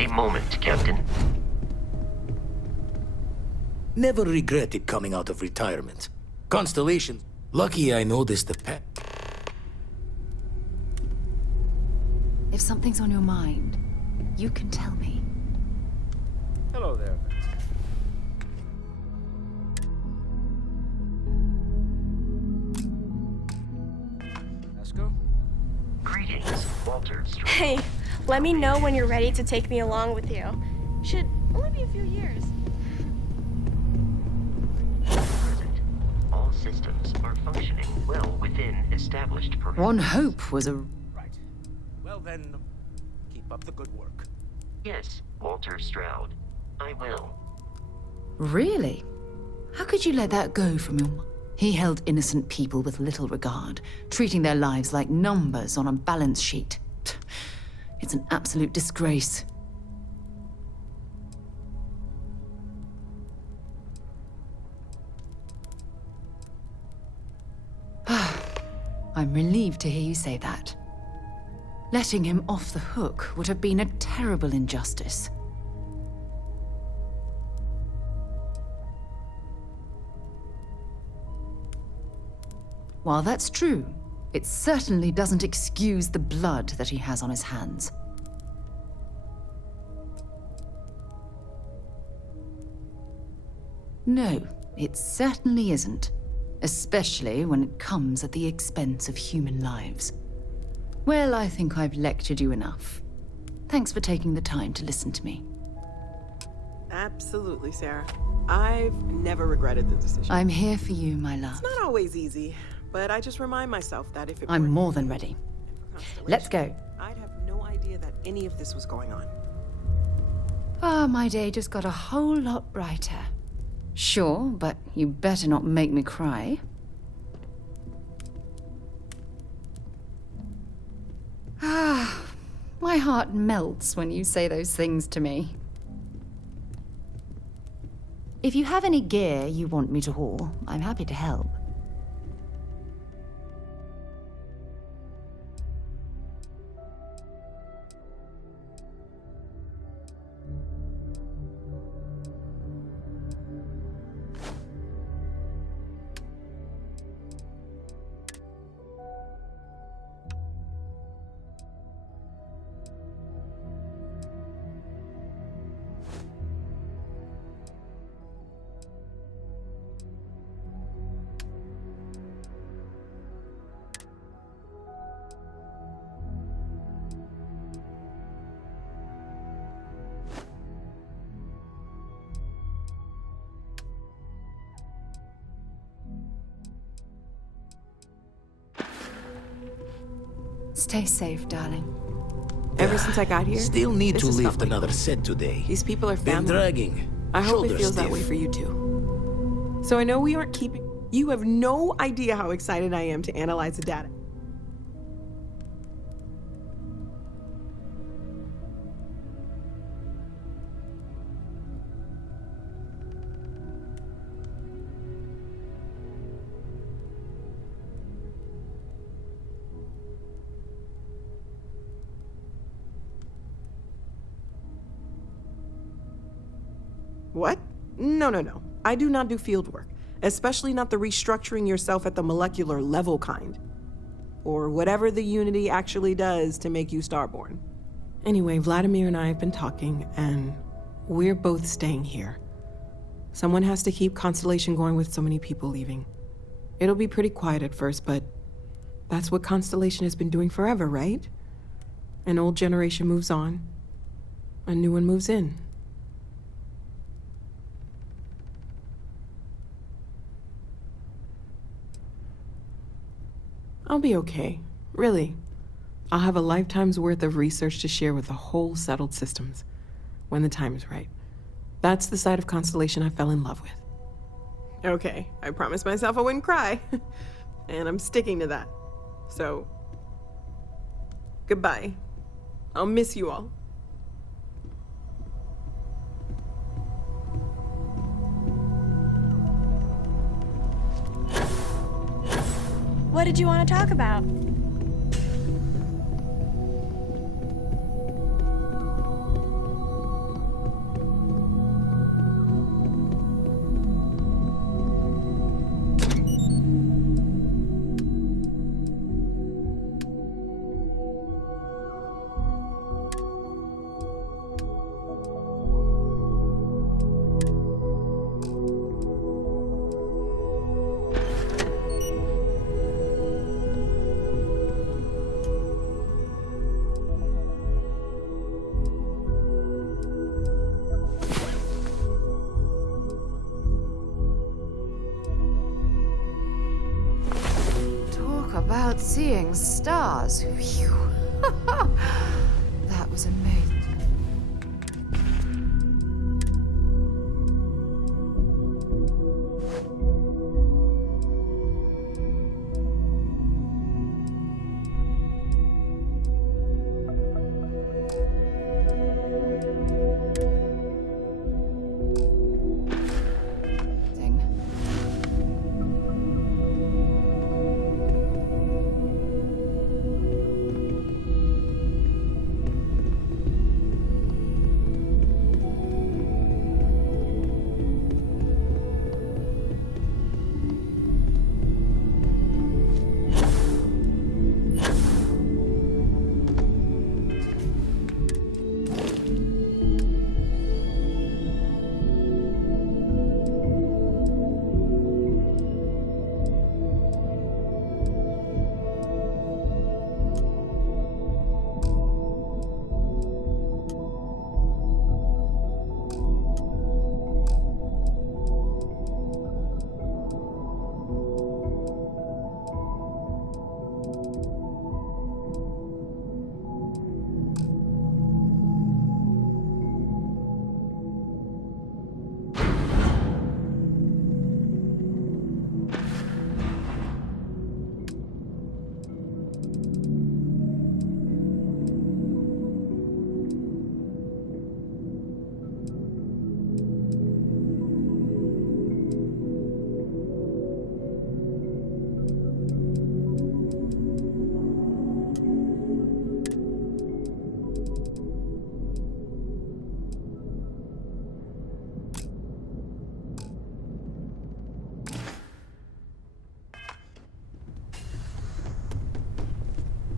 A moment, Captain. Never regretted coming out of retirement. Constellation. Lucky I noticed the pet. If something's on your mind, you can tell me. Hello there. Let's go. Greetings, Walter. Hey, let me know when you're ready to take me along with you. Should only be a few years. Present. All systems are functioning well within established parameters. One hope was a... Right. Well then, keep up the good work. Yes, Walter Stroud. I will. Really? How could you let that go from your... He held innocent people with little regard, treating their lives like numbers on a balance sheet. It's an absolute disgrace. I'm relieved to hear you say that. Letting him off the hook would have been a terrible injustice. While that's true, it certainly doesn't excuse the blood that he has on his hands. No, it certainly isn't. Especially when it comes at the expense of human lives. Well, I think I've lectured you enough. Thanks for taking the time to listen to me. Absolutely, Sarah. I've never regretted the decision. I'm here for you, my love. It's not always easy, but I just remind myself that if it I'm weren't more for than you ready. and for Constellation, Let's go. I'd have no idea that any of this was going on. Ah, my day just got a whole lot brighter. Sure, but you better not make me cry. Ah, my heart melts when you say those things to me. If you have any gear you want me to haul, I'm happy to help. Stay safe, darling. Ever since I got here, Still need this to has felt lift like another home. set today. These people are Been family. dragging. I hope it Shoulder feels that stiff. way for you too. So I know we aren't keeping... You have no idea how excited I am to analyze the data. What? No. I do not do field work, especially not the restructuring yourself at the molecular level kind. Or whatever the Unity actually does to make you starborn. Anyway, Vladimir and I have been talking, and we're both staying here. Someone has to keep Constellation going with so many people leaving. It'll be pretty quiet at first, but that's what Constellation has been doing forever, right? An old generation moves on, a new one moves in. I'll be okay, really. I'll have a lifetime's worth of research to share with the whole settled systems, when the time is right. That's the side of Constellation I fell in love with. Okay, I promised myself I wouldn't cry, and I'm sticking to that. So, goodbye. I'll miss you all. What did you want to talk about? about seeing stars. Phew. That was amazing.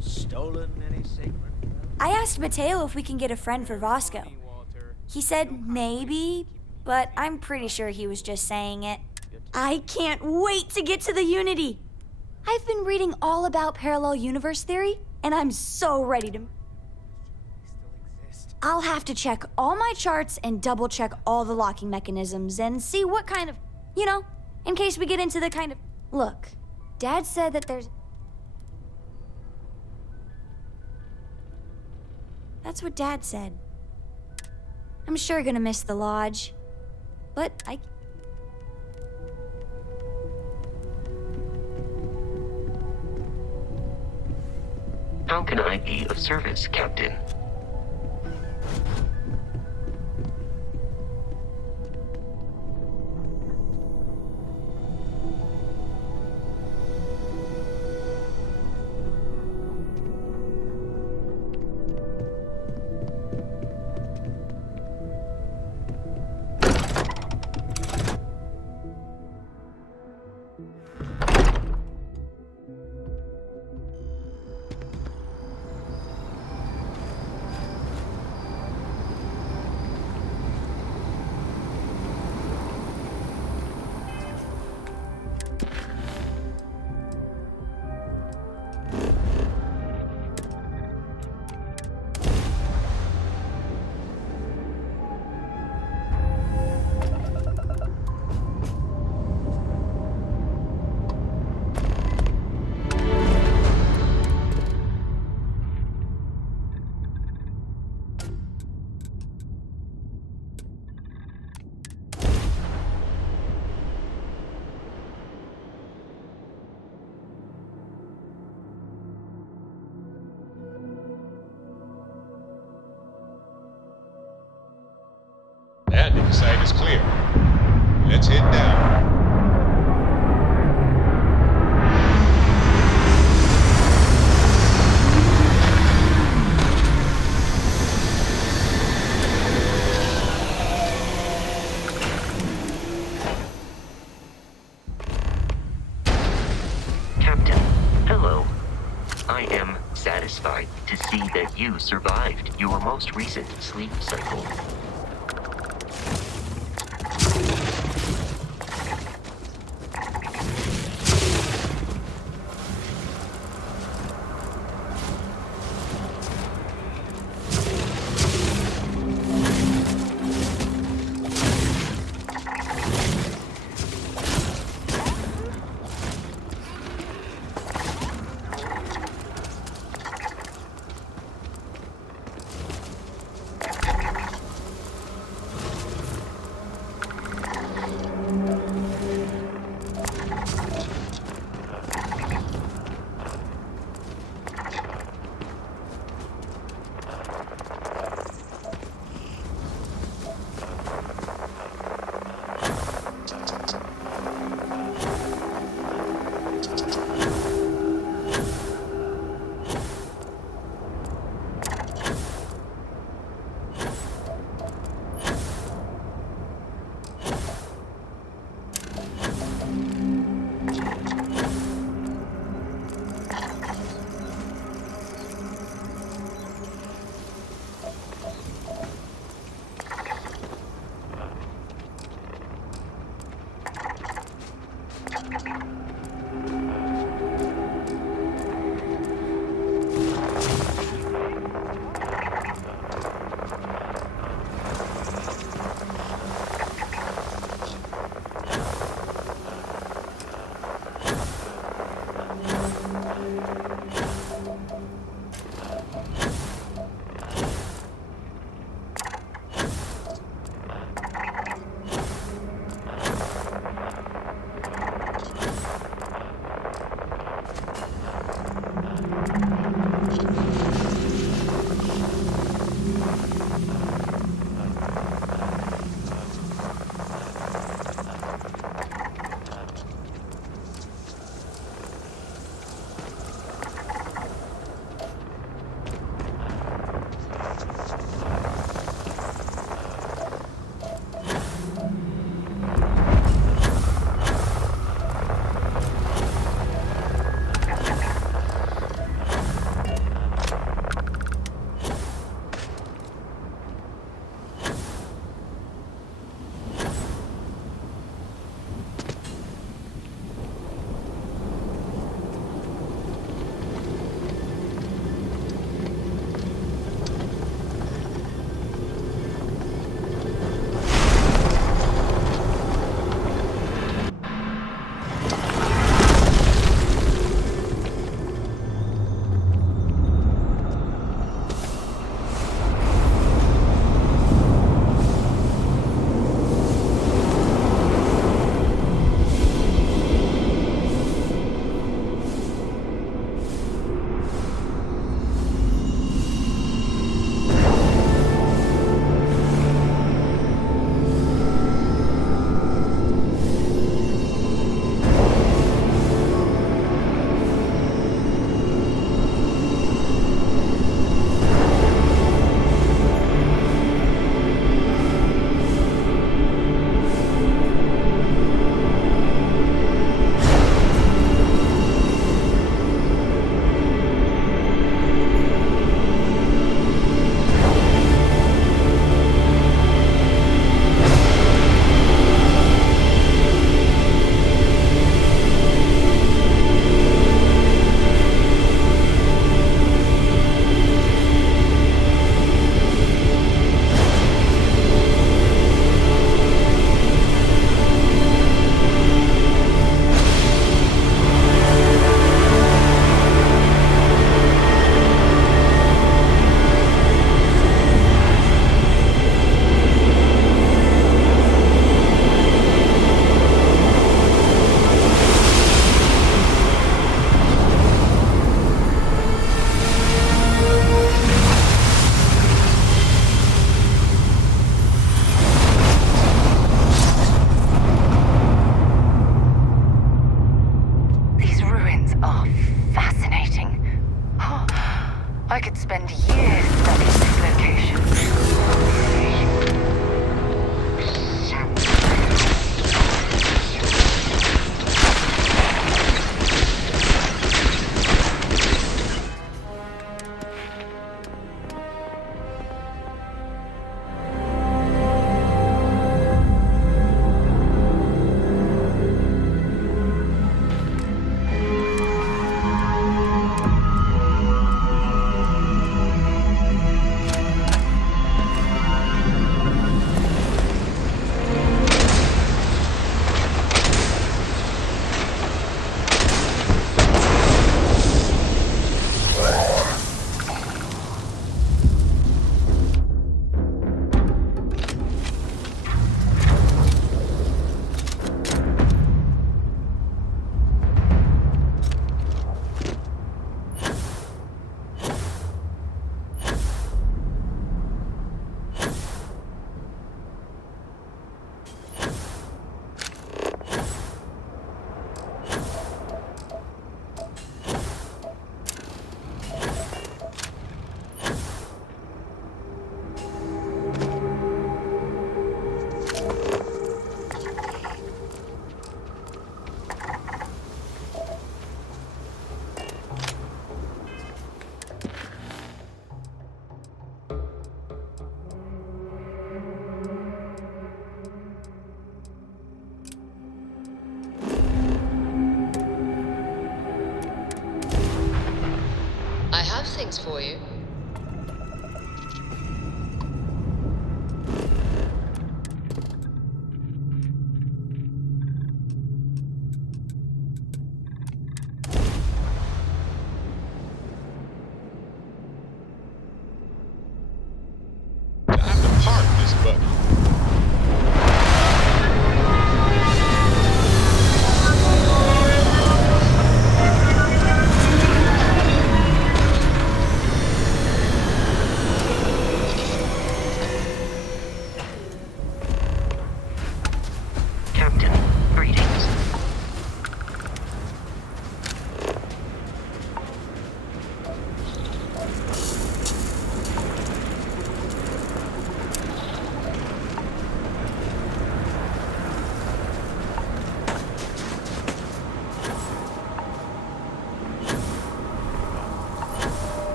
Stolen any sacred? I asked Mateo if we can get a friend for Vasco. He said maybe, but I'm pretty sure he was just saying it. I can't wait to get to the Unity! I've been reading all about parallel universe theory, and I'm so ready to... I'll have to check all my charts and double check all the locking mechanisms and see what kind of... You know, in case we get into the kind of... Look, Dad said that there's... That's what Dad said. I'm sure gonna miss the lodge, but I... How can I be of service, Captain? Landing site is clear. Let's head down. Captain, hello. I am satisfied to see that you survived your most recent sleep cycle. settings for you. I have to park this buggy. Captain, greetings.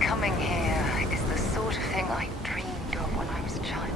Coming here is the sort of thing I dreamed of when I was a child.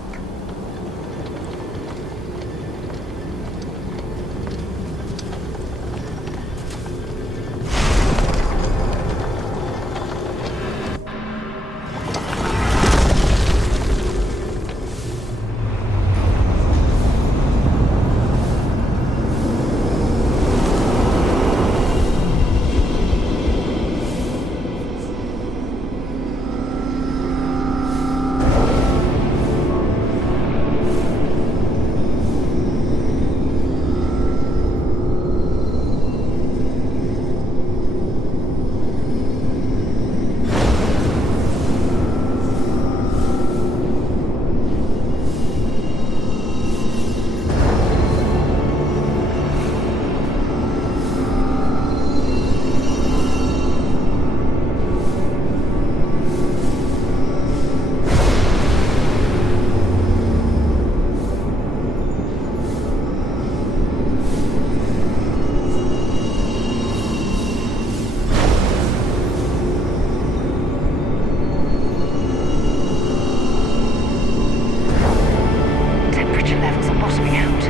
Temperature levels are bottoming out.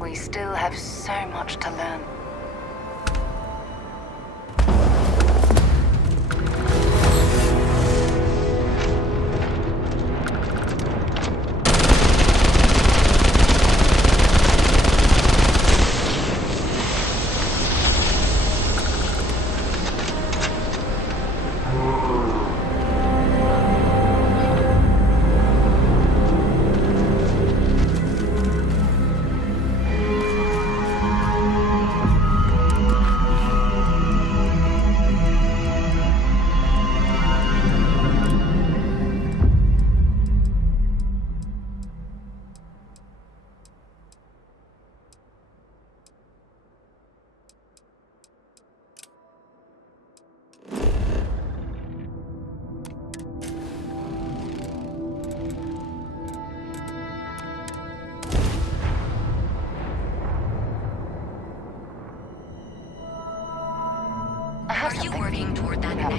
We still have so much to learn.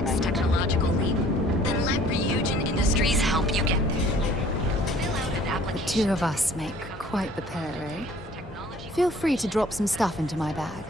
next technological leap? Then let Ryujin Industries help you get there. Fill out an The application. two of us make quite the pair, eh? Feel free to drop some stuff into my bag.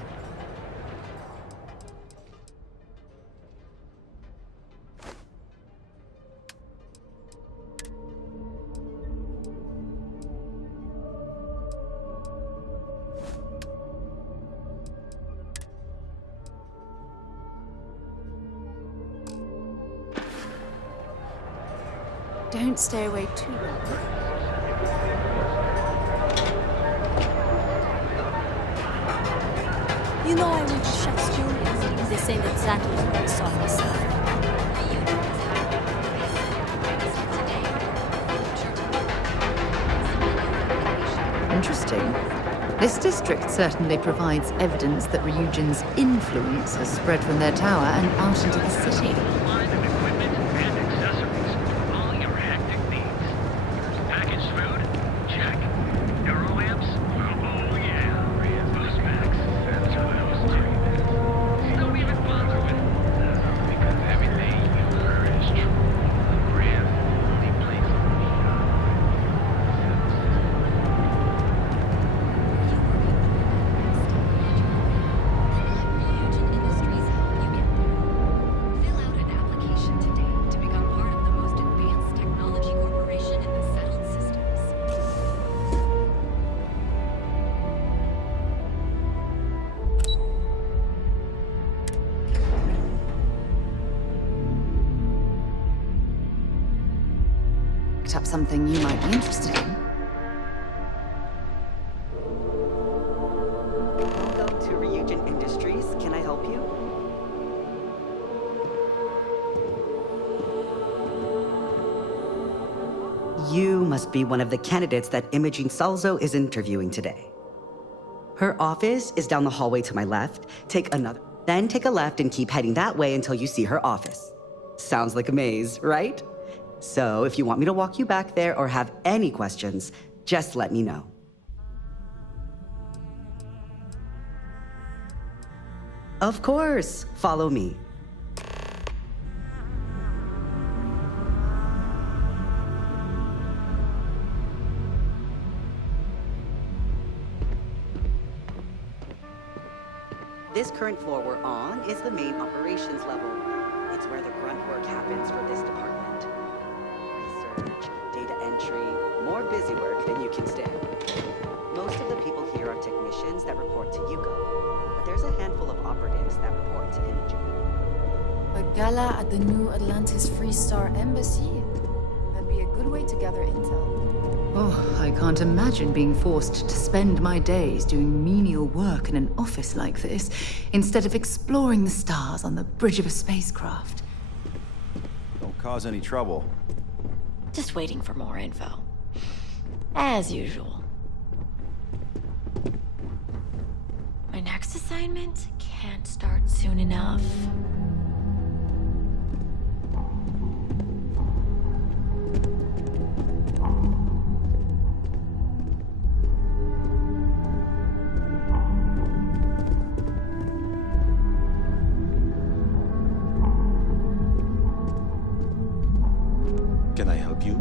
Don't stay away too long. You know I went to chef school. They say that that was where I saw myself. Interesting. This district certainly provides evidence that Ryujin's influence has spread from their tower and out into the city. Line of equipment and accessories for all your hectic needs. Packaged food? Check. Neuro lamps? Oh yeah. Boost packs? That's those too. Don't even bother with because everything you learn is true. Real. Only place Ryujin Industries help you get there. Fill out an application today to become part of the most advanced technology corporation in the settled systems. Picked up something you might be interested in. Welcome to Ryujin Industries. Can I help you? You must be one of the candidates that Imogene Salzo is interviewing today. Her office is down the hallway to my left. Then take a left and keep heading that way until you see her office. Sounds like a maze, right? So if you want me to walk you back there or have any questions, just let me know. Of course, follow me. This current floor we're on is the main operations level. It's where the grunt work happens for this department. Research, data entry, more busy work than you can stand. Most of the people here are technicians that report to Yuko, but there's a handful of operatives that report to Imogen. A gala at the New Atlantis Free Star Embassy? That'd be a good way to gather intel. Oh, I can't imagine being forced to spend my days doing menial work in an office like this, instead of exploring the stars on the bridge of a spacecraft. Don't cause any trouble. Just waiting for more info. As usual. My next assignment can't start soon enough. Can I help you?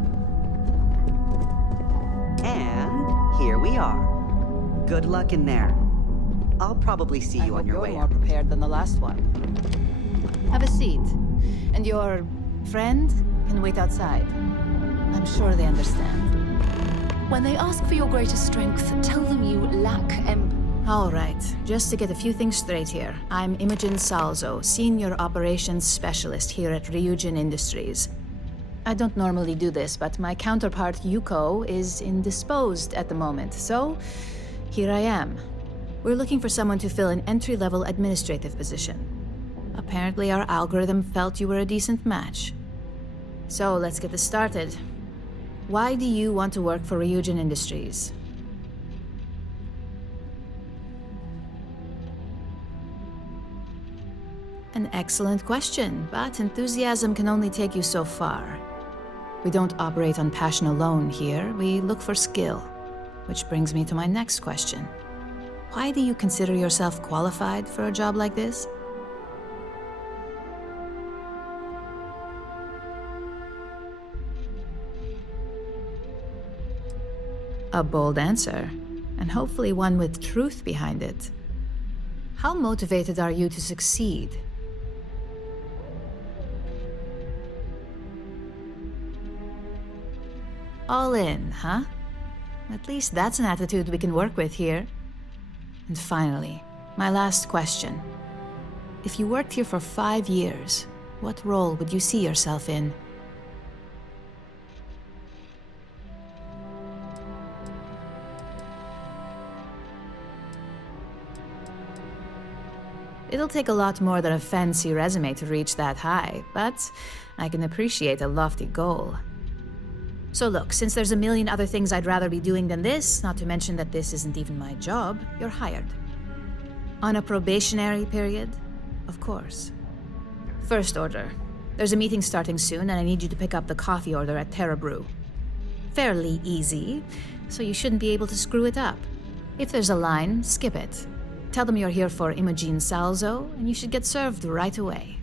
And here we are. Good luck in there. I'll probably see you on your way. You're more prepared than the last one. Have a seat. And your friend can wait outside. I'm sure they understand. When they ask for your greatest strength, tell them you lack All right, just to get a few things straight here. I'm Imogen Salzo, Senior Operations Specialist here at Ryujin Industries. I don't normally do this, but my counterpart Yuko is indisposed at the moment, so here I am. We're looking for someone to fill an entry-level administrative position. Apparently our algorithm felt you were a decent match. So let's get this started. Why do you want to work for Ryujin Industries? An excellent question, but enthusiasm can only take you so far. We don't operate on passion alone here, we look for skill. Which brings me to my next question. Why do you consider yourself qualified for a job like this? A bold answer, and hopefully one with truth behind it. How motivated are you to succeed? All in, huh? At least that's an attitude we can work with here. And finally, my last question. If you worked here for 5 years, what role would you see yourself in? It'll take a lot more than a fancy resume to reach that high, but I can appreciate a lofty goal. So look, since there's a million other things I'd rather be doing than this, not to mention that this isn't even my job, you're hired. On a probationary period, of course. First order. There's a meeting starting soon, and I need you to pick up the coffee order at Terra Brew. Fairly easy, so you shouldn't be able to screw it up. If there's a line, skip it. Tell them you're here for Imogen Salzo, and you should get served right away.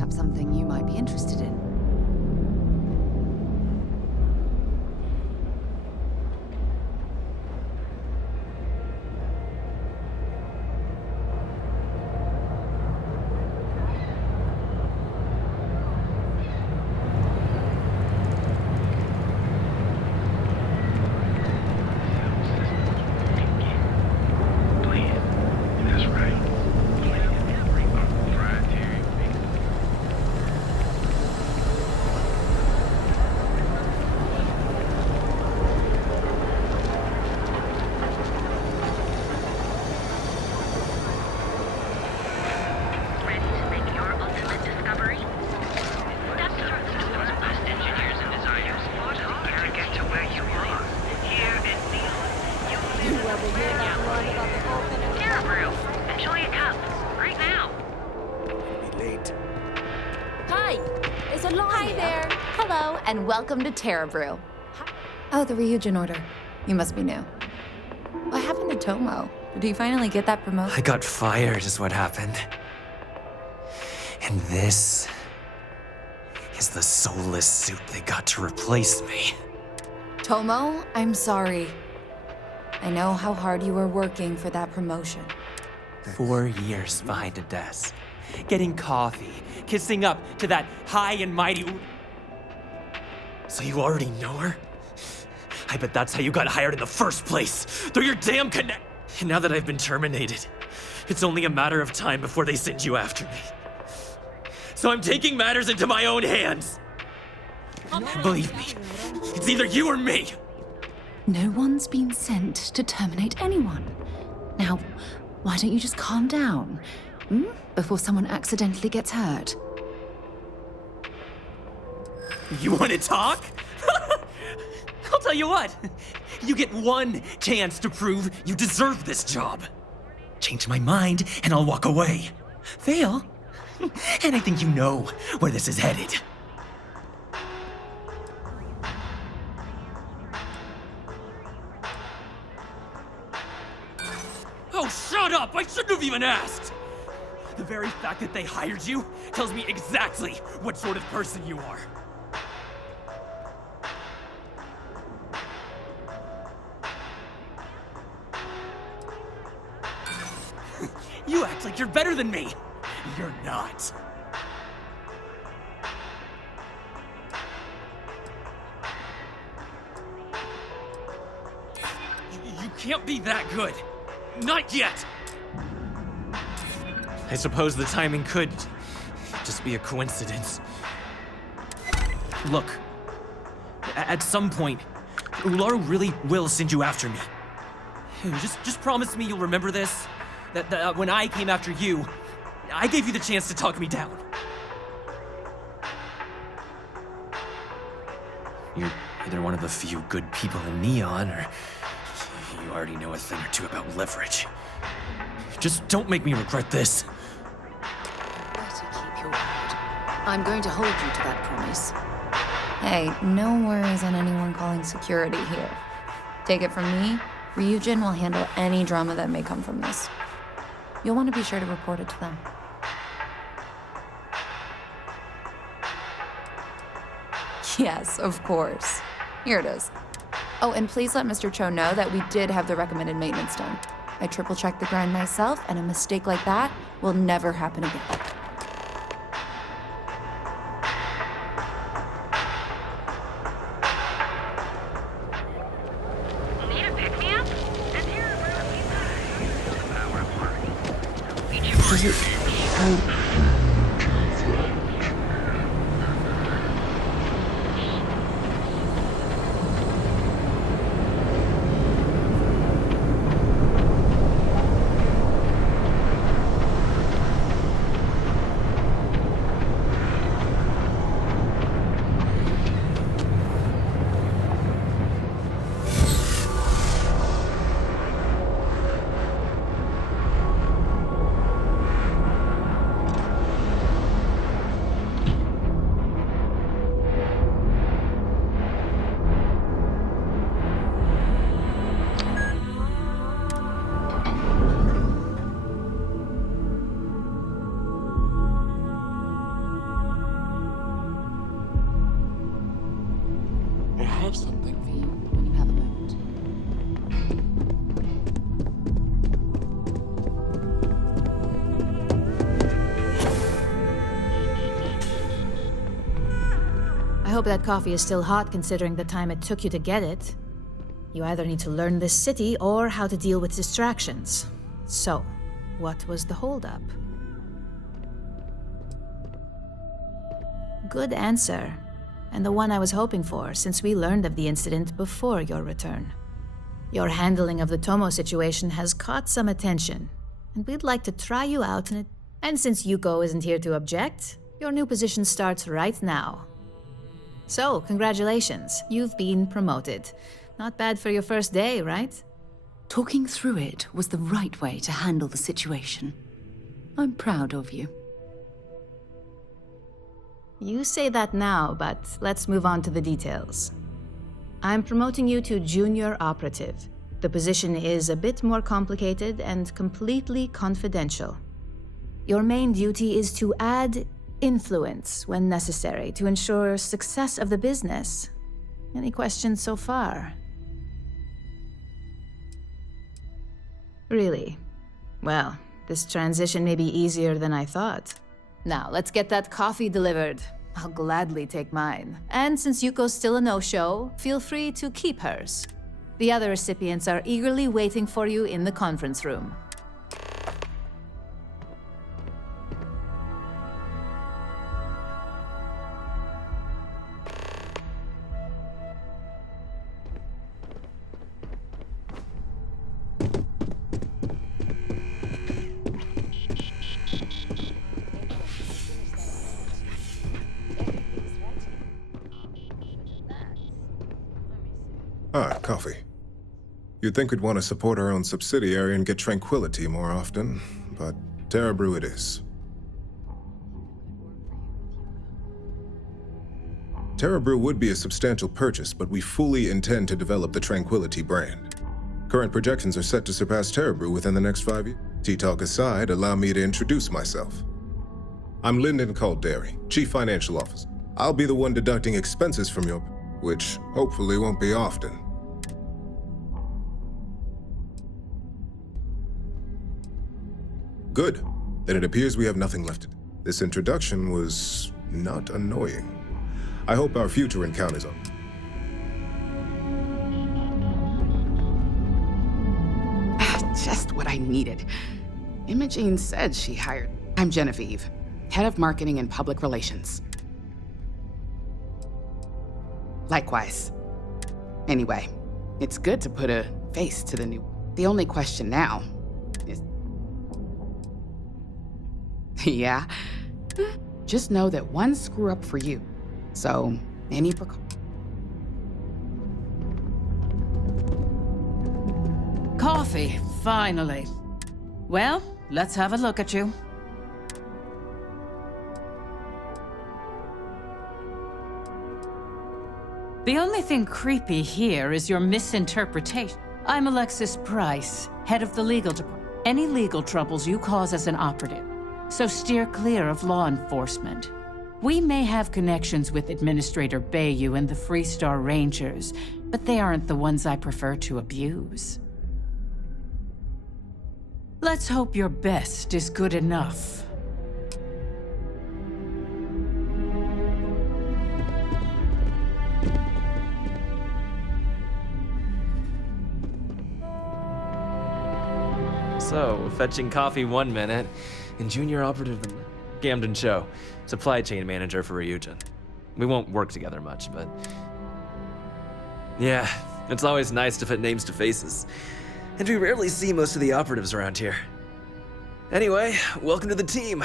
Up something you might be interested in. And welcome to Terra Brew. Oh, the Ryujin order. You must be new. What happened to Tomo? Did he finally get that promotion? I got fired is what happened. And this is the soulless suit they got to replace me. Tomo, I'm sorry. I know how hard you were working for that promotion. 4 years behind a desk, getting coffee, kissing up to that high and mighty... So you already know her? I bet that's how you got hired in the first place, through your damn connect... And now that I've been terminated, it's only a matter of time before they send you after me. So I'm taking matters into my own hands. Believe me, it's either you or me. No one's been sent to terminate anyone. Now, why don't you just calm down, before someone accidentally gets hurt? You want to talk? I'll tell you what. You get one chance to prove you deserve this job. Change my mind, and I'll walk away. Fail, and I think you know where this is headed. Oh, shut up! I shouldn't have even asked! The very fact that they hired you tells me exactly what sort of person you are. You act like you're better than me. You're not. You can't be that good. Not yet. I suppose the timing could just be a coincidence. Look, at some point, Ularu really will send you after me. Just promise me you'll remember this. That when I came after you, I gave you the chance to talk me down. You're either one of the few good people in Neon, or you already know a thing or two about leverage. Just don't make me regret this. Better keep your word. I'm going to hold you to that promise. Hey, no worries on anyone calling security here. Take it from me, Ryujin will handle any drama that may come from this. You'll want to be sure to report it to them. Yes, of course. Here it is. Oh, and please let Mr. Cho know that we did have the recommended maintenance done. I triple-checked the grind myself, and a mistake like that will never happen again. Need a pick-me-up? And here are the power of learning. Does it... Something for you when you have a moment. I hope that coffee is still hot considering the time it took you to get it. You either need to learn this city or how to deal with distractions. So, what was the holdup? Good answer. And the one I was hoping for, since we learned of the incident before your return. Your handling of the Tomo situation has caught some attention, and we'd like to try you out in it. And since Yuko isn't here to object, your new position starts right now. So, congratulations, you've been promoted. Not bad for your first day, right? Talking through it was the right way to handle the situation. I'm proud of you. You say that now, but let's move on to the details. I'm promoting you to junior operative. The position is a bit more complicated and completely confidential. Your main duty is to add influence when necessary to ensure success of the business. Any questions so far? Really? Well, this transition may be easier than I thought. Now, let's get that coffee delivered. I'll gladly take mine. And since Yuko's still a no-show, feel free to keep hers. The other recipients are eagerly waiting for you in the conference room. Ah, coffee. You'd think we'd want to support our own subsidiary and get tranquility more often, but Terra Brew it is. Terra Brew would be a substantial purchase, but we fully intend to develop the Tranquility brand. Current projections are set to surpass Terra Brew within the next 5 years. Tea talk aside, allow me to introduce myself. I'm Lyndon Calderi, Chief Financial Officer. I'll be the one deducting expenses from your, which hopefully won't be often. Good. Then it appears we have nothing left to do. This introduction was not annoying. I hope our future encounters are. Just what I needed. Imogene said she hired. I'm Genevieve, head of marketing and public relations. Likewise. Anyway, it's good to put a face to the new. The only question now is. Yeah. Just know that one screw up for you. So, any precaution. coffee, finally. Well, let's have a look at you. The only thing creepy here is your misinterpretation. I'm Alexis Price, head of the legal department. Any legal troubles you cause as an operative, so steer clear of law enforcement. We may have connections with Administrator Bayou and the Freestar Rangers, but they aren't the ones I prefer to abuse. Let's hope your best is good enough. So, fetching coffee 1 minute, and junior operative Camden Cho, supply chain manager for Ryujin. We won't work together much, but... yeah, it's always nice to put names to faces. And we rarely see most of the operatives around here. Anyway, welcome to the team.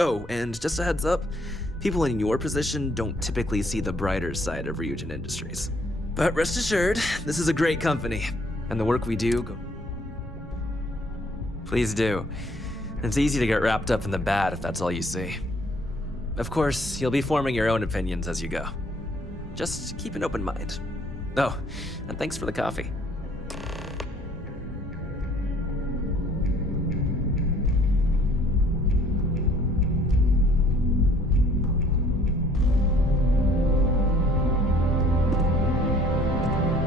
Oh, and just a heads up, people in your position don't typically see the brighter side of Ryujin Industries. But rest assured, this is a great company, and the work we do... Please do. It's easy to get wrapped up in the bad if that's all you see. Of course, you'll be forming your own opinions as you go. Just keep an open mind. Oh, and thanks for the coffee.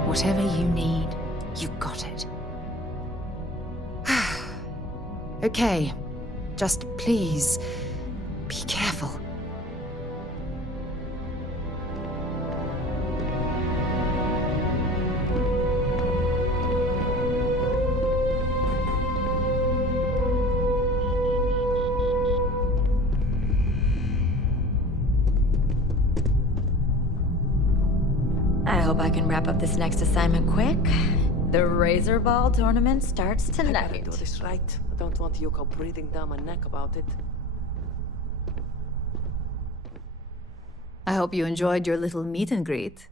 Whatever you need, you got it. Okay, just please, be careful. I hope I can wrap up this next assignment quick. The Razor Ball tournament starts I tonight. gotta do this right. I don't want Yuko breathing down my neck about it. I hope you enjoyed your little meet and greet.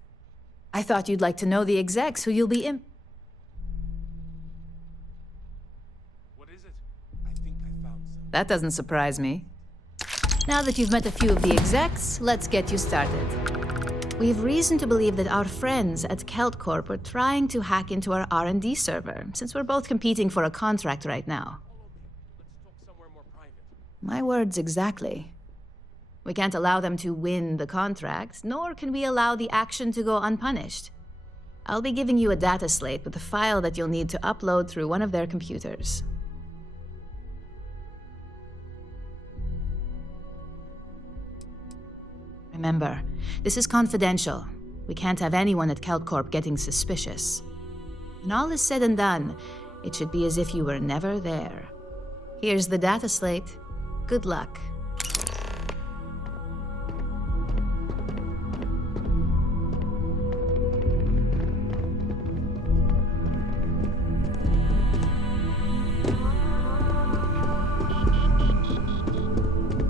I thought you'd like to know the execs who you'll be in. What is it? I think I found some. That doesn't surprise me. Now that you've met a few of the execs, let's get you started. We have reason to believe that our friends at Kelt Corp are trying to hack into our R&D server, since we're both competing for a contract right now. My words exactly. We can't allow them to win the contract, nor can we allow the action to go unpunished. I'll be giving you a data slate with a file that you'll need to upload through one of their computers. Remember, this is confidential. We can't have anyone at Kelt Corp getting suspicious. When all is said and done, it should be as if you were never there. Here's the data slate. Good luck.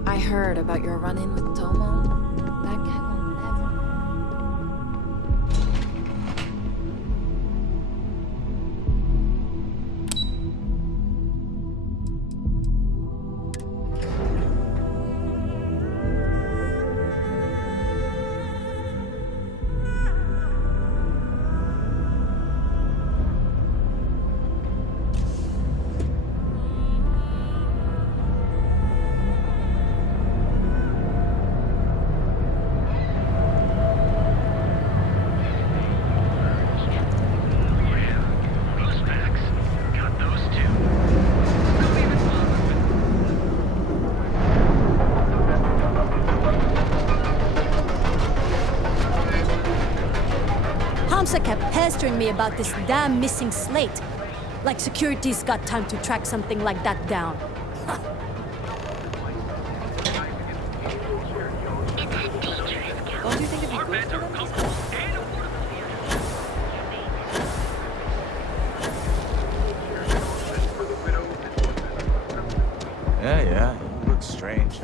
I heard about your run-in with Tomo. That guy will never... Hamsa kept pestering me about this damn missing slate. Like security's got time to track something like that down. Don't you think it'd be good for them? Yeah, you look strange.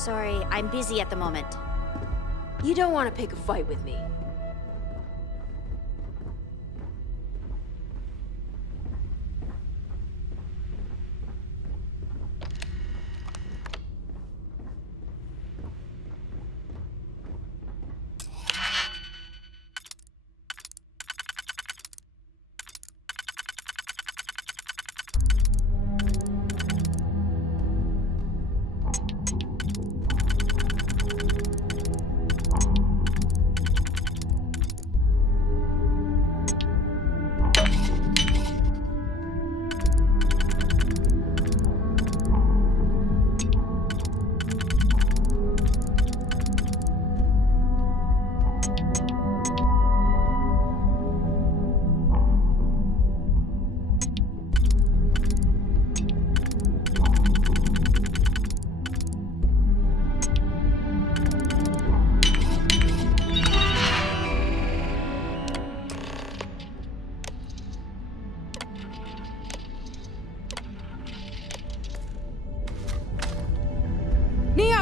Sorry, I'm busy at the moment. You don't want to pick a fight with me.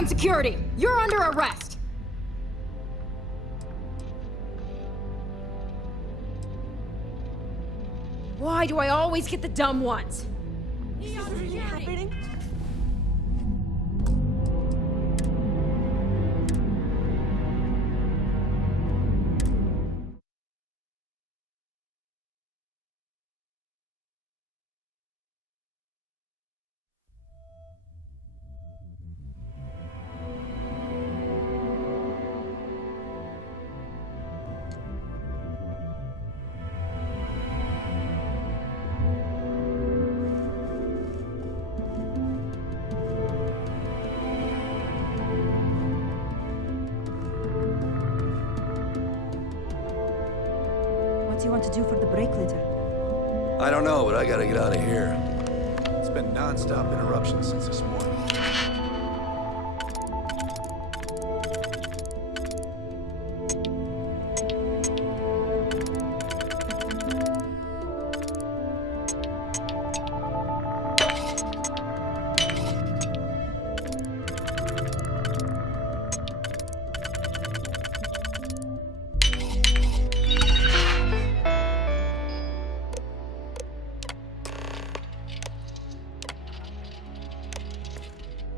Security, you're under arrest! Why do I always get the dumb ones? Security. What do you want to do for the break later? I don't know, but I gotta get out of here. It's been non-stop interruptions since this morning.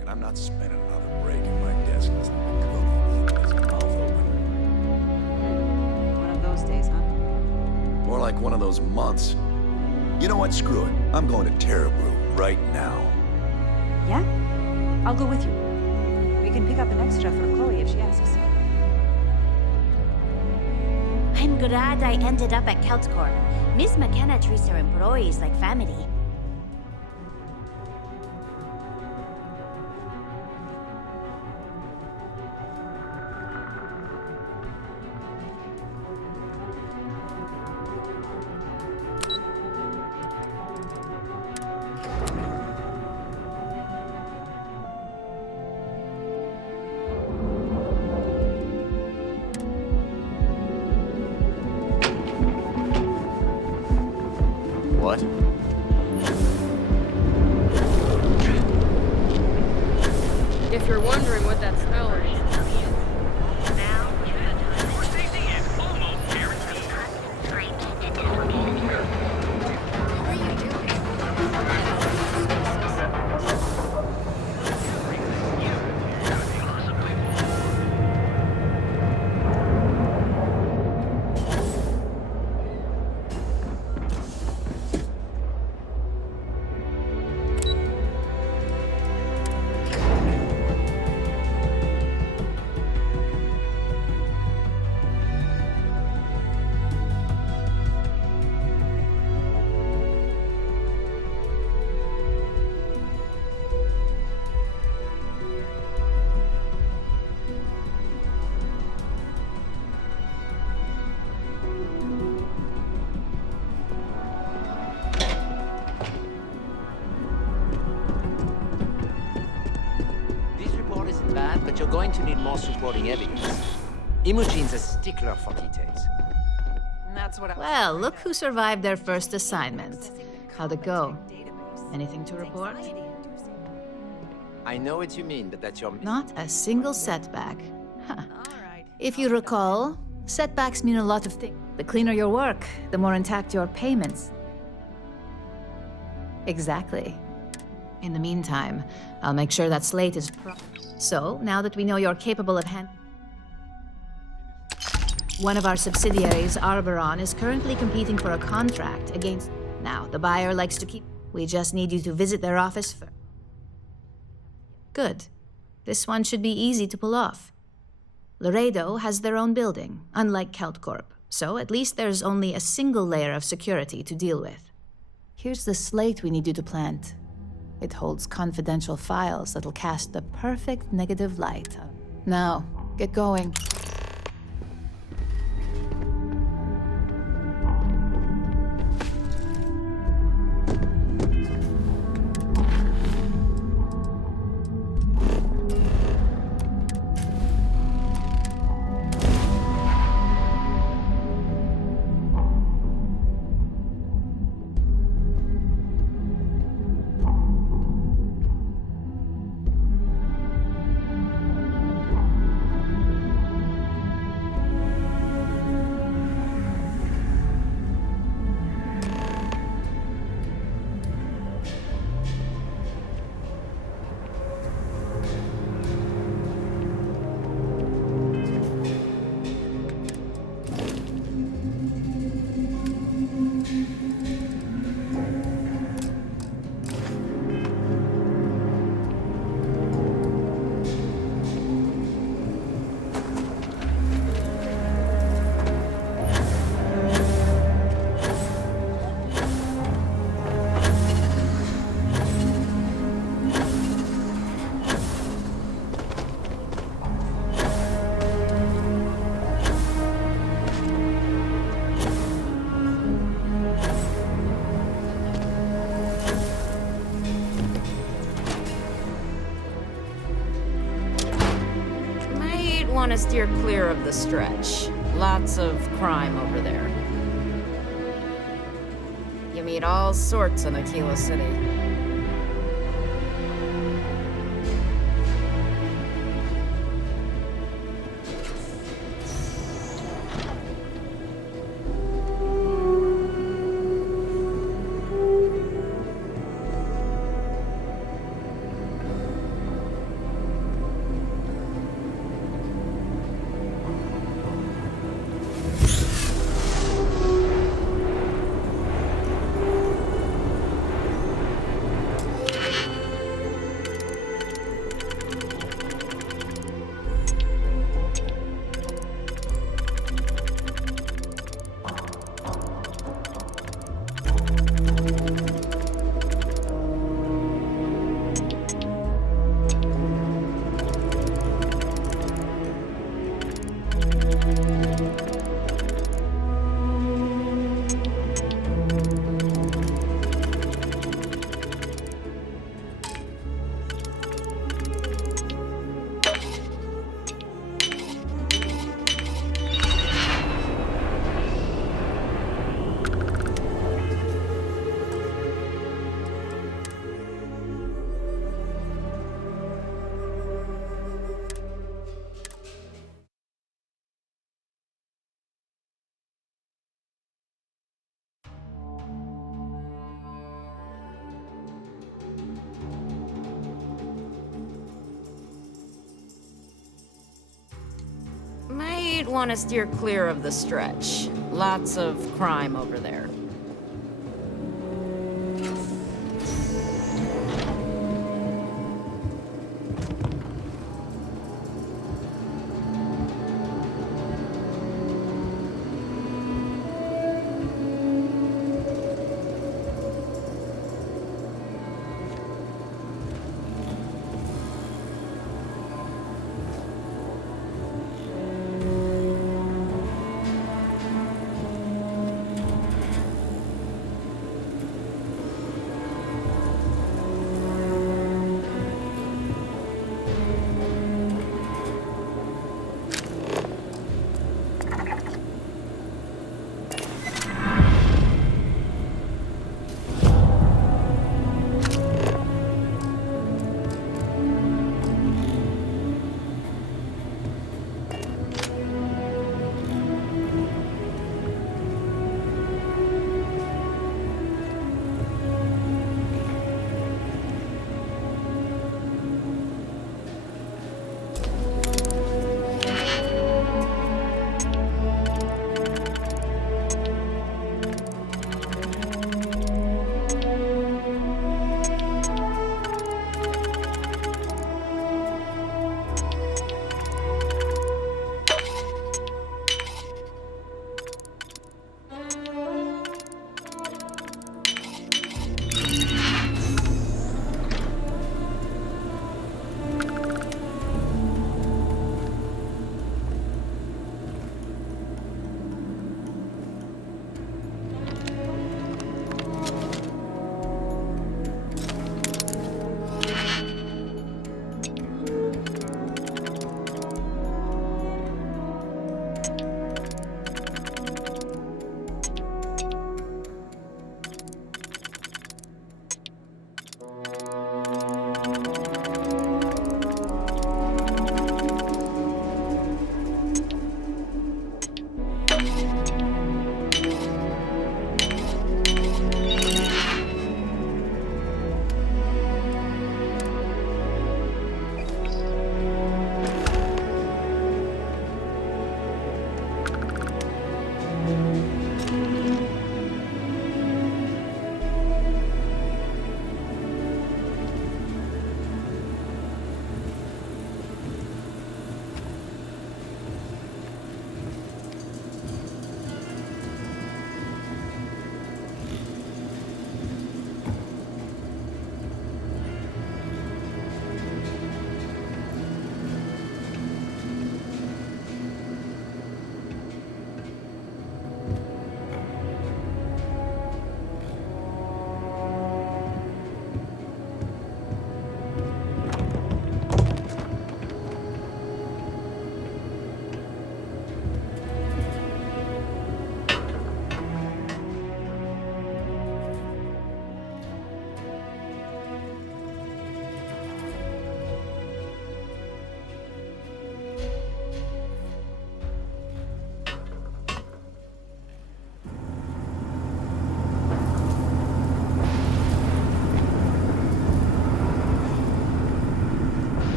And I'm not spending another break at my desk listening to Cody keep his mouth open. One of those days, huh? More like one of those months. You know what? Screw it. I'm going to Terabrew right now. Yeah? I'll go with you. We can pick up an extra for Chloe if she asks. I'm glad I ended up at Keltcorp. Miss McKenna treats her employees like family. What? If you're wondering what that smell is. But you're going to need more supporting evidence. Imogene's a stickler for details. That's what well, look who survived their first assignment. How'd it go? Anything to report? I I know what you mean, but that's your... Not a single setback. Huh. If you recall, setbacks mean a lot of things. The cleaner your work, the more intact your payments. Exactly. In the meantime, I'll make sure that slate is So, now that we know you're capable of one of our subsidiaries, Arboron, is currently competing for a contract against... Now, the buyer likes to keep... We just need you to visit their office first. Good. This one should be easy to pull off. Laredo has their own building, unlike CeltCorp, so at least there's only a single layer of security to deal with. Here's the slate we need you to plant. It holds confidential files that'll cast the perfect negative light. Now, get going. Want to steer clear of the stretch. Lots of crime over there. You meet all sorts in Aquila City. Might want to steer clear of the stretch. Lots of crime over there.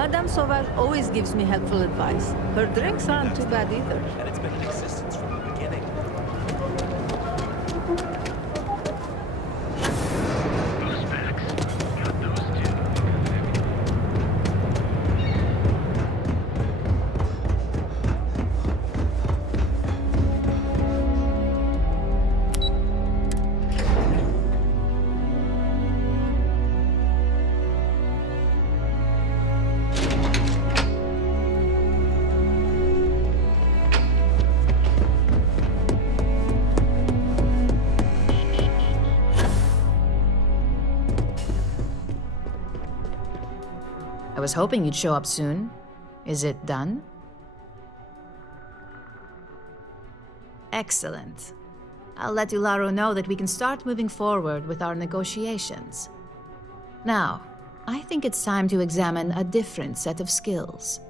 Madame Sauvage always gives me helpful advice. Her drinks aren't too bad either. And it's been in existence from the beginning. I was hoping you'd show up soon. Is it done? Excellent. I'll let Ularo know that we can start moving forward with our negotiations. Now, I think it's time to examine a different set of skills.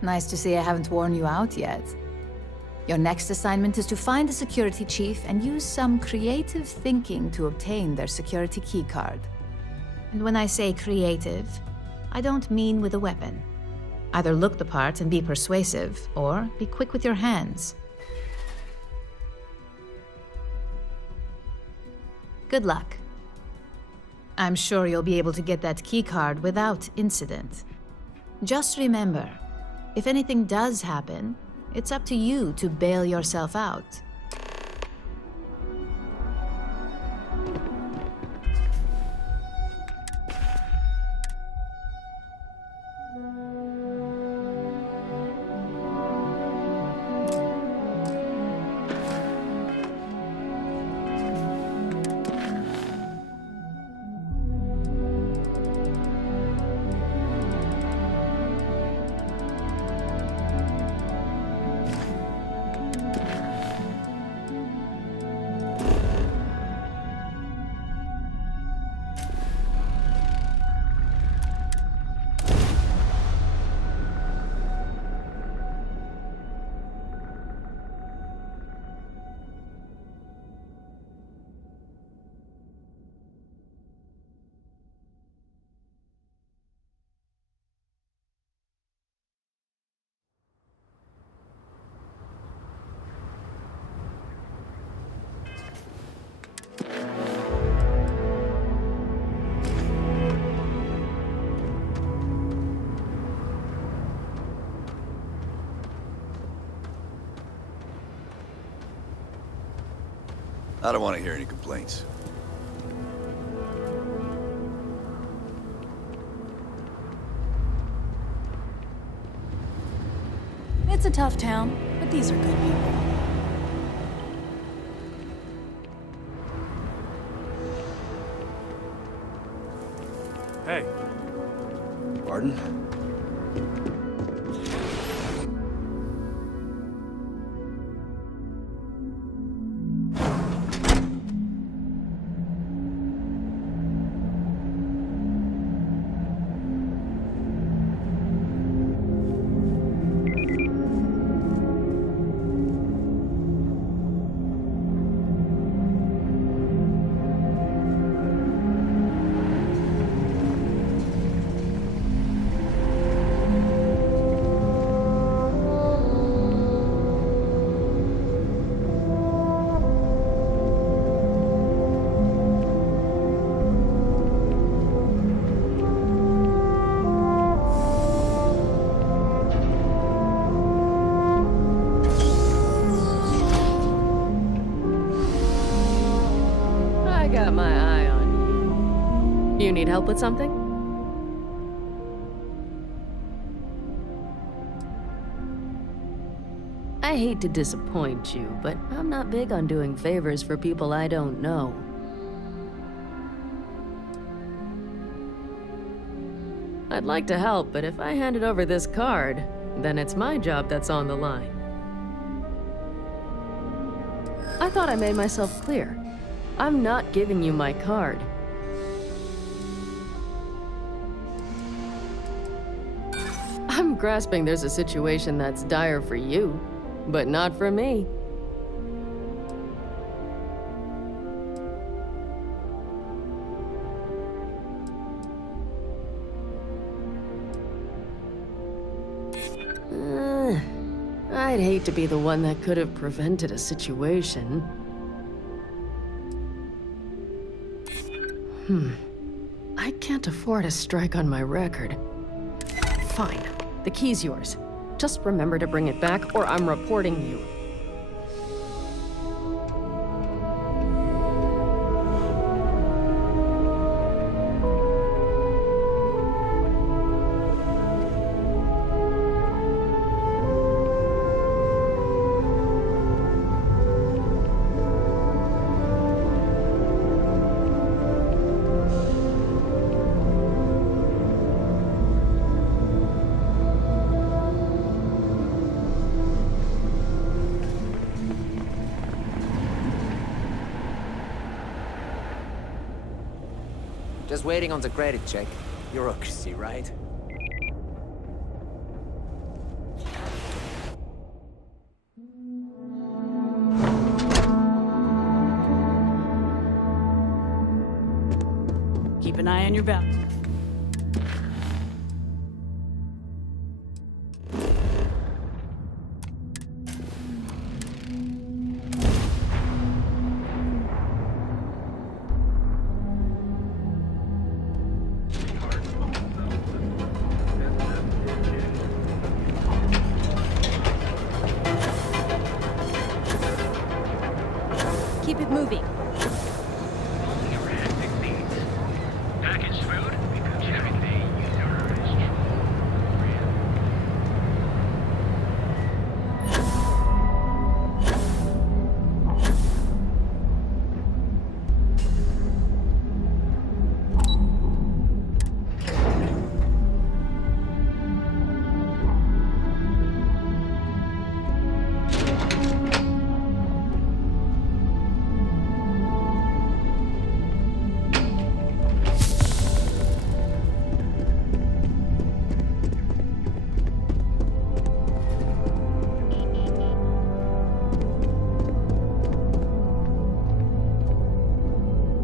Nice to see I haven't worn you out yet. Your next assignment is to find the security chief and use some creative thinking to obtain their security keycard. And when I say creative, I don't mean with a weapon. Either look the part and be persuasive, or be quick with your hands. Good luck. I'm sure you'll be able to get that keycard without incident. Just remember, if anything does happen, it's up to you to bail yourself out. I don't want to hear any complaints. It's a tough town, but these are good people. Hey. Pardon? Got my eye on you. You need help with something? I hate to disappoint you, but I'm not big on doing favors for people I don't know. I'd like to help, but if I handed over this card, then it's my job that's on the line. I thought I made myself clear. I'm not giving you my card. I'm grasping there's a situation that's dire for you, but not for me. I'd hate to be the one that could have prevented a situation. I can't afford a strike on my record. Fine. The key's yours. Just remember to bring it back, or I'm reporting you. Just waiting on the credit check. Bureaucracy, right? Keep an eye on your back. Keep it moving.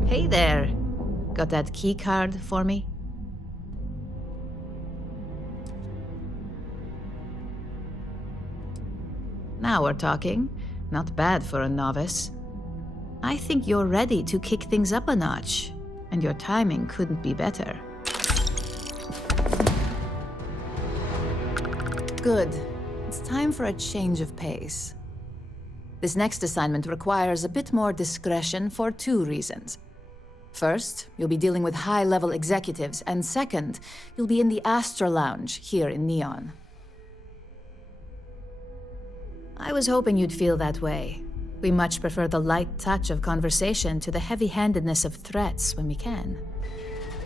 Hey there. Got that key card for me? Now we're talking. Not bad for a novice. I think you're ready to kick things up a notch, and your timing couldn't be better. Good. It's time for a change of pace. This next assignment requires a bit more discretion for 2 reasons. First, you'll be dealing with high-level executives, and second, you'll be in the Astra Lounge here in Neon. I was hoping you'd feel that way. We much prefer the light touch of conversation to the heavy-handedness of threats when we can.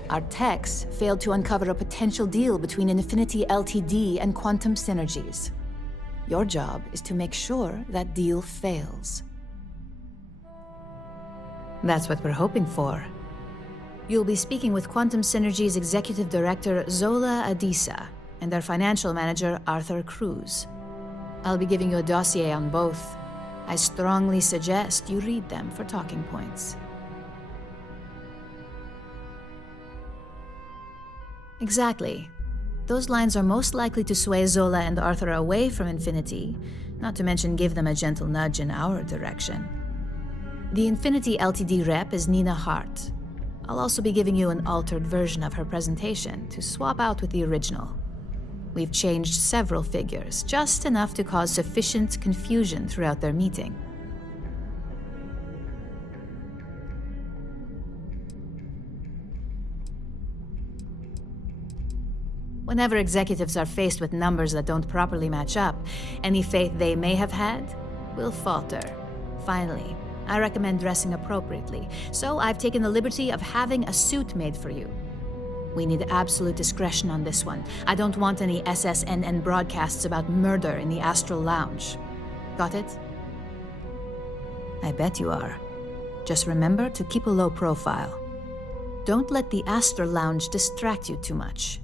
Our techs failed to uncover a potential deal between Infinity Ltd and Quantum Synergies. Your job is to make sure that deal fails. That's what we're hoping for. You'll be speaking with Quantum Synergy's Executive Director, Zola Adisa, and their Financial Manager, Arthur Cruz. I'll be giving you a dossier on both. I strongly suggest you read them for talking points. Exactly. Those lines are most likely to sway Zola and Arthur away from Infinity, not to mention give them a gentle nudge in our direction. The Infinity Ltd rep is Nina Hart. I'll also be giving you an altered version of her presentation to swap out with the original. We've changed several figures, just enough to cause sufficient confusion throughout their meeting. Whenever executives are faced with numbers that don't properly match up, any faith they may have had will falter. Finally, I recommend dressing appropriately, so I've taken the liberty of having a suit made for you. We need absolute discretion on this one. I don't want any SSNN broadcasts about murder in the Astral Lounge. Got it? I bet you are. Just remember to keep a low profile. Don't let the Astral Lounge distract you too much.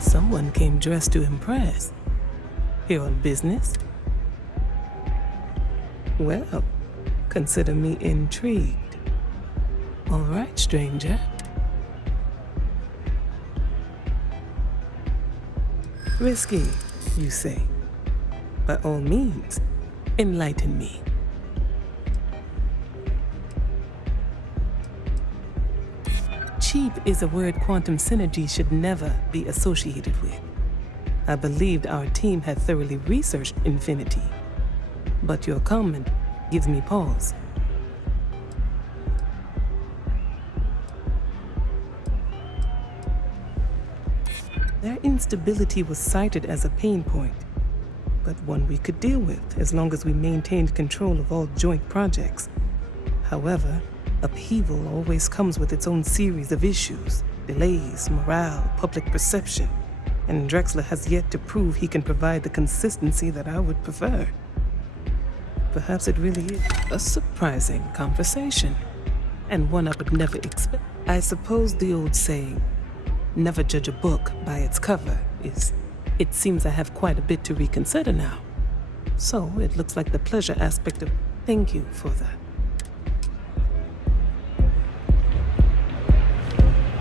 Someone came dressed to impress. Here on business? Well, consider me intrigued. All right, stranger. Risky, you say? By all means, enlighten me. Cheap is a word quantum synergy should never be associated with. I believed our team had thoroughly researched infinity, but your comment gives me pause. Their instability was cited as a pain point, but one we could deal with as long as we maintained control of all joint projects. However, upheaval always comes with its own series of issues, delays, morale, public perception, and Drexler has yet to prove he can provide the consistency that I would prefer. Perhaps it really is a surprising conversation, and one I would never expect. I suppose the old saying, never judge a book by its cover, it seems I have quite a bit to reconsider now. So it looks like the pleasure aspect of thank you for that.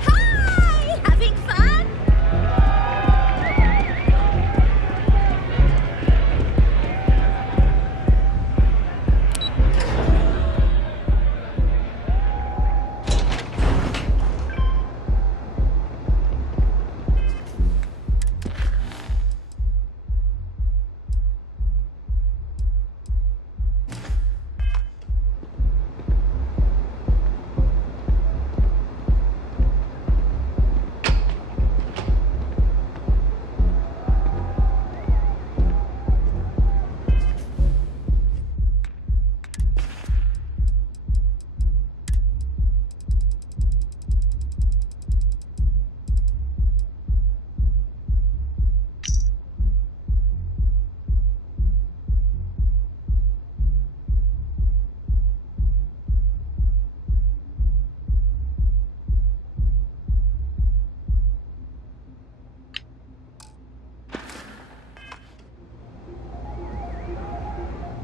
Hi! Having fun?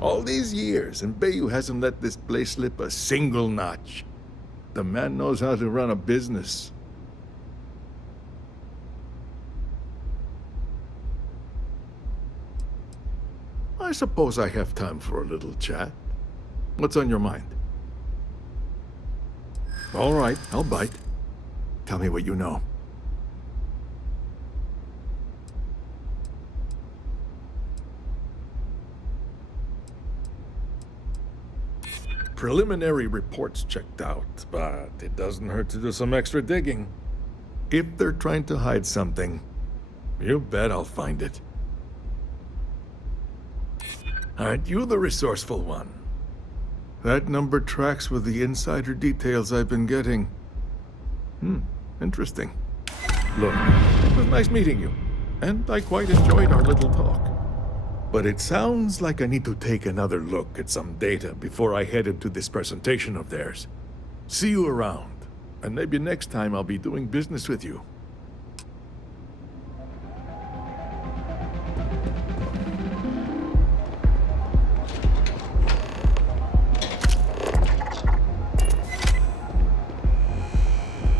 All these years, and Bayou hasn't let this place slip a single notch. The man knows how to run a business. I suppose I have time for a little chat. What's on your mind? All right, I'll bite. Tell me what you know. Preliminary reports checked out, but it doesn't hurt to do some extra digging. If they're trying to hide something, you bet I'll find it. Aren't you the resourceful one? That number tracks with the insider details I've been getting. Interesting. Look, it was nice meeting you, and I quite enjoyed our little talk. But it sounds like I need to take another look at some data before I head into this presentation of theirs. See you around, and maybe next time I'll be doing business with you.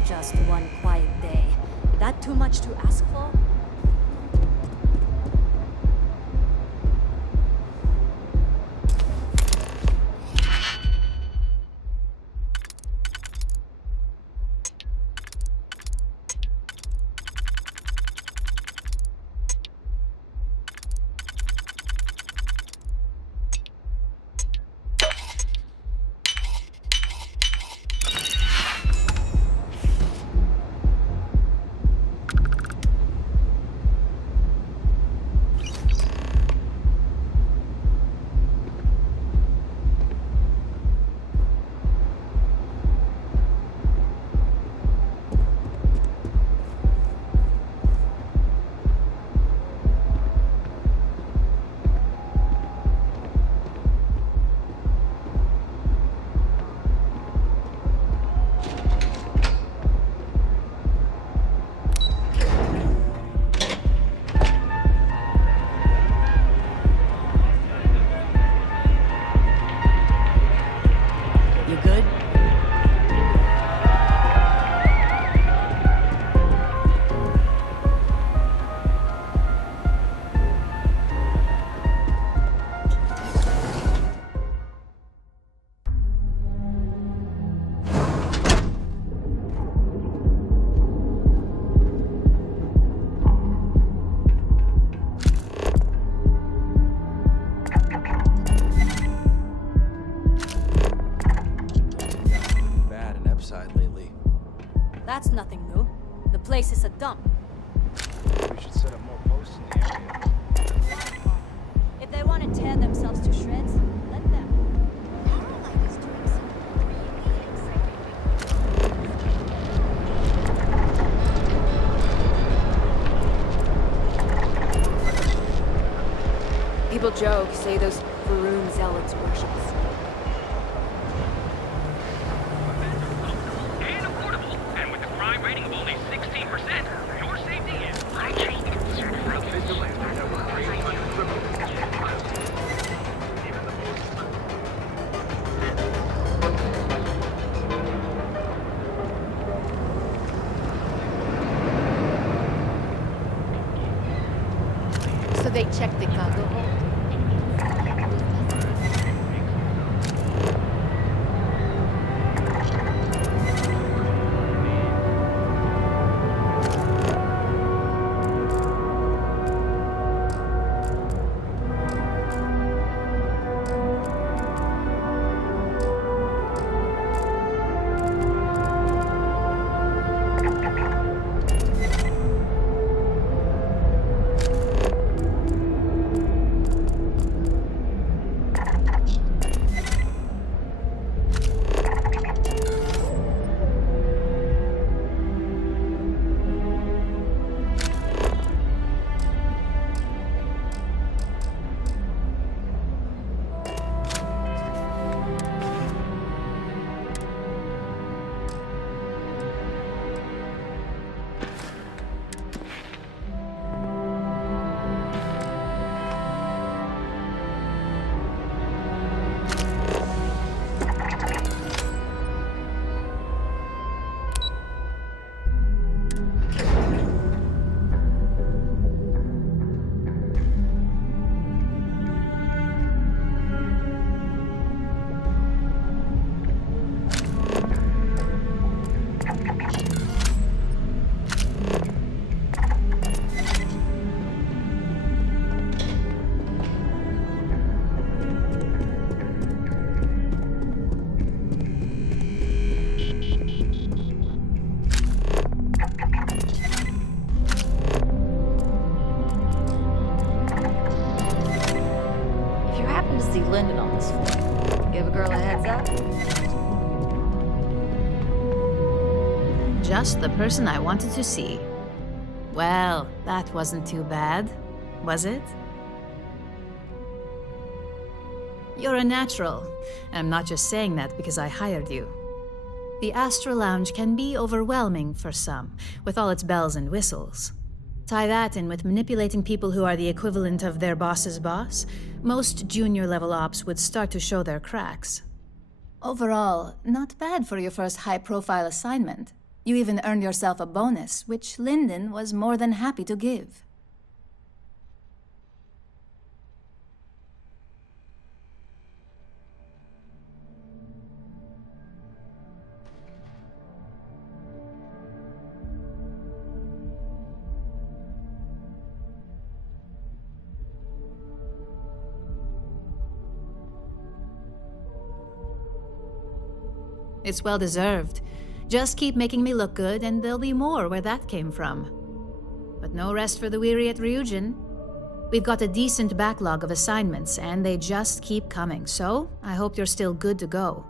Just one quiet day. That too much to ask for? nothing new. The place is a dump. We should set up more posts in the area. If they want to tear themselves to shreds, let them. People joke, say those Varun zealots worship. And affordable, and with a crime rating of only 16%, your safety is high-trained, certified vigilante. So they checked the cargo hold? Just the person I wanted to see. Well, that wasn't too bad, was it? You're a natural. I'm not just saying that because I hired you. The Astral Lounge can be overwhelming for some, with all its bells and whistles. Tie that in with manipulating people who are the equivalent of their boss's boss, most junior-level ops would start to show their cracks. Overall, not bad for your first high-profile assignment. You even earned yourself a bonus, which Lyndon was more than happy to give. It's well-deserved. Just keep making me look good, and there'll be more where that came from. But no rest for the weary at Ryujin. We've got a decent backlog of assignments, and they just keep coming, so I hope you're still good to go.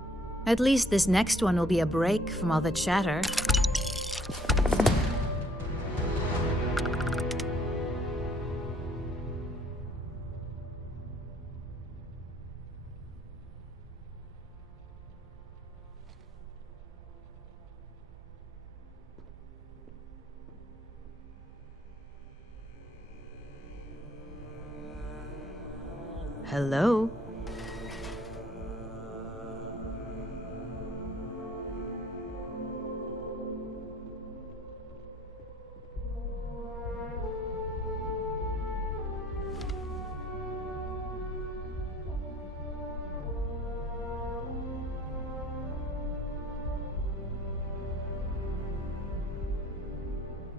At least this next one will be a break from all the chatter. Hello?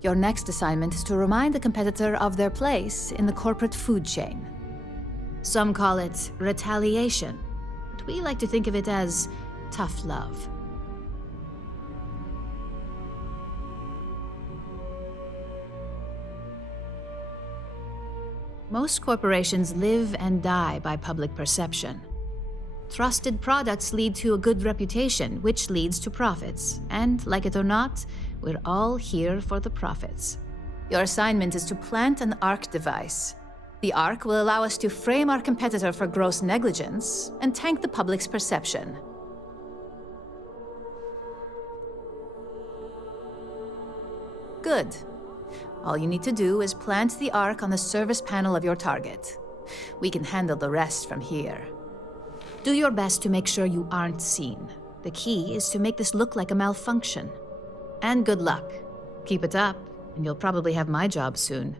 Your next assignment is to remind the competitor of their place in the corporate food chain. Some call it retaliation, but we like to think of it as tough love. Most corporations live and die by public perception. Trusted products lead to a good reputation, which leads to profits. And, like it or not, we're all here for the profits. Your assignment is to plant an ARC device. The ARC will allow us to frame our competitor for gross negligence and tank the public's perception. Good. All you need to do is plant the ARC on the service panel of your target. We can handle the rest from here. Do your best to make sure you aren't seen. The key is to make this look like a malfunction. And good luck. Keep it up, and you'll probably have my job soon.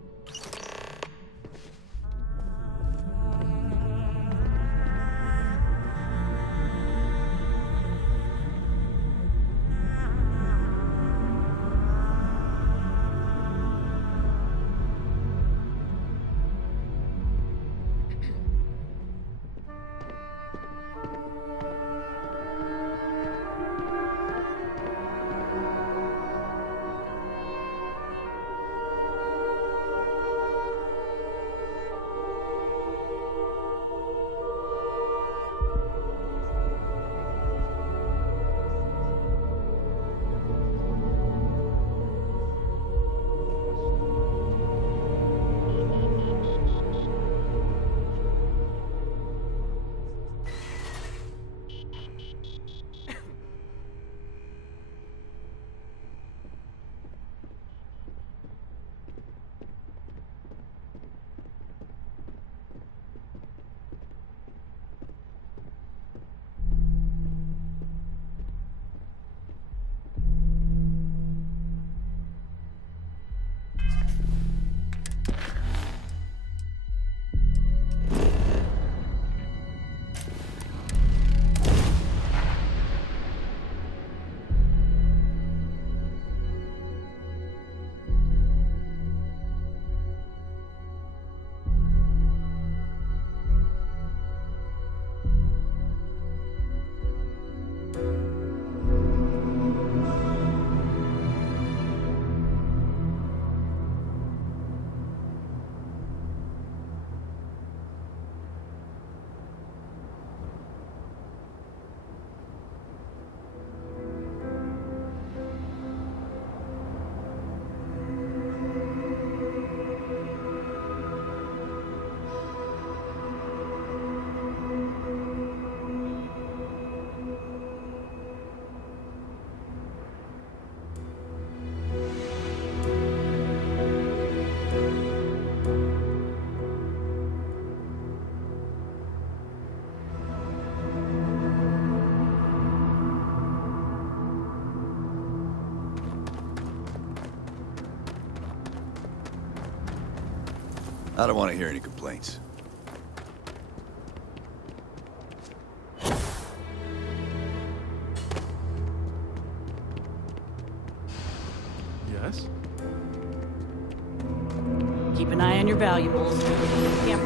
I don't want to hear any complaints. Yes? Keep an eye on your valuables. Yep.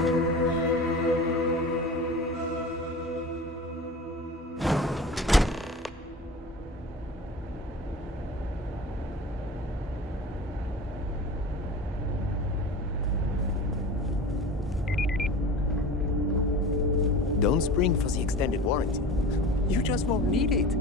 Don't spring for the extended warranty. You just won't need it.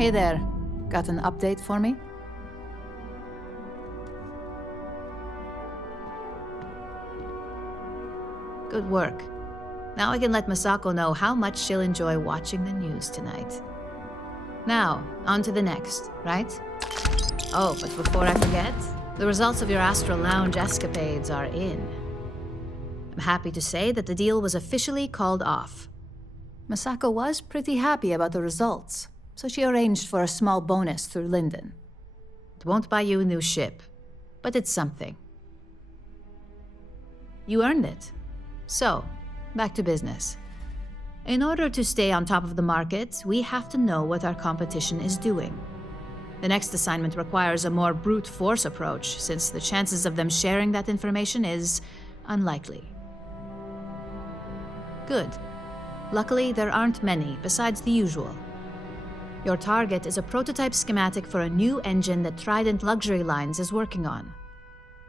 Hey there. Got an update for me? Good work. Now I can let Masako know how much she'll enjoy watching the news tonight. Now, on to the next, right? Oh, but before I forget, the results of your Astral Lounge escapades are in. I'm happy to say that the deal was officially called off. Masako was pretty happy about the results, so she arranged for a small bonus through Linden. It won't buy you a new ship, but it's something. You earned it. So, back to business. In order to stay on top of the market, we have to know what our competition is doing. The next assignment requires a more brute force approach, since the chances of them sharing that information is unlikely. Good. Luckily, there aren't many, besides the usual. Your target is a prototype schematic for a new engine that Trident Luxury Lines is working on.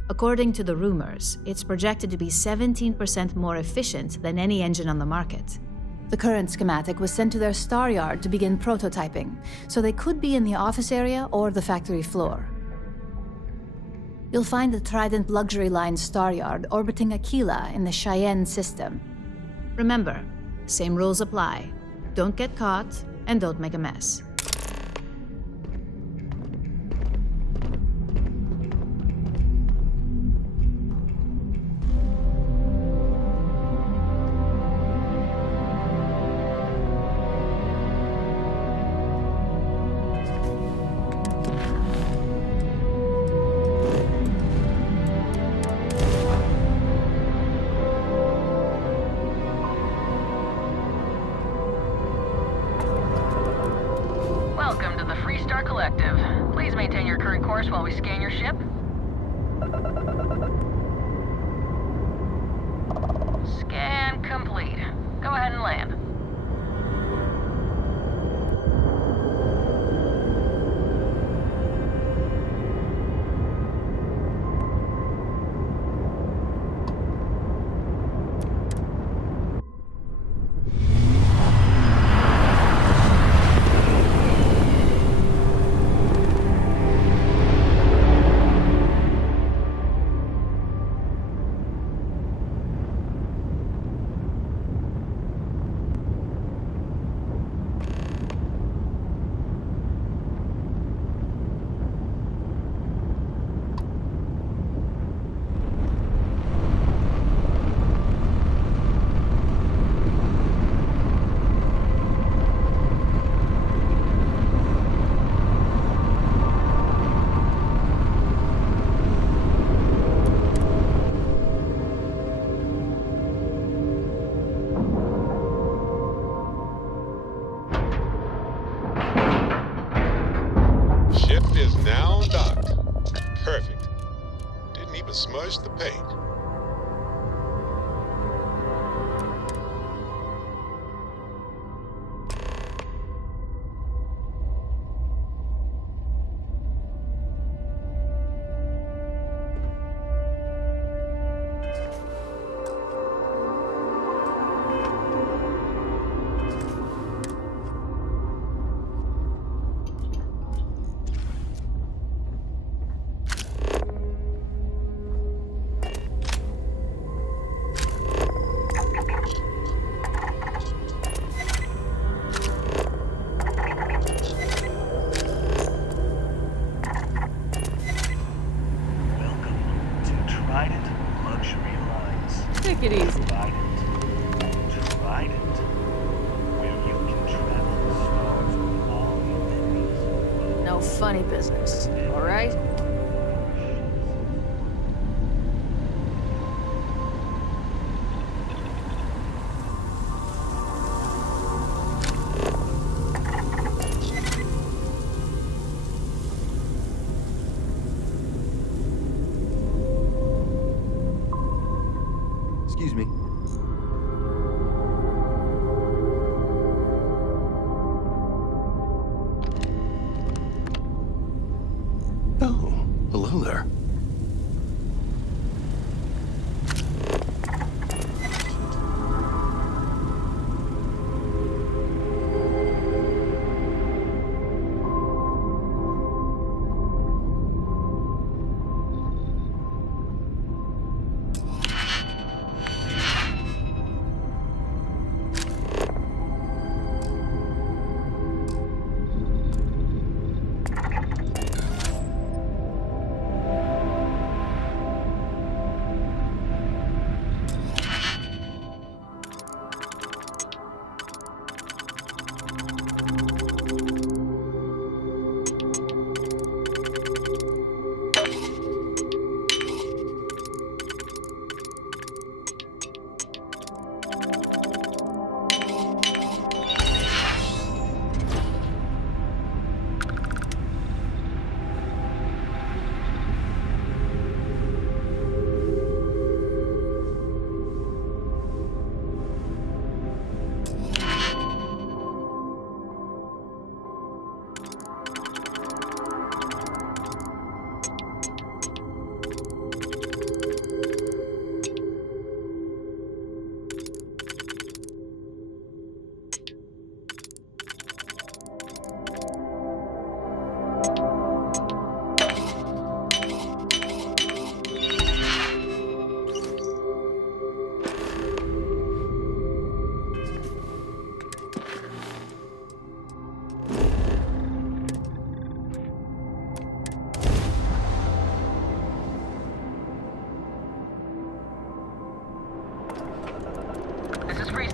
According to the rumors, it's projected to be 17% more efficient than any engine on the market. The current schematic was sent to their star yard to begin prototyping, so they could be in the office area or the factory floor. You'll find the Trident Luxury Line star yard orbiting Aquila in the Cheyenne system. Remember, same rules apply. Don't get caught, and don't make a mess. While we scan your ship? Scan complete. Go ahead and land. Smudge the paint. Take it easy. Trident. Where you can travel the stars with all your memories. No funny business, all right? Excuse me. Oh, hello there.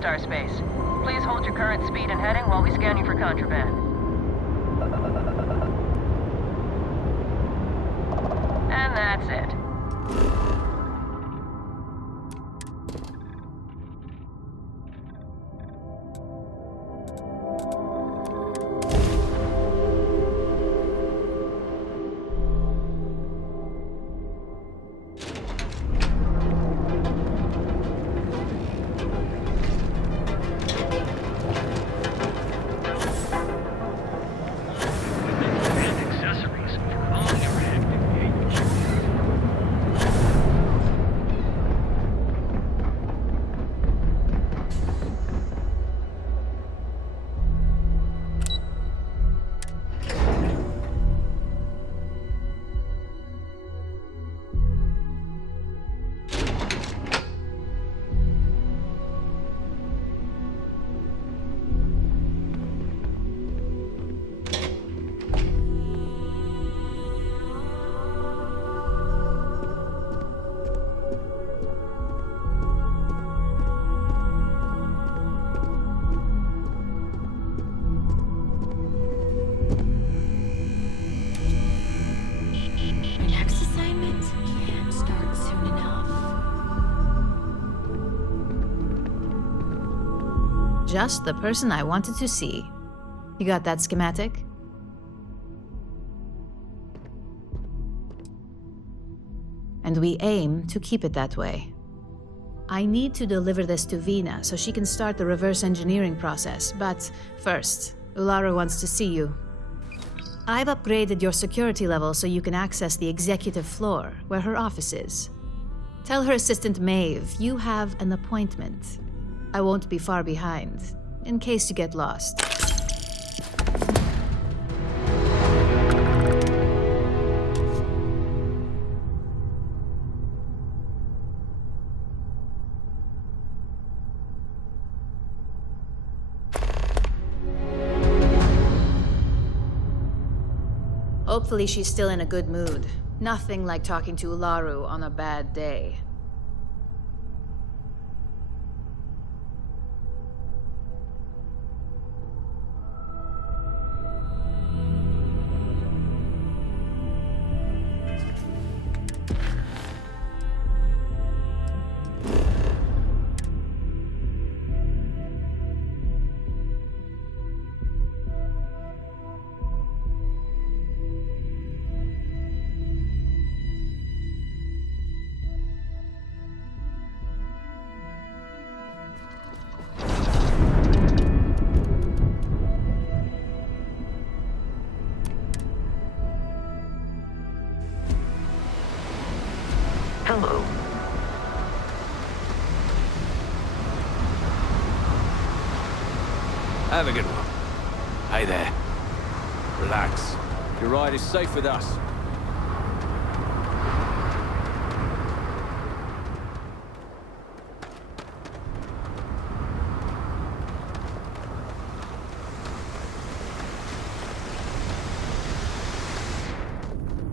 our space. Please hold your current speed and heading while we scan you for contraband. And that's it. Just the person I wanted to see. You got that schematic? And we aim to keep it that way. I need to deliver this to Vina so she can start the reverse engineering process, but first, Ulara wants to see you. I've upgraded your security level so you can access the executive floor, where her office is. Tell her assistant Maeve you have an appointment. I won't be far behind, in case you get lost. Hopefully she's still in a good mood. Nothing like talking to Ularu on a bad day. Hello. Have a good one. Hey there. Relax. Your ride is safe with us.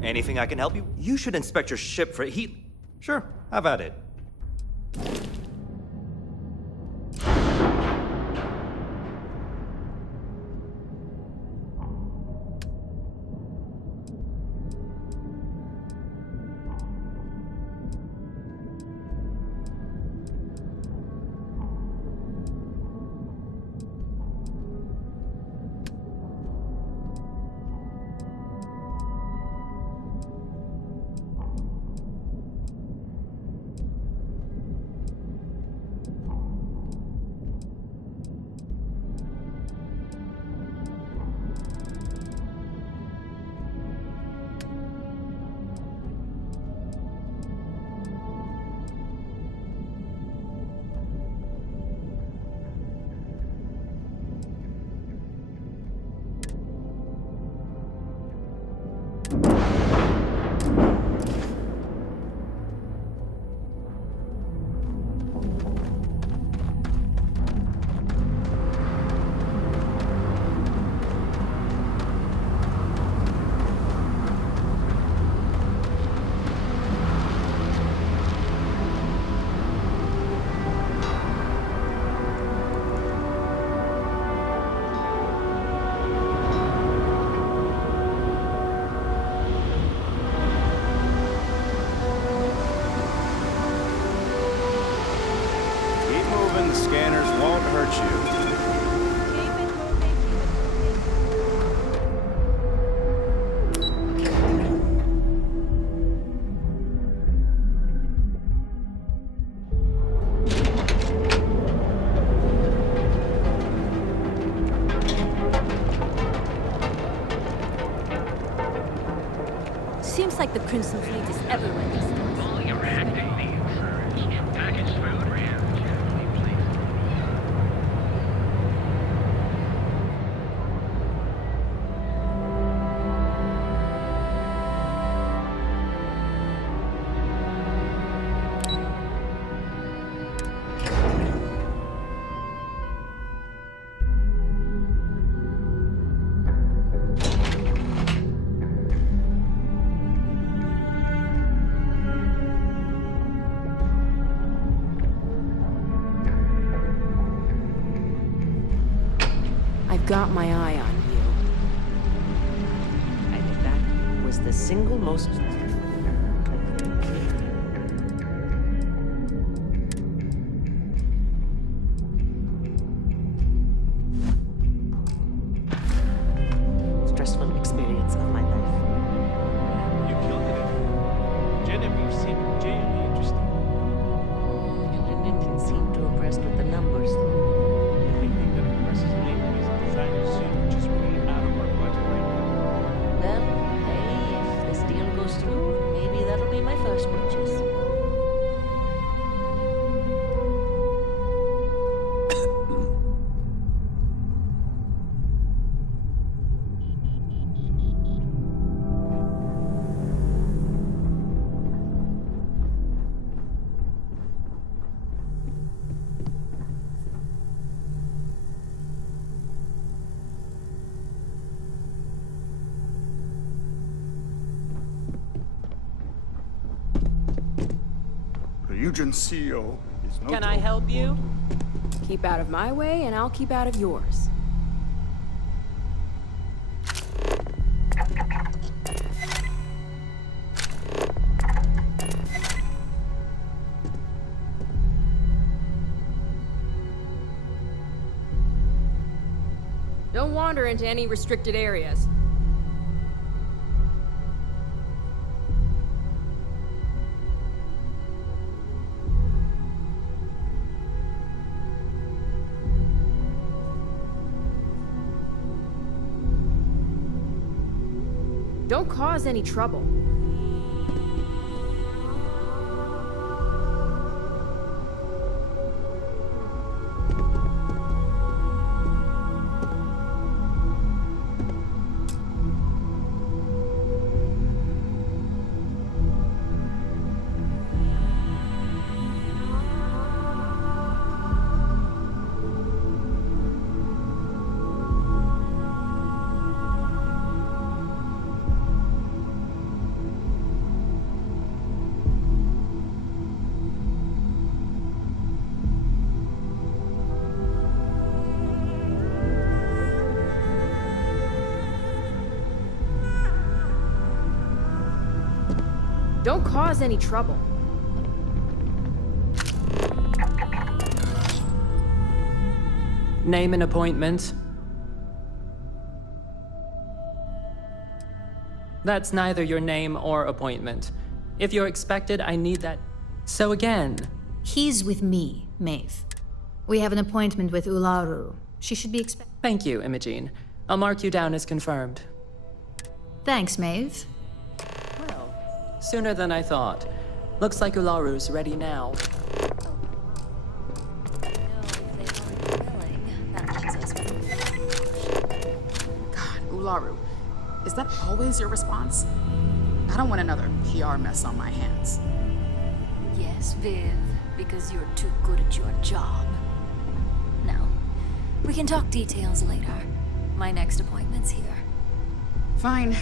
Anything I can help you? You should inspect your ship for heat. Sure, have at it. Seems like the Crimson Fleet is everywhere these days. All your acting needs. Packaged food and generally placed. I've got my eye on you. I think that was the single most... stressful experience of my life. You killed it. Genevieve seemed genuinely interesting. Lyndon didn't seem too impressed with the numbers, though. The only thing that impresses me is the design of suit, which is way out of our budget right now. Well, hey, if this deal goes through, maybe that'll be my first purchase. Ryujin CEO is no Can I help you? Keep out of my way, and I'll keep out of yours. Don't wander into any restricted areas. Don't cause any trouble. Don't cause any trouble. Name and appointment. That's neither your name or appointment. If you're expected, I need that. So again. He's with me, Maeve. We have an appointment with Ularu. She should be expected. Thank you, Imogene. I'll mark you down as confirmed. Thanks, Maeve. Sooner than I thought. Looks like Ularu's ready now. God, Ularu. Is that always your response? I don't want another PR mess on my hands. Yes, Viv, because you're too good at your job. Now, we can talk details later. My next appointment's here. Fine.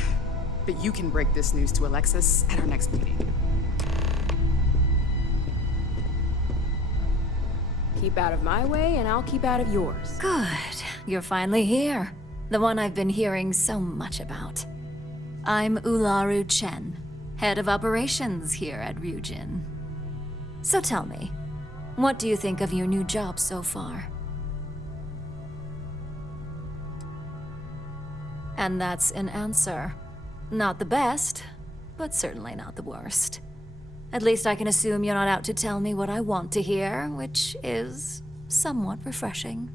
But you can break this news to Alexis at our next meeting. Keep out of my way, and I'll keep out of yours. Good. You're finally here. The one I've been hearing so much about. I'm Ularu Chen, head of operations here at Ryujin. So tell me, what do you think of your new job so far? And that's an answer. Not the best, but certainly not the worst. At least I can assume you're not out to tell me what I want to hear, which is somewhat refreshing.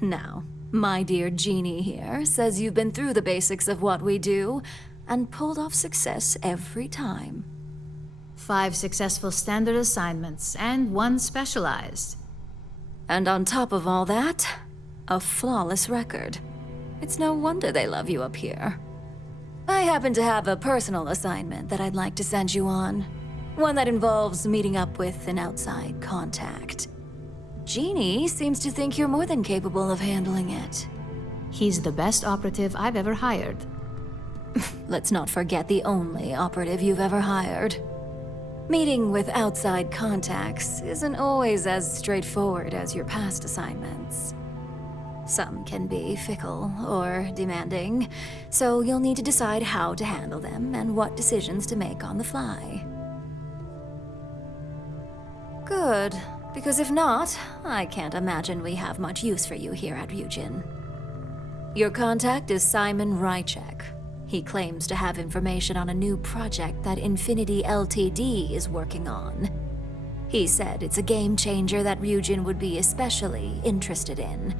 Now, my dear Jeannie here says you've been through the basics of what we do, and pulled off success every time. 5 successful standard assignments, and 1 specialized. And on top of all that, a flawless record. It's no wonder they love you up here. I happen to have a personal assignment that I'd like to send you on. One that involves meeting up with an outside contact. Jeannie seems to think you're more than capable of handling it. He's the best operative I've ever hired. Let's not forget the only operative you've ever hired. Meeting with outside contacts isn't always as straightforward as your past assignments. Some can be fickle or demanding, so you'll need to decide how to handle them and what decisions to make on the fly. Good, because if not, I can't imagine we have much use for you here at Ryujin. Your contact is Simon Rychek. He claims to have information on a new project that Infinity Ltd. Is working on. He said it's a game changer that Ryujin would be especially interested in,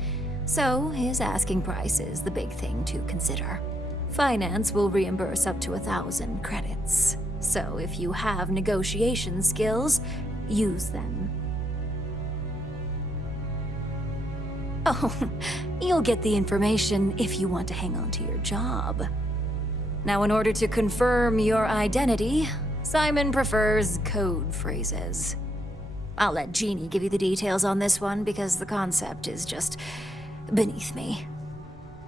so his asking price is the big thing to consider. Finance will reimburse up to 1,000 credits, so if you have negotiation skills, use them. Oh, you'll get the information if you want to hang on to your job. Now, in order to confirm your identity, Simon prefers code phrases. I'll let Jeannie give you the details on this one because the concept is just beneath me.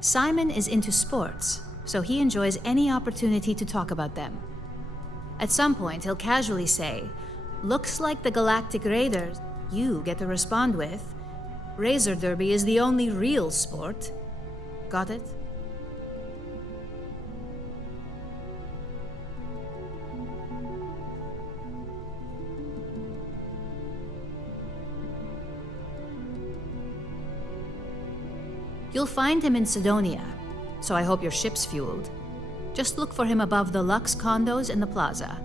Simon is into sports, so he enjoys any opportunity to talk about them. At some point, he'll casually say, "Looks like the Galactic Raiders." You get to respond with, "Razor Derby is the only real sport." Got it? You'll find him in Sidonia, so I hope your ship's fueled. Just look for him above the Lux condos in the plaza.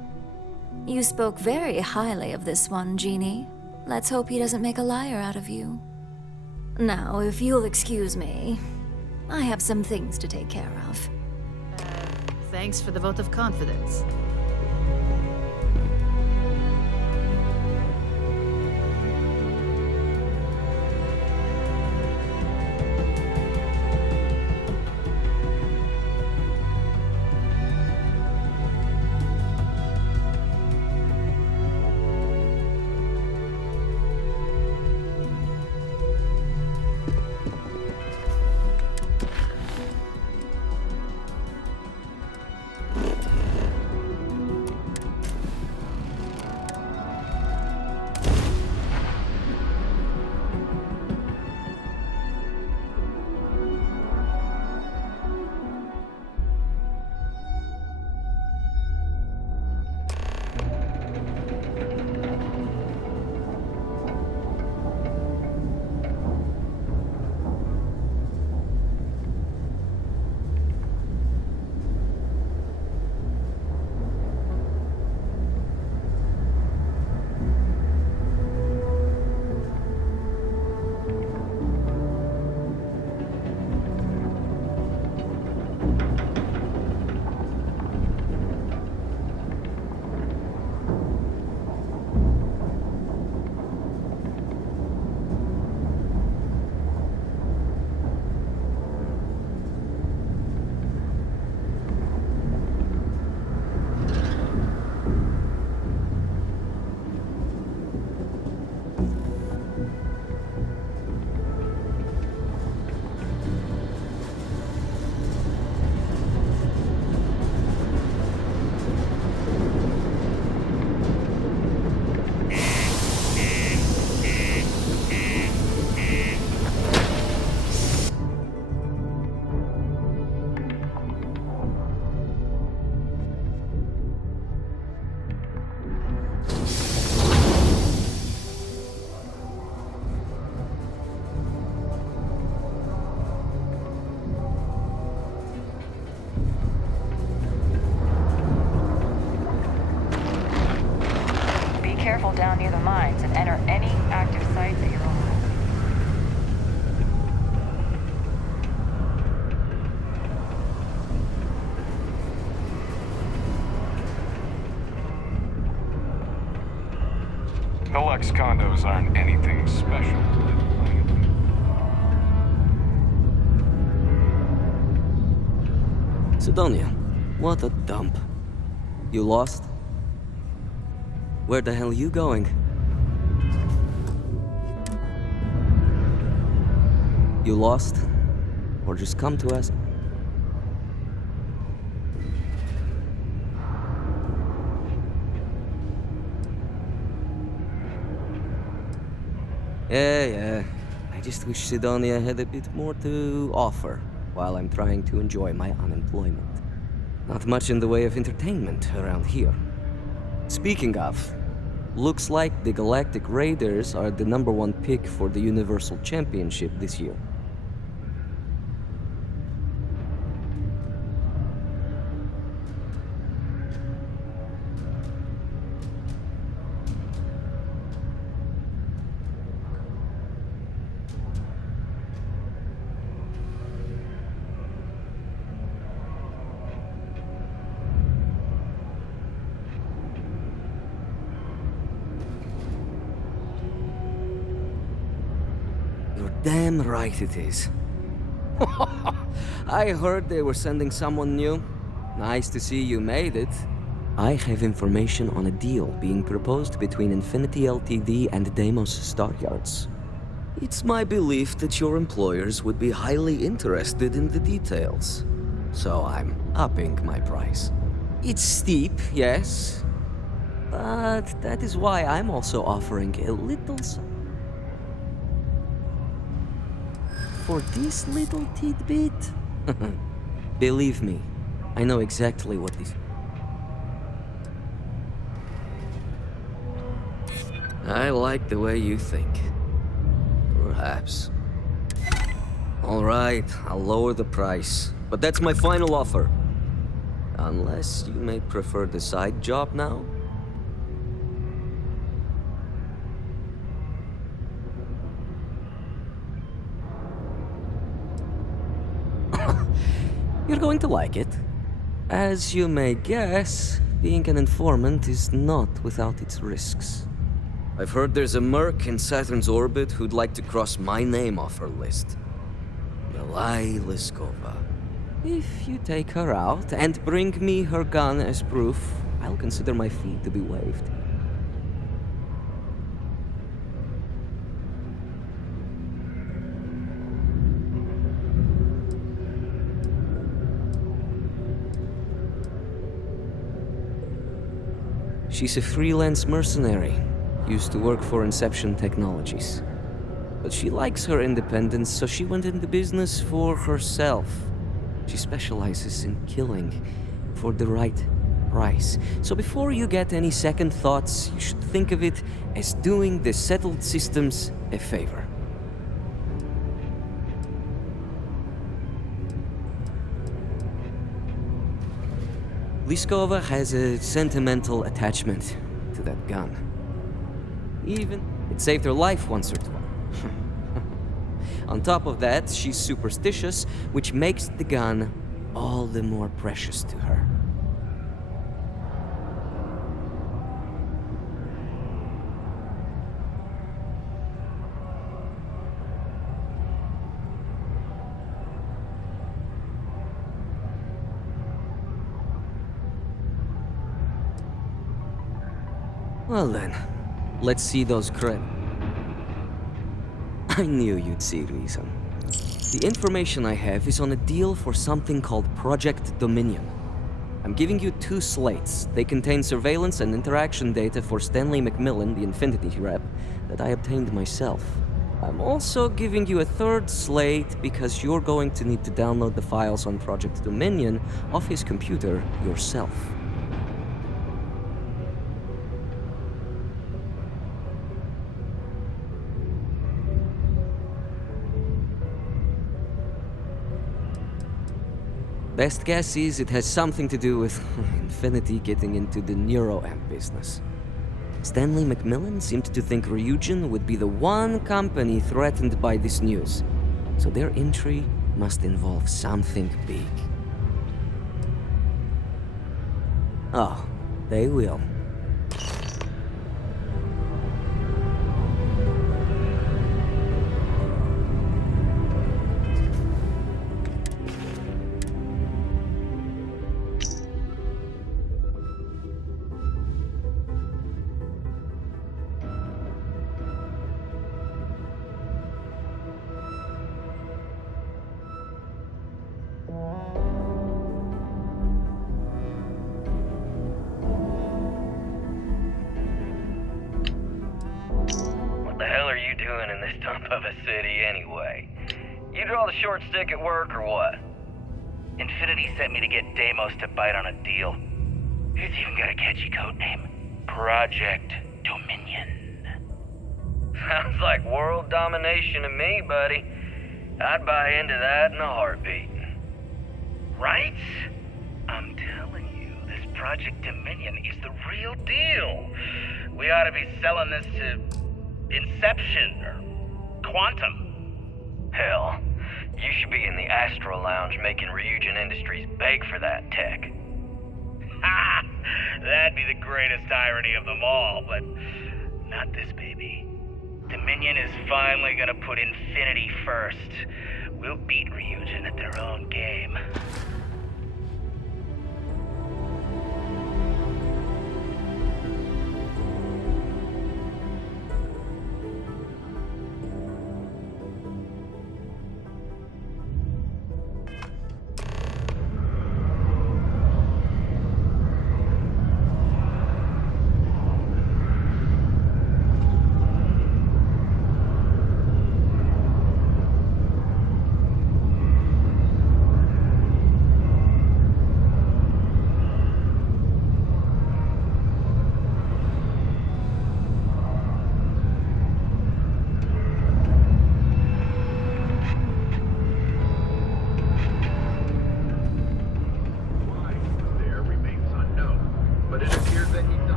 You spoke very highly of this one, Jeannie. Let's hope he doesn't make a liar out of you. Now, if you'll excuse me, I have some things to take care of. Thanks for the vote of confidence. Careful down near the mines and enter any active sites at your own risk. Deluxe condos aren't anything special. Sidonia, what a dump. You lost? Where the hell are you going? You lost? Or just come to us? Yeah. I just wish Sidonia had a bit more to offer while I'm trying to enjoy my unemployment. Not much in the way of entertainment around here. Speaking of, looks like the Galactic Raiders are the #1 pick for the Universal Championship this year. Damn right it is. I heard they were sending someone new. Nice to see you made it. I have information on a deal being proposed between Infinity Ltd and Deimos Stockyards. It's my belief that your employers would be highly interested in the details. So I'm upping my price. It's steep, yes. But that is why I'm also offering a little for this little tidbit? Believe me, I know exactly what this... I like the way you think. Perhaps. Alright, I'll lower the price. But that's my final offer. Unless you may prefer the side job now? You're going to like it. As you may guess, being an informant is not without its risks. I've heard there's a merc in Saturn's orbit who'd like to cross my name off her list. Milai Liskova. If you take her out and bring me her gun as proof, I'll consider my fee to be waived. She's a freelance mercenary, used to work for Inception Technologies. But she likes her independence, so she went into business for herself. She specializes in killing for the right price. So before you get any second thoughts, you should think of it as doing the settled systems a favor. Liskova has a sentimental attachment to that gun. Even it saved her life once or twice. On top of that, she's superstitious, which makes the gun all the more precious to her. Well then, let's see those credits. I knew you'd see reason. The information I have is on a deal for something called Project Dominion. I'm giving you 2 slates. They contain surveillance and interaction data for Stanley McMillan, the Infinity rep, that I obtained myself. I'm also giving you a 3rd slate because you're going to need to download the files on Project Dominion off his computer yourself. Best guess is it has something to do with Infinity getting into the neuroamp business. Stanley McMillan seemed to think Ryujin would be the one company threatened by this news, so their entry must involve something big. Oh, they will. this dump of a city anyway? You draw the short stick at work or what? Infinity sent me to get Deimos to bite on a deal. It's even got a catchy code name. Project Dominion. Sounds like world domination to me, buddy. I'd buy into that in a heartbeat. Right? I'm telling you, this Project Dominion is the real deal. We ought to be selling this to Inception or Quantum. Hell, you should be in the Astro Lounge making Ryujin Industries beg for that tech. Ha! That'd be the greatest irony of them all, but not this baby. Dominion is finally gonna put Infinity first. We'll beat Ryujin at their own game.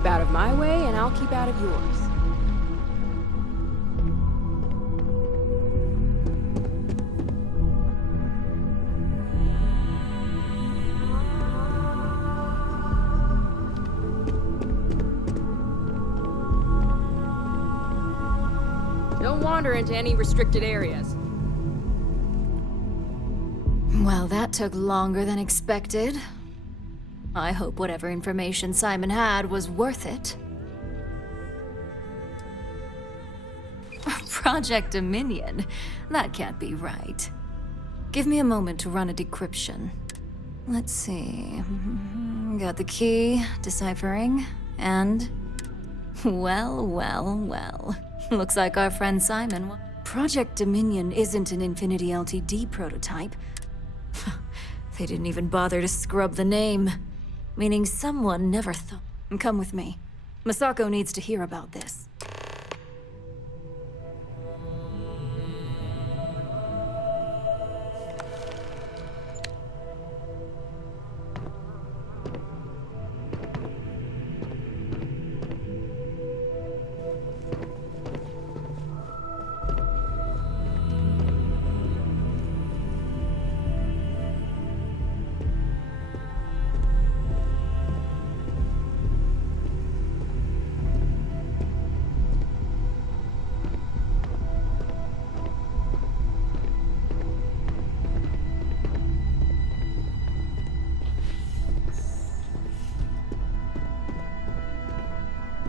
Keep out of my way, and I'll keep out of yours. Don't wander into any restricted areas. Well, that took longer than expected. I hope whatever information Simon had was worth it. Project Dominion? That can't be right. Give me a moment to run a decryption. Let's see. Got the key, deciphering, and... Well. Looks like our friend Simon... Project Dominion isn't an Infinity LTD prototype. They didn't even bother to scrub the name. Meaning someone never thought... Come with me. Masako needs to hear about this.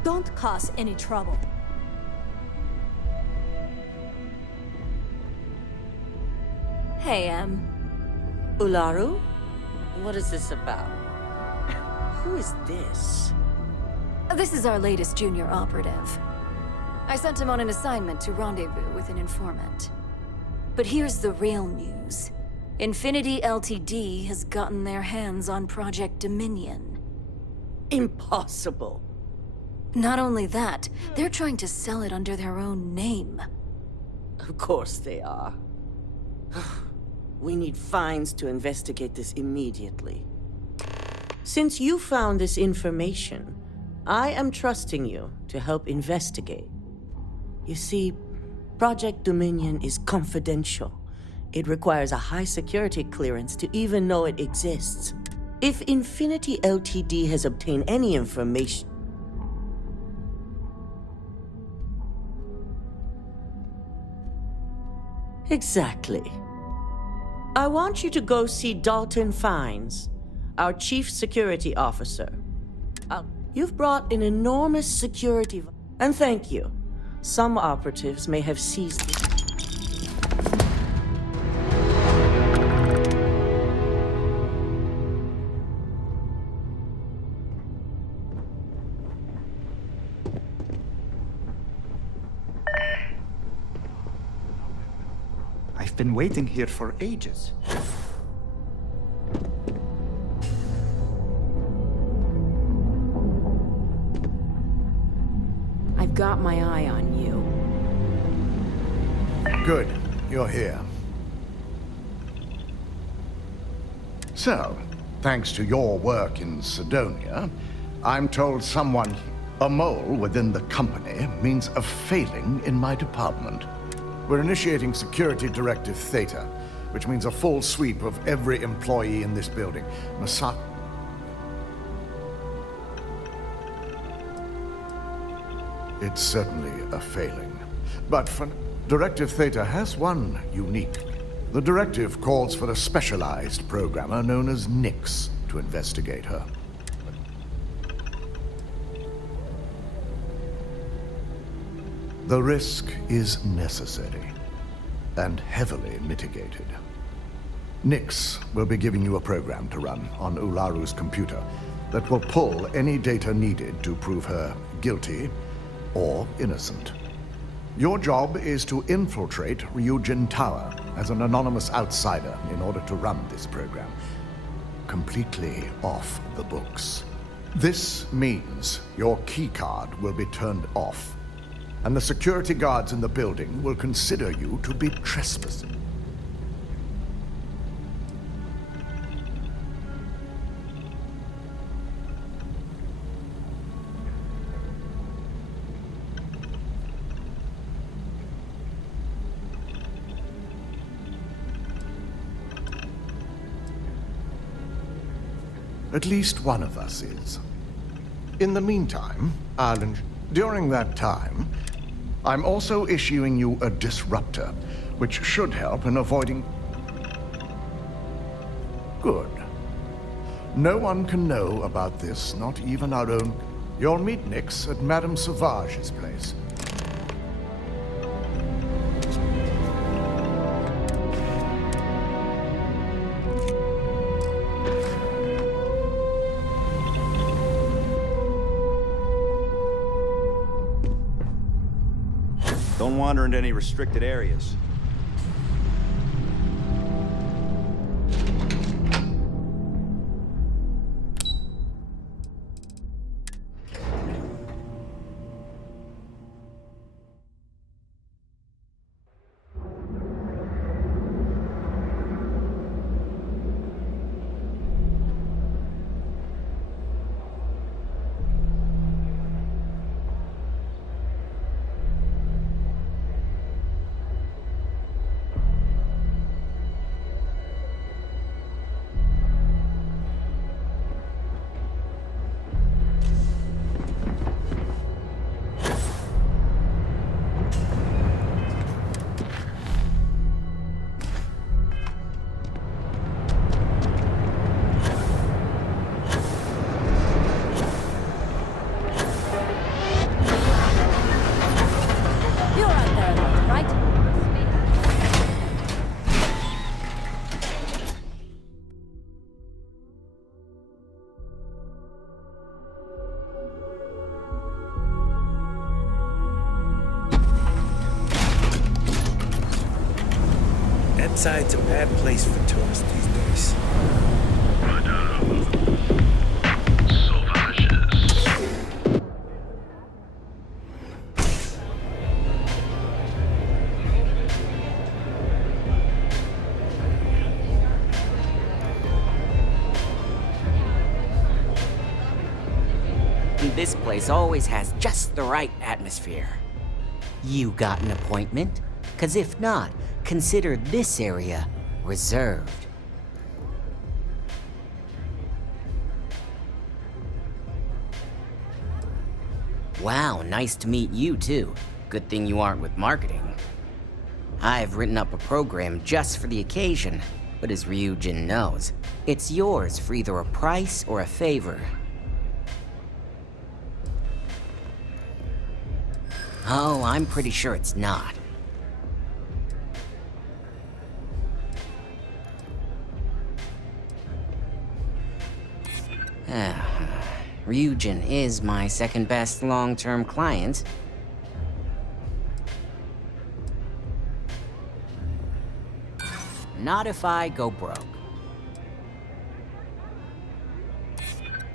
Don't cause any trouble. Hey, Ularu? What is this about? Who is this? This is our latest junior operative. I sent him on an assignment to rendezvous with an informant. But here's the real news. Infinity LTD has gotten their hands on Project Dominion. Impossible. Not only that, they're trying to sell it under their own name. Of course they are. We need fines to investigate this immediately. Since you found this information, I am trusting you to help investigate. You see, Project Dominion is confidential. It requires a high security clearance to even know it exists. If Infinity LTD has obtained any information... Exactly. I want you to go see Dalton Fiennes, our chief security officer. You've brought an enormous security... And thank you. Some operatives may have seized it. I've been waiting here for ages. I've got my eye on you. Good. You're here. So, thanks to your work in Sidonia, I'm told someone... A mole within the company means a failing in my department. We're initiating Security Directive Theta, which means a full sweep of every employee in this building. Masako... It's certainly a failing. But for... Directive Theta has one unique. The directive calls for a specialized programmer known as Nix to investigate her. The risk is necessary and heavily mitigated. Nix will be giving you a program to run on Ularu's computer that will pull any data needed to prove her guilty or innocent. Your job is to infiltrate Ryujin Tower as an anonymous outsider in order to run this program, completely off the books. This means your keycard will be turned off, and the security guards in the building will consider you to be trespassing. At least one of us is. In the meantime, during that time, I'm also issuing you a disruptor, which should help in avoiding... Good. No one can know about this, not even our own... You'll meet Nix at Madame Sauvage's place. Don't wander into any restricted areas. Side's a bad place for tourists these days. This place always has just the right atmosphere. You got an appointment? 'Cause if not, consider this area reserved. Wow, nice to meet you too. Good thing you aren't with marketing. I've written up a program just for the occasion, but as Ryujin knows, it's yours for either a price or a favor. Oh, I'm pretty sure it's not. Ryujin is my second best long-term client. Not if I go broke.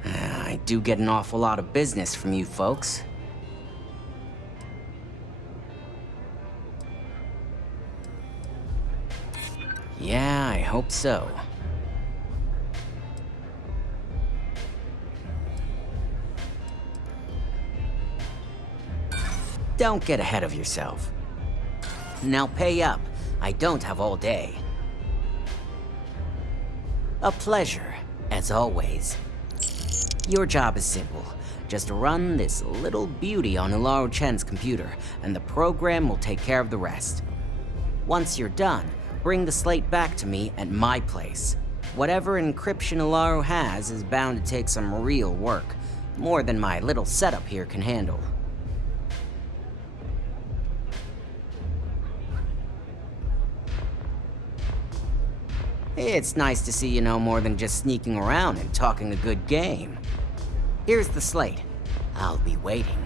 I do get an awful lot of business from you folks. Yeah, I hope so. Don't get ahead of yourself. Now pay up. I don't have all day. A pleasure, as always. Your job is simple. Just run this little beauty on Ularu Chen's computer, and the program will take care of the rest. Once you're done, bring the slate back to me at my place. Whatever encryption Ularu has is bound to take some real work, more than my little setup here can handle. It's nice to see you know more than just sneaking around and talking a good game. Here's the slate. I'll be waiting.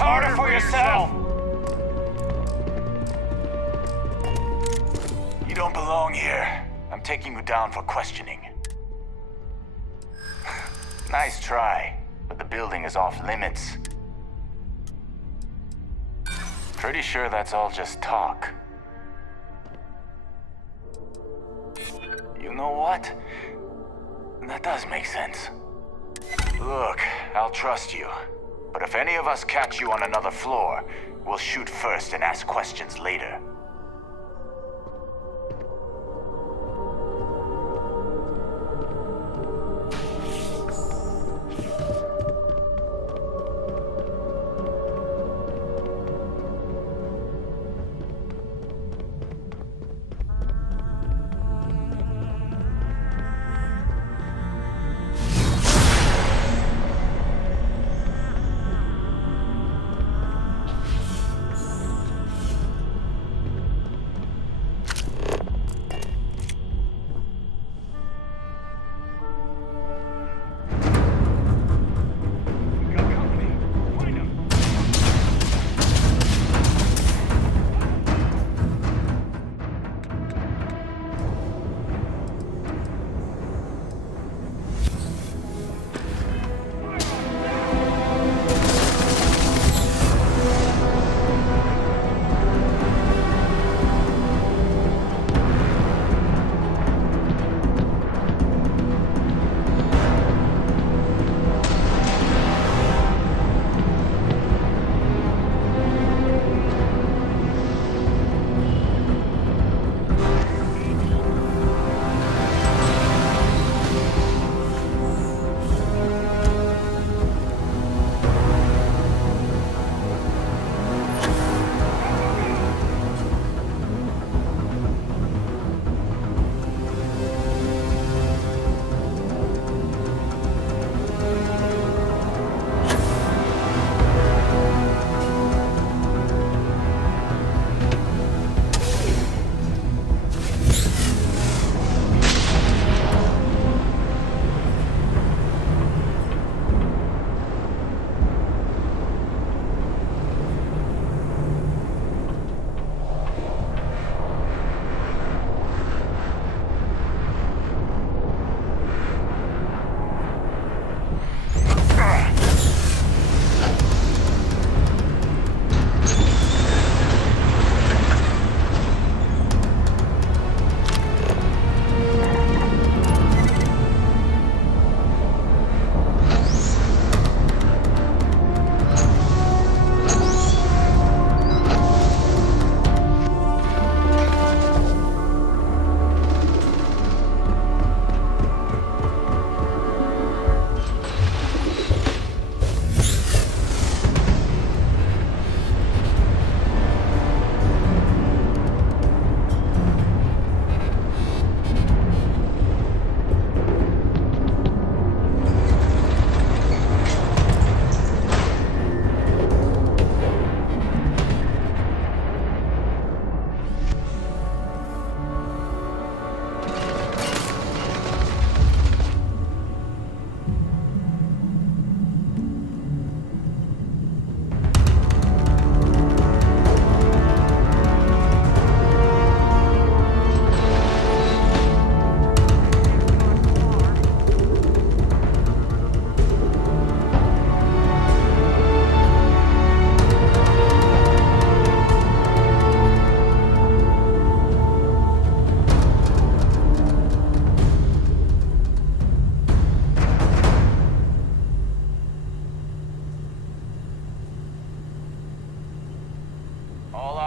harder for yourself! You don't belong here. I'm taking you down for questioning. Nice try, but the building is off limits. Pretty sure that's all just talk. You know what? That does make sense. Look, I'll trust you. But if any of us catch you on another floor, we'll shoot first and ask questions later.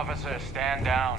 Officer, stand down.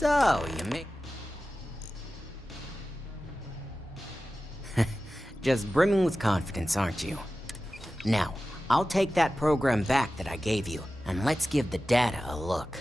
So, you make... Just brimming with confidence, aren't you? Now, I'll take that program back that I gave you, and let's give the data a look.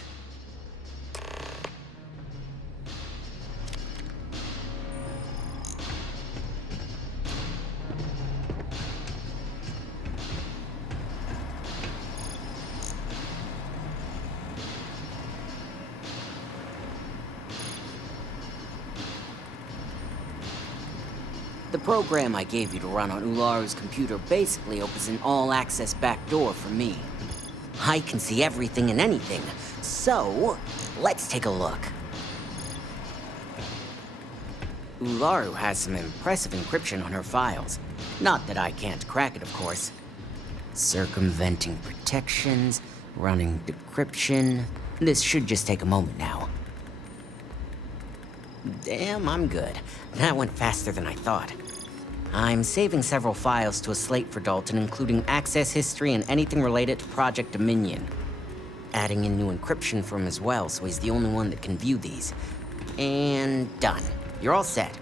The program I gave you to run on Ularu's computer basically opens an all-access backdoor for me. I can see everything and anything, so let's take a look. Ularu has some impressive encryption on her files. Not that I can't crack it, of course. Circumventing protections, running decryption. This should just take a moment now. Damn, I'm good. That went faster than I thought. I'm saving several files to a slate for Dalton, including access history and anything related to Project Dominion. Adding in new encryption for him as well, so he's the only one that can view these. And done. You're all set.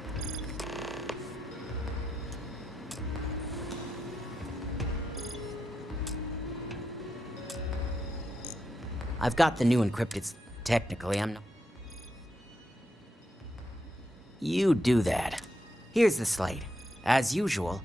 I've got the new encrypted... Technically, I'm not... You do that. Here's the slate. As usual.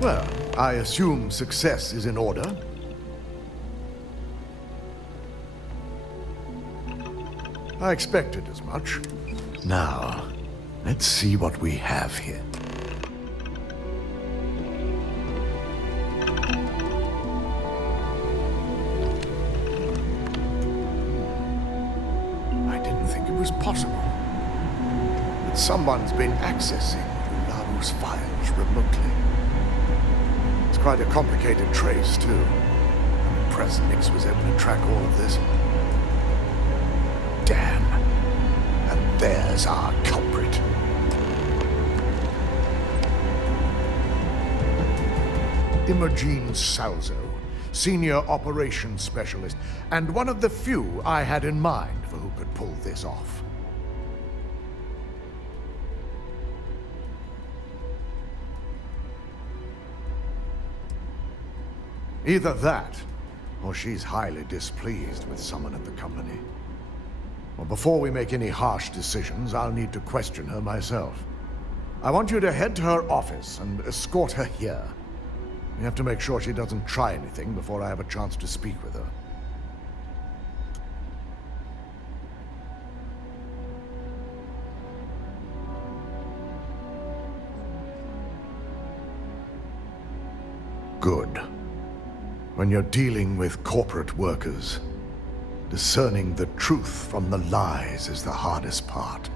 Well, I assume success is in order. I expected as much. Now, let's see what we have here. I didn't think it was possible that someone's been accessing Ularu's files remotely. It's quite a complicated trace, too. I'm impressed Nix was able to track all of this. Damn. And there's our culprit. Imogen Salzo, Senior Operations Specialist, and one of the few I had in mind for who could pull this off. Either that, or she's highly displeased with someone at the company. Well, before we make any harsh decisions, I'll need to question her myself. I want you to head to her office and escort her here. We have to make sure she doesn't try anything before I have a chance to speak with her. Good. When you're dealing with corporate workers, discerning the truth from the lies is the hardest part.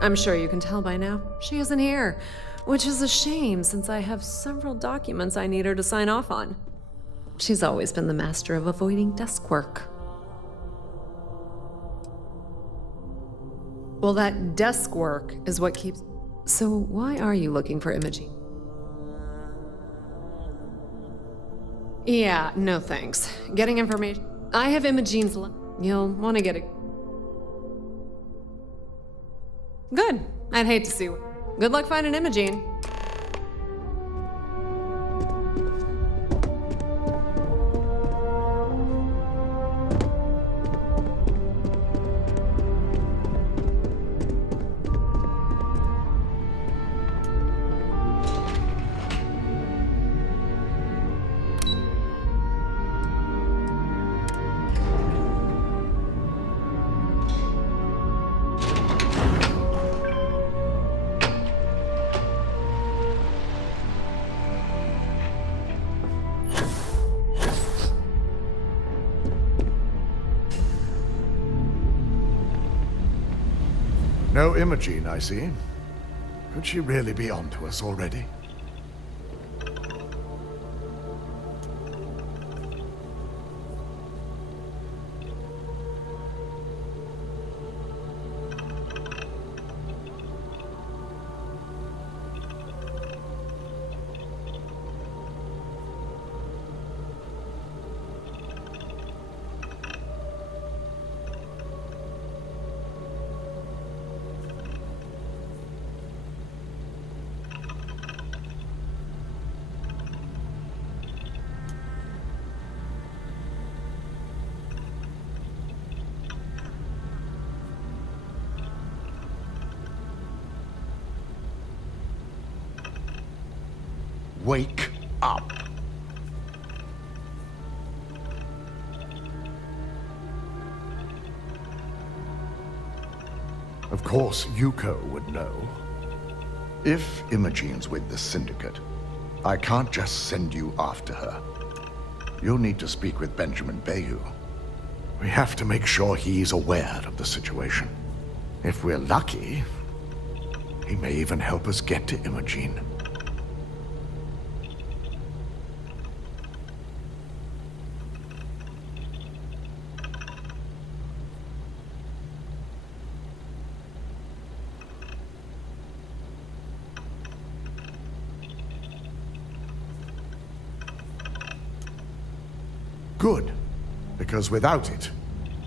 I'm sure you can tell by now. She isn't here, which is a shame since I have several documents I need her to sign off on. She's always been the master of avoiding desk work. Well, that desk work is what keeps... So why are you looking for Imogene? Yeah, no thanks. Getting information... I have Imogene's... You'll want to get it... Good. I'd hate to see her. Good luck finding Imogene. No Imogene, I see. Could she really be onto us already? Wake up. Of course, Yuko would know. If Imogene's with the Syndicate, I can't just send you after her. You'll need to speak with Benjamin Bayou. We have to make sure he's aware of the situation. If we're lucky, he may even help us get to Imogene. Good, because without it,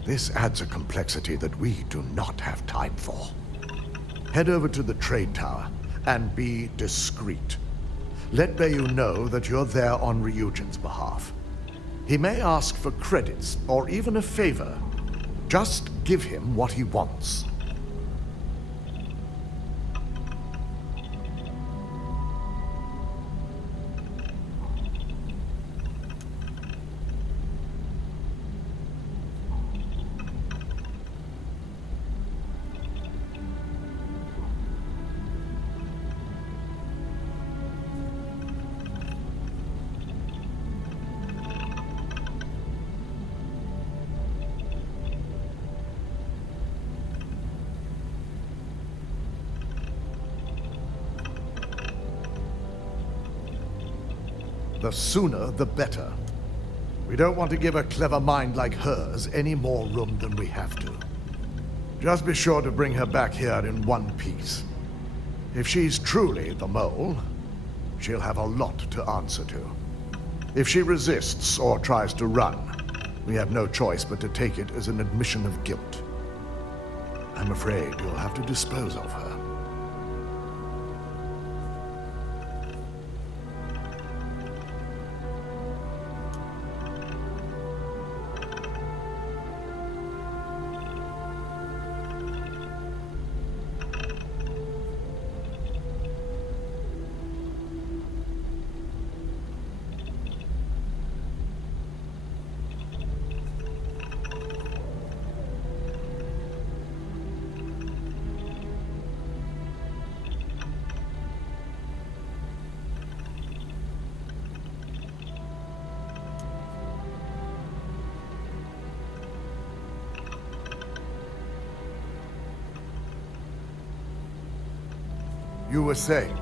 this adds a complexity that we do not have time for. Head over to the trade tower and be discreet. Let Bayou know that you're there on Ryujin's behalf. He may ask for credits or even a favor. Just give him what he wants. The sooner, the better. We don't want to give a clever mind like hers any more room than we have to. Just be sure to bring her back here in one piece. If she's truly the mole, she'll have a lot to answer to. If she resists or tries to run, we have no choice but to take it as an admission of guilt. I'm afraid you'll have to dispose of her. You were saying?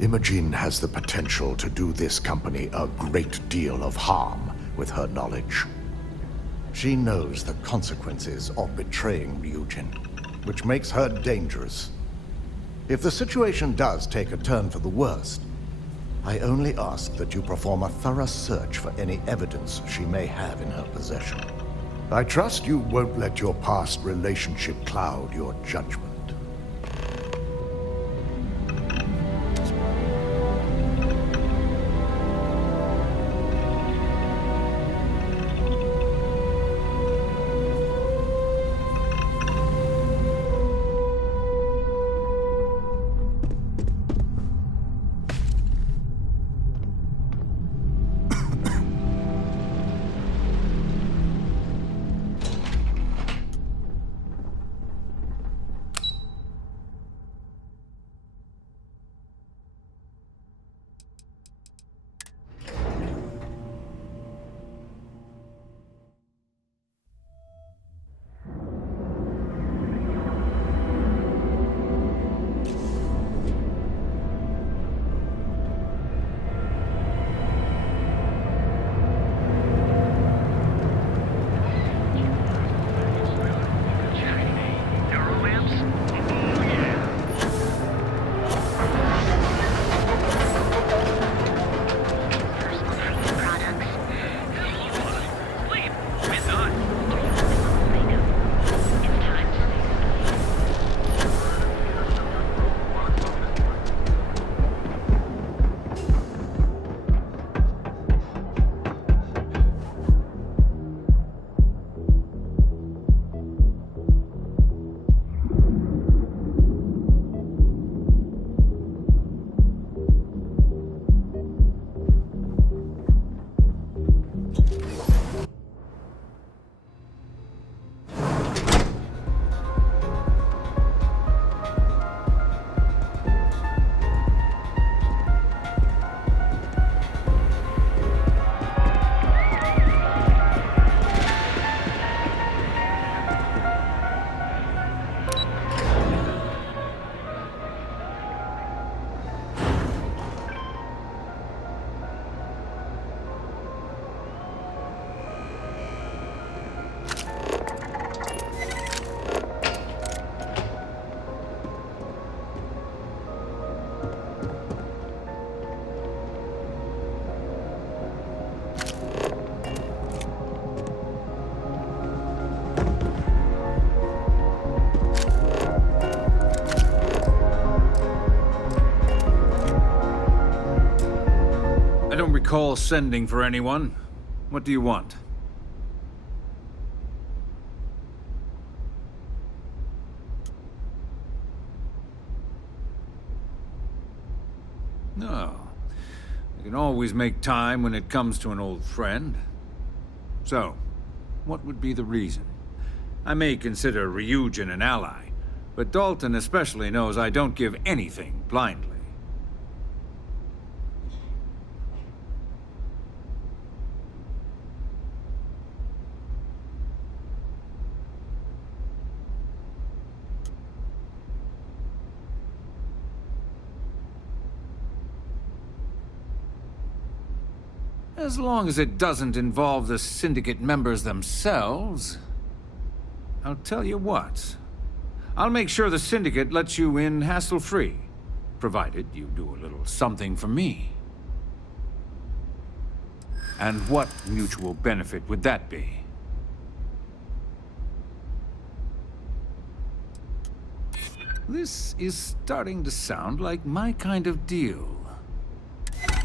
Imogen has the potential to do this company a great deal of harm with her knowledge. She knows the consequences of betraying Ryujin, which makes her dangerous. If the situation does take a turn for the worst, I only ask that you perform a thorough search for any evidence she may have in her possession. I trust you won't let your past relationship cloud your judgment. Recall sending for anyone. What do you want? No. I can always make time when it comes to an old friend. So, what would be the reason? I may consider Ryujin an ally, but Dalton especially knows I don't give anything blindly. As long as it doesn't involve the Syndicate members themselves. I'll tell you what. I'll make sure the Syndicate lets you in hassle-free, provided you do a little something for me. And what mutual benefit would that be? This is starting to sound like my kind of deal.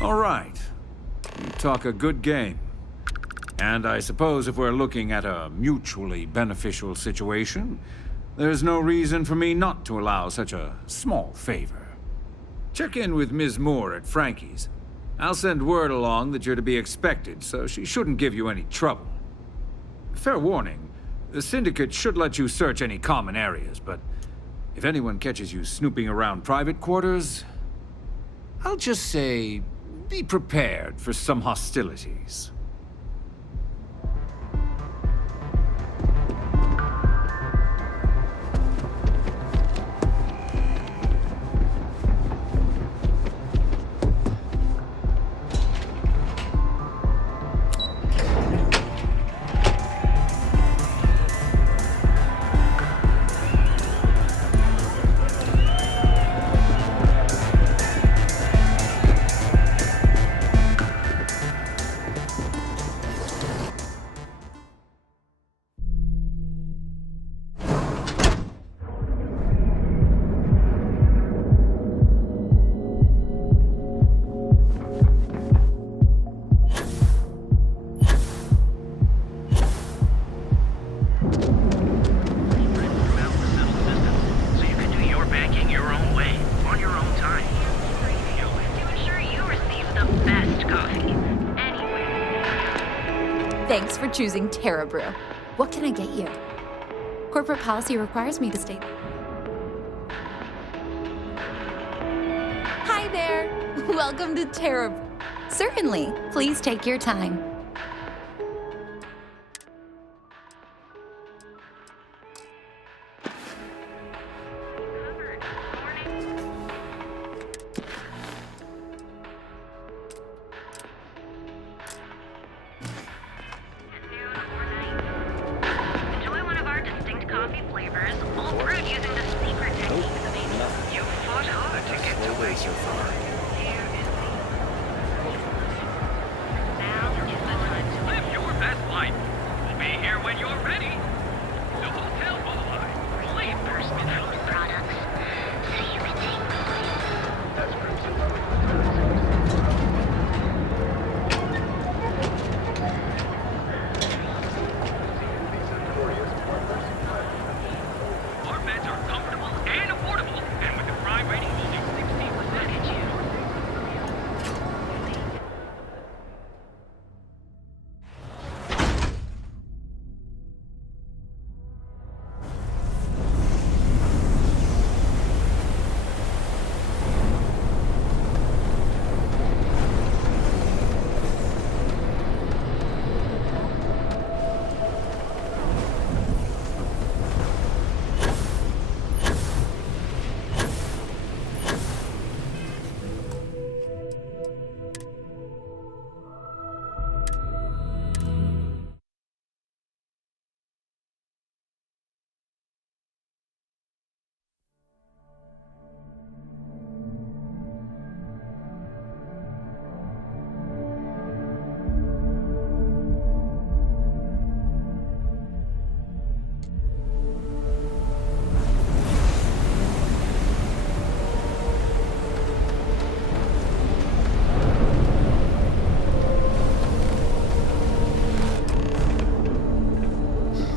All right. You talk a good game. And I suppose if we're looking at a mutually beneficial situation, there's no reason for me not to allow such a small favor. Check in with Ms. Moore at Frankie's. I'll send word along that you're to be expected, so she shouldn't give you any trouble. Fair warning, the Syndicate should let you search any common areas, but if anyone catches you snooping around private quarters, I'll just say, be prepared for some hostilities. Thanks for choosing Terra Brew. What can I get you? Corporate policy requires me to stay. Hi there! Welcome to Terra Brew. Certainly. Please take your time.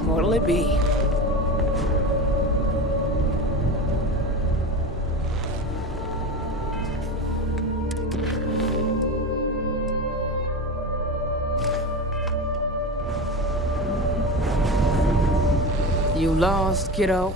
What'll it be? You lost, kiddo?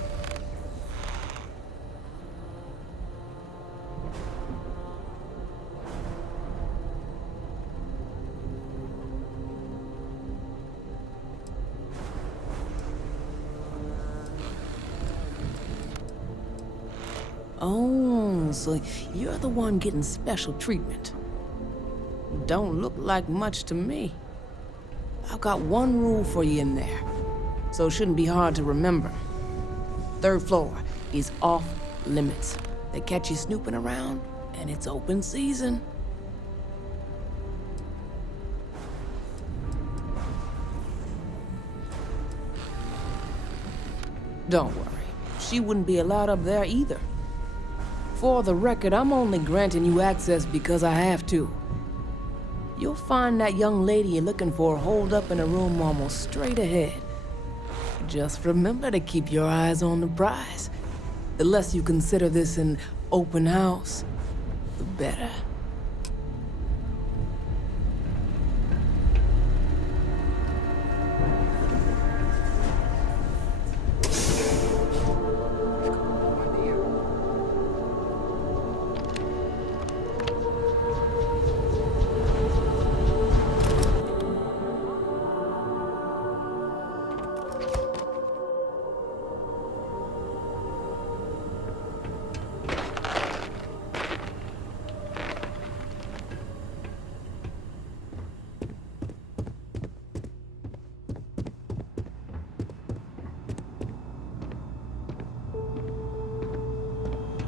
Oh, so you're the one getting special treatment. Don't look like much to me. I've got one rule for you in there, so it shouldn't be hard to remember. 3rd floor is off limits. They catch you snooping around, and it's open season. Don't worry, she wouldn't be allowed up there either. For the record, I'm only granting you access because I have to. You'll find that young lady you're looking for holed up in a room almost straight ahead. Just remember to keep your eyes on the prize. The less you consider this an open house, the better.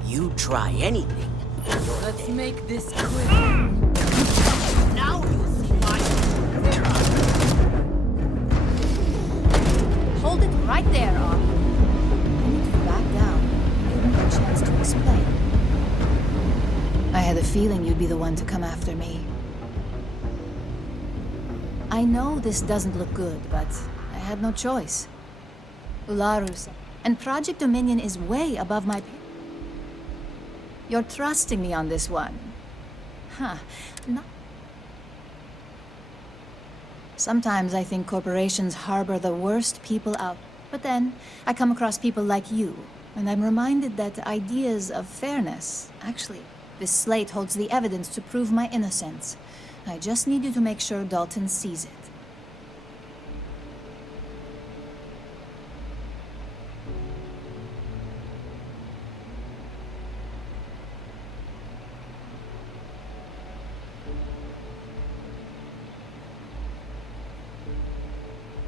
You try anything. Let's make this quick. Now you'll see my... Hold it right there, Arm. I need you to back down. Give me a chance to explain. I had a feeling you'd be the one to come after me. I know this doesn't look good, but I had no choice. Ularu's and Project Dominion is way above my pay. You're trusting me on this one. Huh. No. Sometimes I think corporations harbor the worst people out. But then, I come across people like you, and I'm reminded that ideas of fairness... Actually, this slate holds the evidence to prove my innocence. I just need you to make sure Dalton sees it.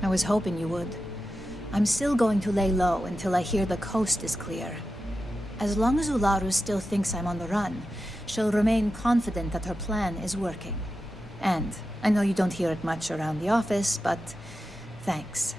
I was hoping you would. I'm still going to lay low until I hear the coast is clear. As long as Ularu still thinks I'm on the run, she'll remain confident that her plan is working. And I know you don't hear it much around the office, but thanks.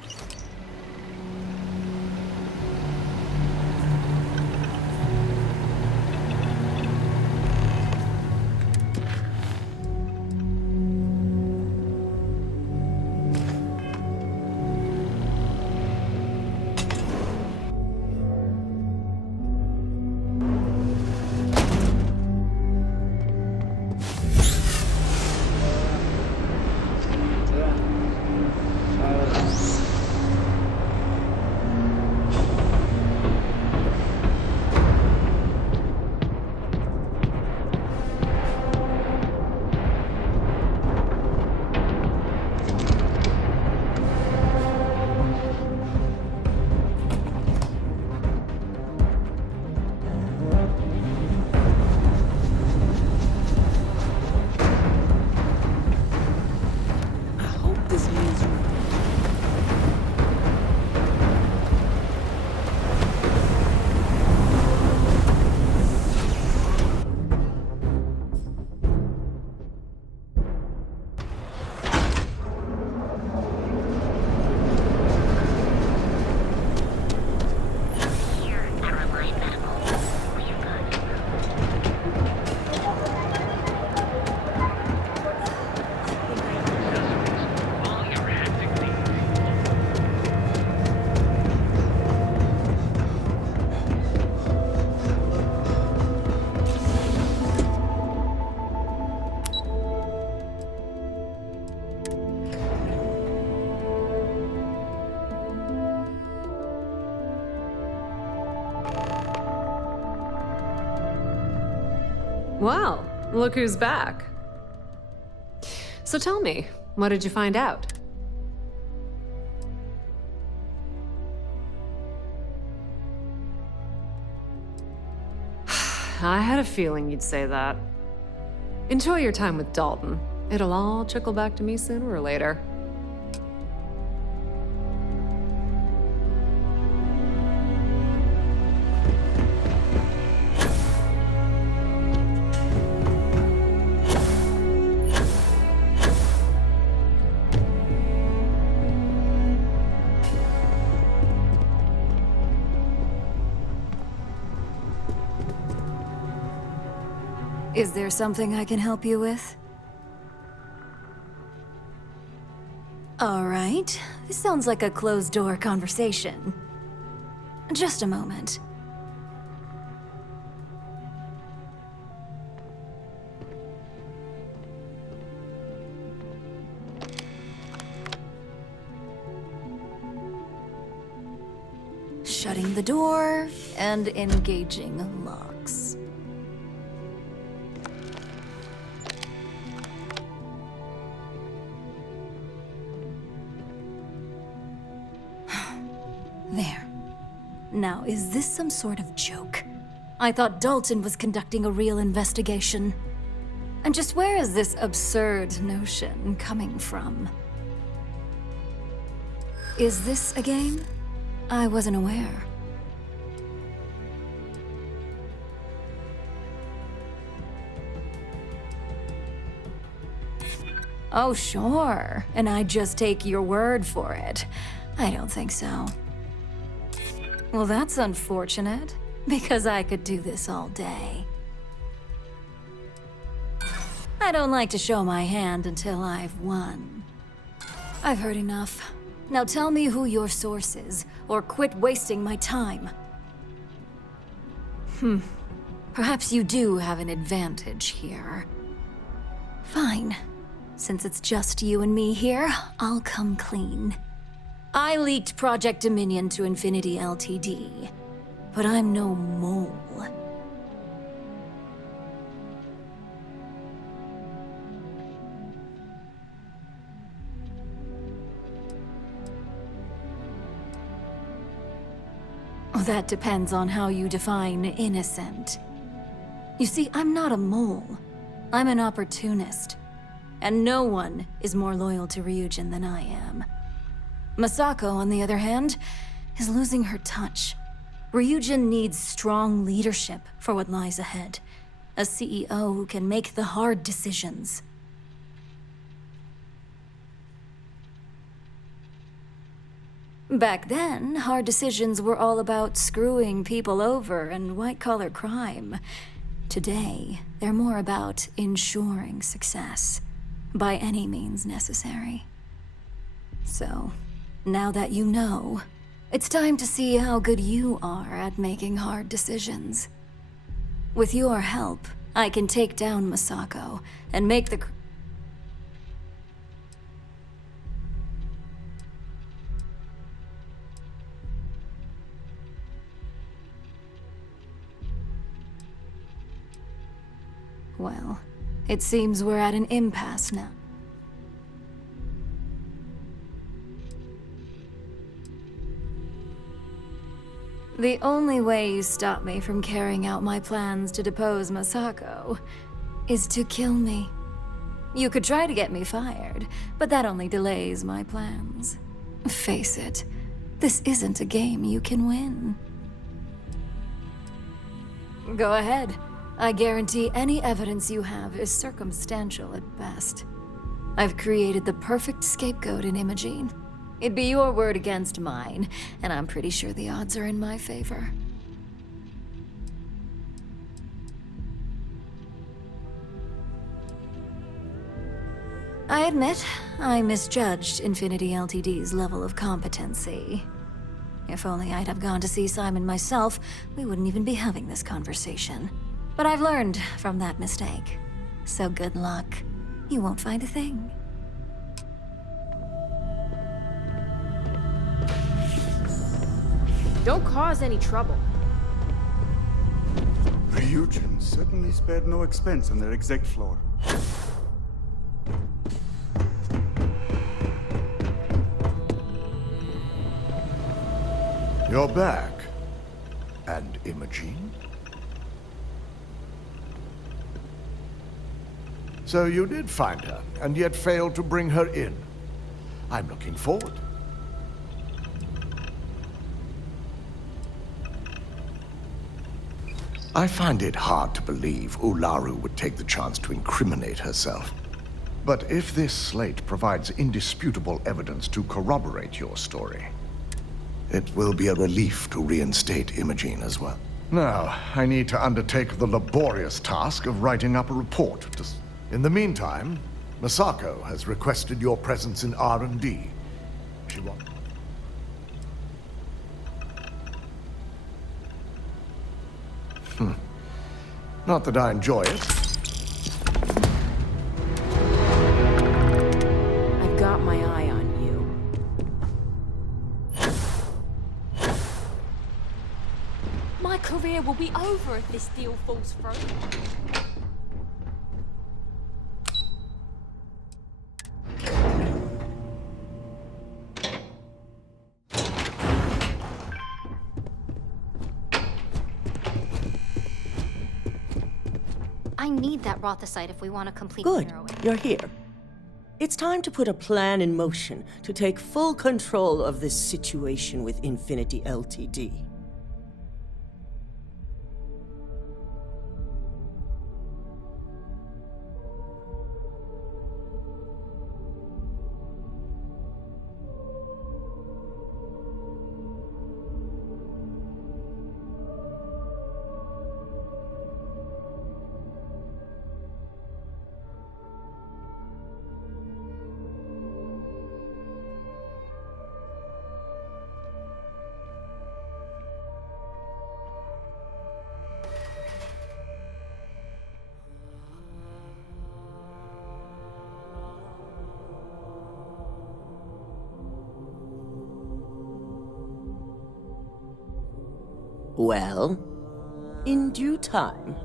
Well, look who's back. So tell me, what did you find out? I had a feeling you'd say that. Enjoy your time with Dalton. It'll all trickle back to me sooner or later. Is there something I can help you with? All right. This sounds like a closed-door conversation. Just a moment. Shutting the door and engaging locks. There. Now, is this some sort of joke? I thought Dalton was conducting a real investigation. And just where is this absurd notion coming from? Is this a game? I wasn't aware. Oh, sure. And I just take your word for it. I don't think so. Well, that's unfortunate, because I could do this all day. I don't like to show my hand until I've won. I've heard enough. Now tell me who your source is, or quit wasting my time. Perhaps you do have an advantage here. Fine. Since it's just you and me here, I'll come clean. I leaked Project Dominion to Infinity Ltd, but I'm no mole. That depends on how you define innocent. You see, I'm not a mole. I'm an opportunist. And no one is more loyal to Ryujin than I am. Masako, on the other hand, is losing her touch. Ryujin needs strong leadership for what lies ahead. A CEO who can make the hard decisions. Back then, hard decisions were all about screwing people over and white-collar crime. Today, they're more about ensuring success, by any means necessary. So, now that you know, it's time to see how good you are at making hard decisions. With your help, I can take down Masako and make the... Well, it seems we're at an impasse now. The only way you stop me from carrying out my plans to depose Masako is to kill me. You could try to get me fired, but that only delays my plans. Face it, this isn't a game you can win. Go ahead. I guarantee any evidence you have is circumstantial at best. I've created the perfect scapegoat in Imogene. It'd be your word against mine, and I'm pretty sure the odds are in my favor. I admit, I misjudged Infinity Ltd's level of competency. If only I'd have gone to see Simon myself, we wouldn't even be having this conversation. But I've learned from that mistake. So good luck. You won't find a thing. Don't cause any trouble. Ryujin certainly spared no expense on their exec floor. You're back. And Imogen? So you did find her, and yet failed to bring her in. I'm looking forward. I find it hard to believe Ularu would take the chance to incriminate herself. But if this slate provides indisputable evidence to corroborate your story, it will be a relief to reinstate Imogen as well. Now, I need to undertake the laborious task of writing up a report. In the meantime, Masako has requested your presence in R&D. She wants... Not that I enjoy it. I've got my eye on you. My career will be over if this deal falls through. I need that Rothosite if we want to complete Good, Neuro. you're here. It's time to put a plan in motion to take full control of this situation with Infinity Ltd. Well, in due time.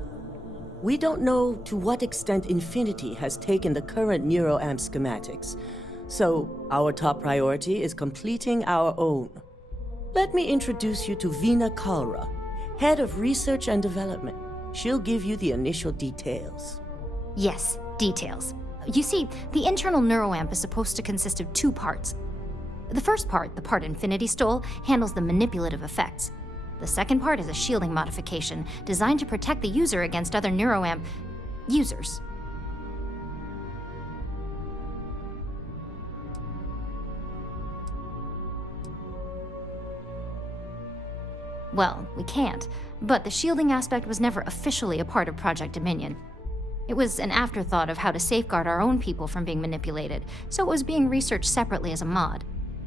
We don't know to what extent Infinity has taken the current neuroamp schematics, so our top priority is completing our own. Let me introduce you to Veena Kalra, Head of Research and Development. She'll give you the initial details. Yes, details. You see, the internal neuroamp is supposed to consist of two parts. The first part, the part Infinity stole, handles the manipulative effects. The second part is a shielding modification designed to protect the user against other neuroamp users. Well, we can't, but the shielding aspect was never officially a part of Project Dominion. It was an afterthought of how to safeguard our own people from being manipulated, so it was being researched separately as a mod.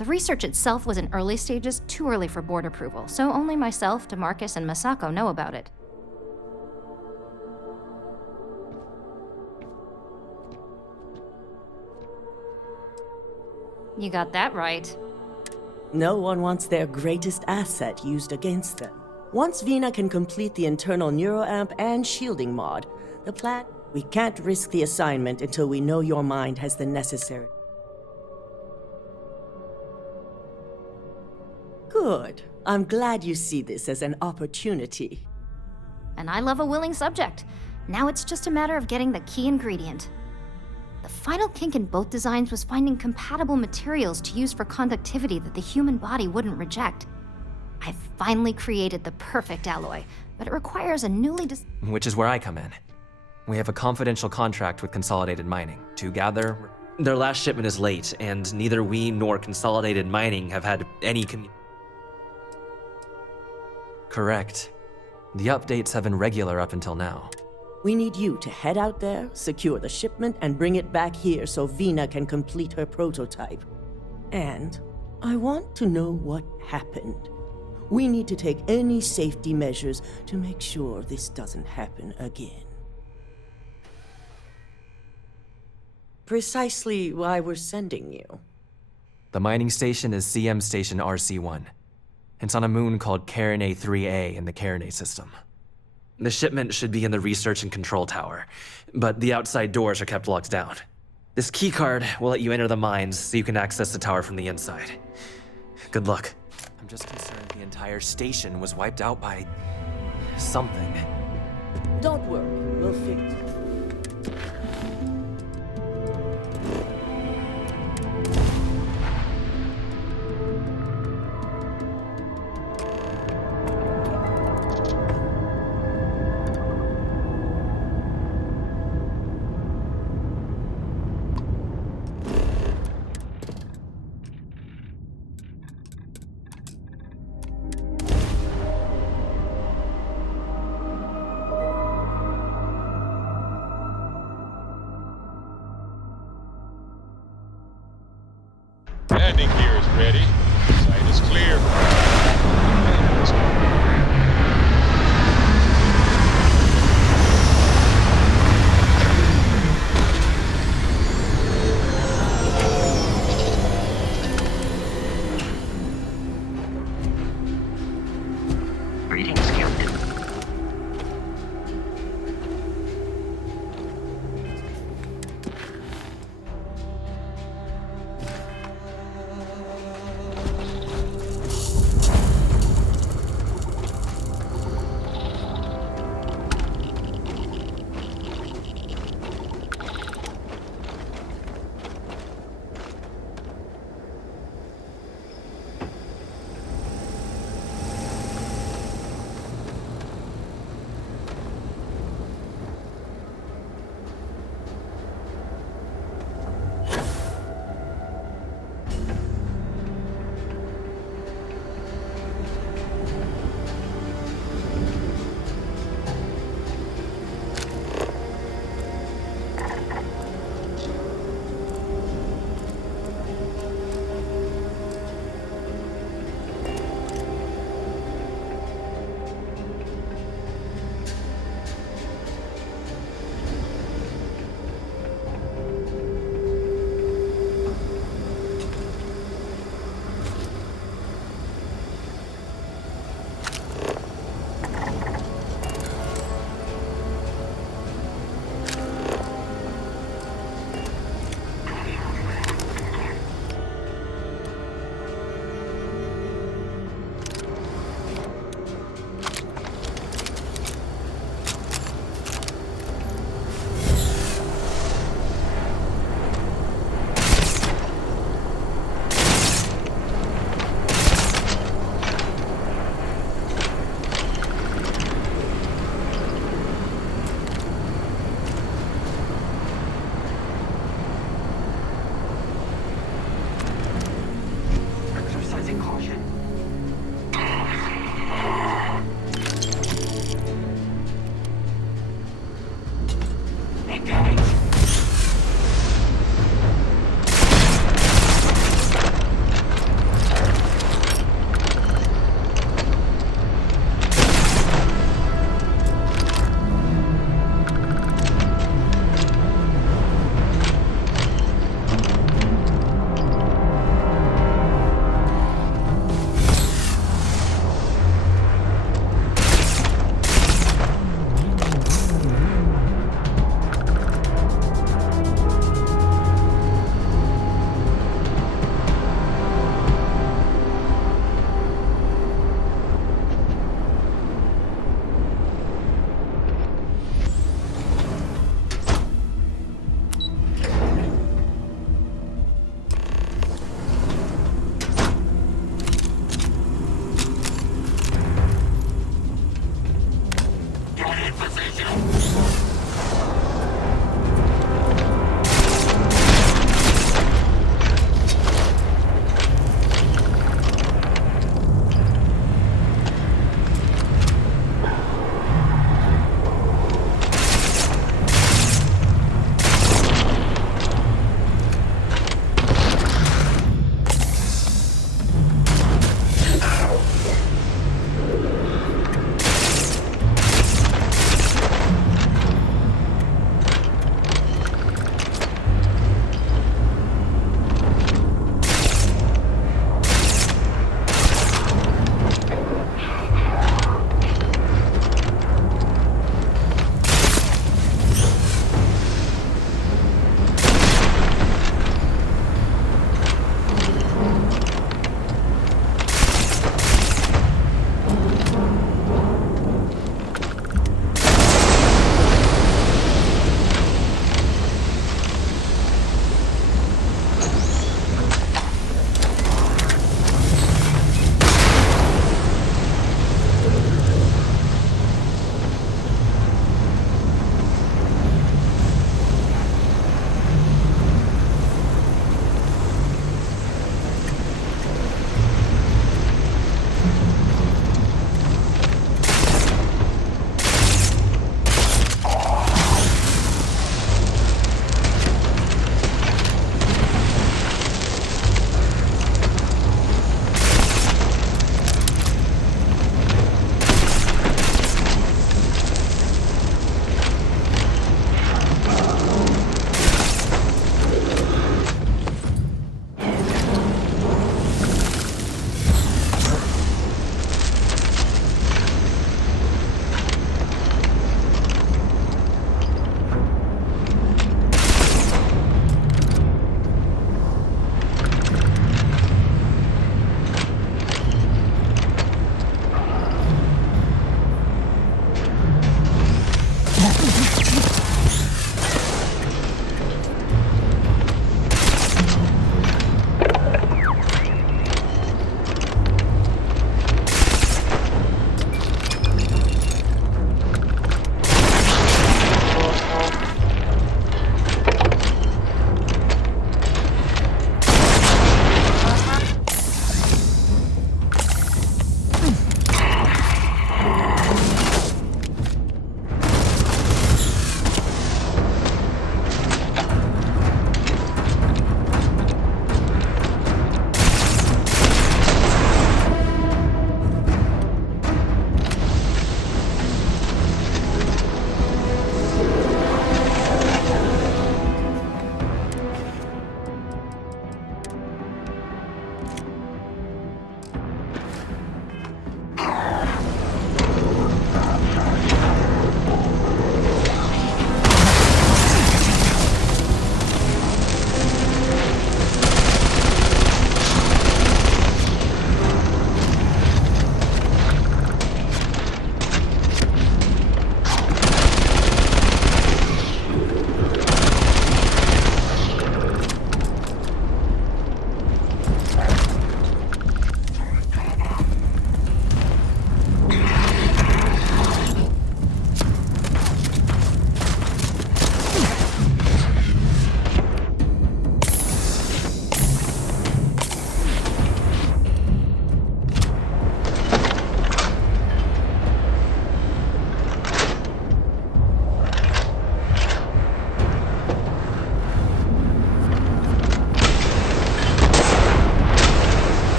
The research itself was in early stages, too early for board approval, so only myself, DeMarcus, and Masako know about it. You got that right. No one wants their greatest asset used against them. Once Veena can complete the internal neuroamp and shielding mod, the plan... We can't risk the assignment until we know your mind has the necessary... Good. I'm glad you see this as an opportunity. And I love a willing subject. Now it's just a matter of getting the key ingredient. The final kink in both designs was finding compatible materials to use for conductivity that the human body wouldn't reject. I've finally created the perfect alloy, but it requires a newly Which is where I come in. We have a confidential contract with Consolidated Mining to gather... Their last shipment is late, and neither we nor Consolidated Mining have had any Correct. The updates have been regular up until now. We need you to head out there, secure the shipment, and bring it back here so Veena can complete her prototype. And I want to know what happened. We need to take any safety measures to make sure this doesn't happen again. Precisely why we're sending you. The mining station is CM Station RC-1. It's on a moon called Carinae 3A in the Carinae system. The shipment should be in the research and control tower, but the outside doors are kept locked down. This keycard will let you enter the mines so you can access the tower from the inside. Good luck. I'm just concerned the entire station was wiped out by something. Don't worry, we'll fix it. Landing gear is ready. Site is clear. Let's go. Greetings, Captain.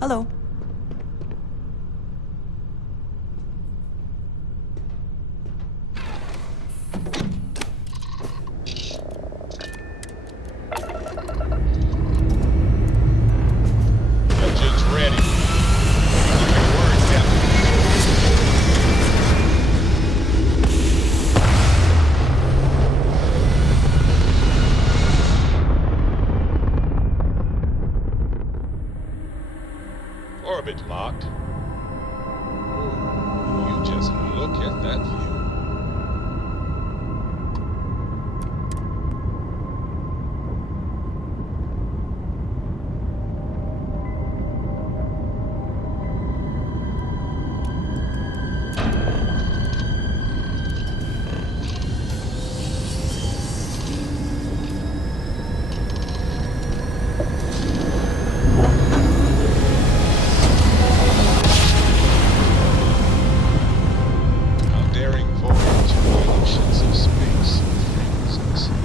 Hello. Engine's ready. Keep your word, Captain. Orbit locked. Ooh, you just look at that view. How daring voyage through the oceans of space brings us here.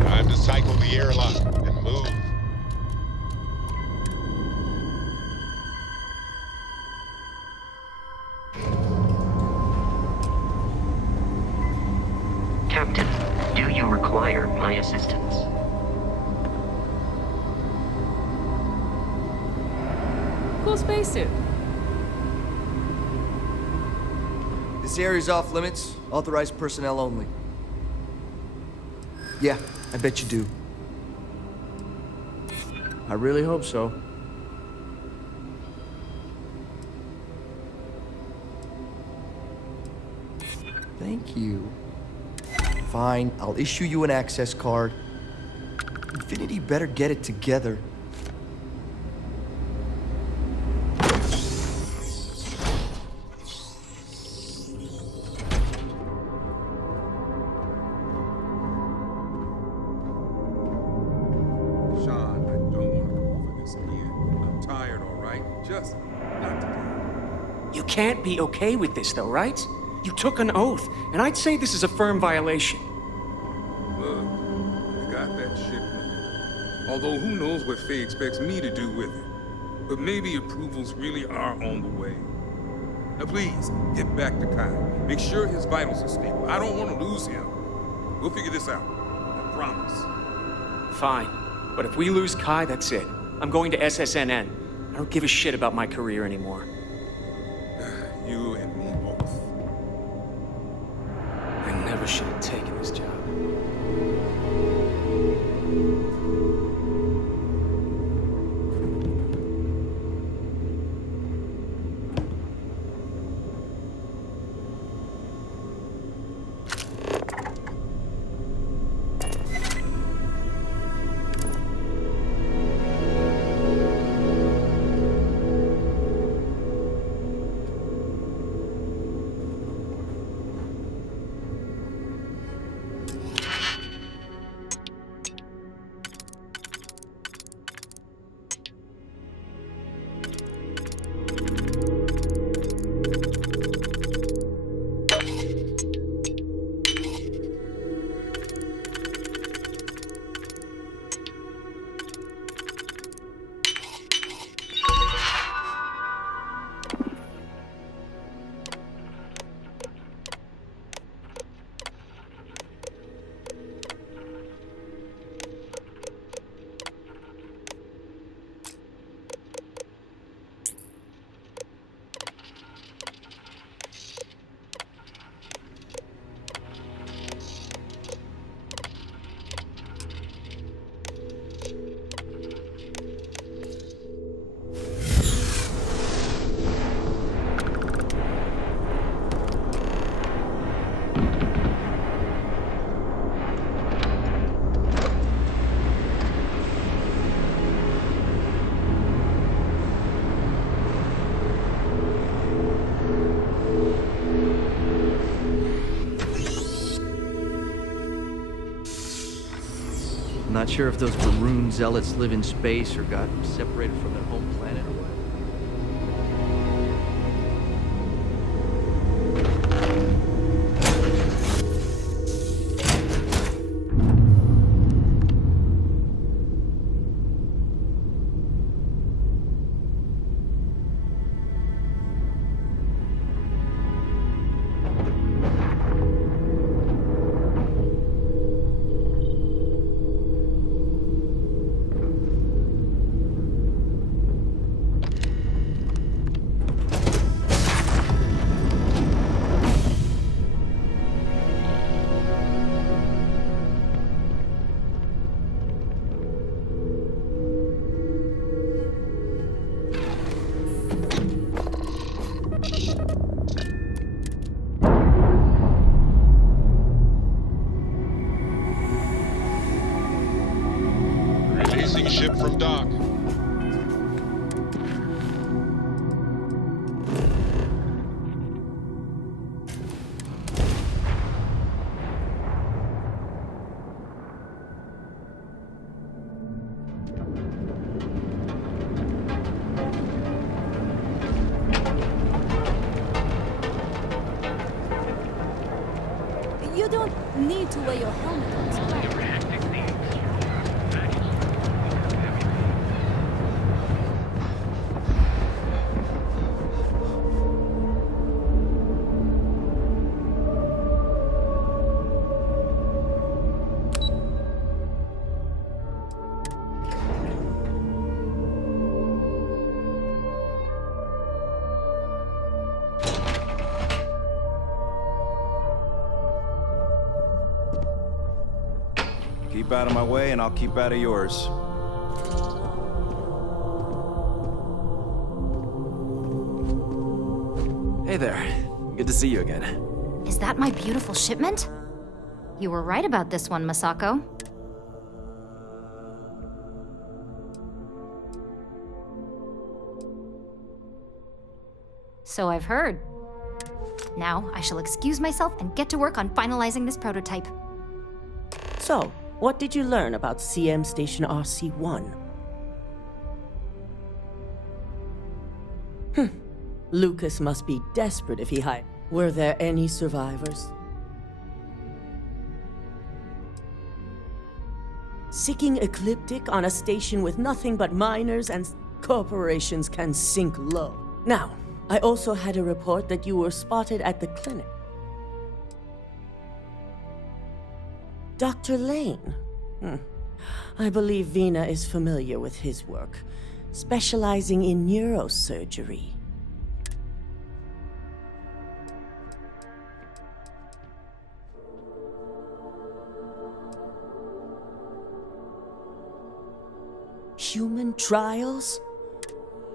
Time to cycle the airlock and move. Captain, do you require my assistance? Cool spacesuit. This area's off limits. Authorized personnel only. Yeah, I bet you do. I really hope so. Thank you. Fine, I'll issue you an access card. Infinity better get it together. Sean, I don't want to go over this again. I'm tired, all right? Just not today. You can't be okay with this, though, right? You took an oath, and I'd say this is a firm violation. Look, I got that shipment. Although who knows what Faye expects me to do with it. But maybe approvals really are on the way. Now please, get back to Kyle. Make sure his vitals are stable. I don't want to lose him. We'll figure this out. I promise. Fine. But if we lose Kai, that's it. I'm going to SSNN. I don't give a shit about my career anymore. You and me both. I never should have taken this job. I'm not sure if those maroon zealots live in space or got separated from their home planet or what. Releasing ship from dock. You don't need to wear your helmet on this flight. Keep out of my way, and I'll keep out of yours. Hey there. Good to see you again. Is that my beautiful shipment? You were right about this one, Masako. So I've heard. Now, I shall excuse myself and get to work on finalizing this prototype. So, what did you learn about CM Station RC-1? Lucas must be desperate if he hired. Were there any survivors? Seeking ecliptic on a station with nothing but miners and corporations can sink low. Now, I also had a report that you were spotted at the clinic. Dr. Lane. I believe Vina is familiar with his work, specializing in neurosurgery. Human trials?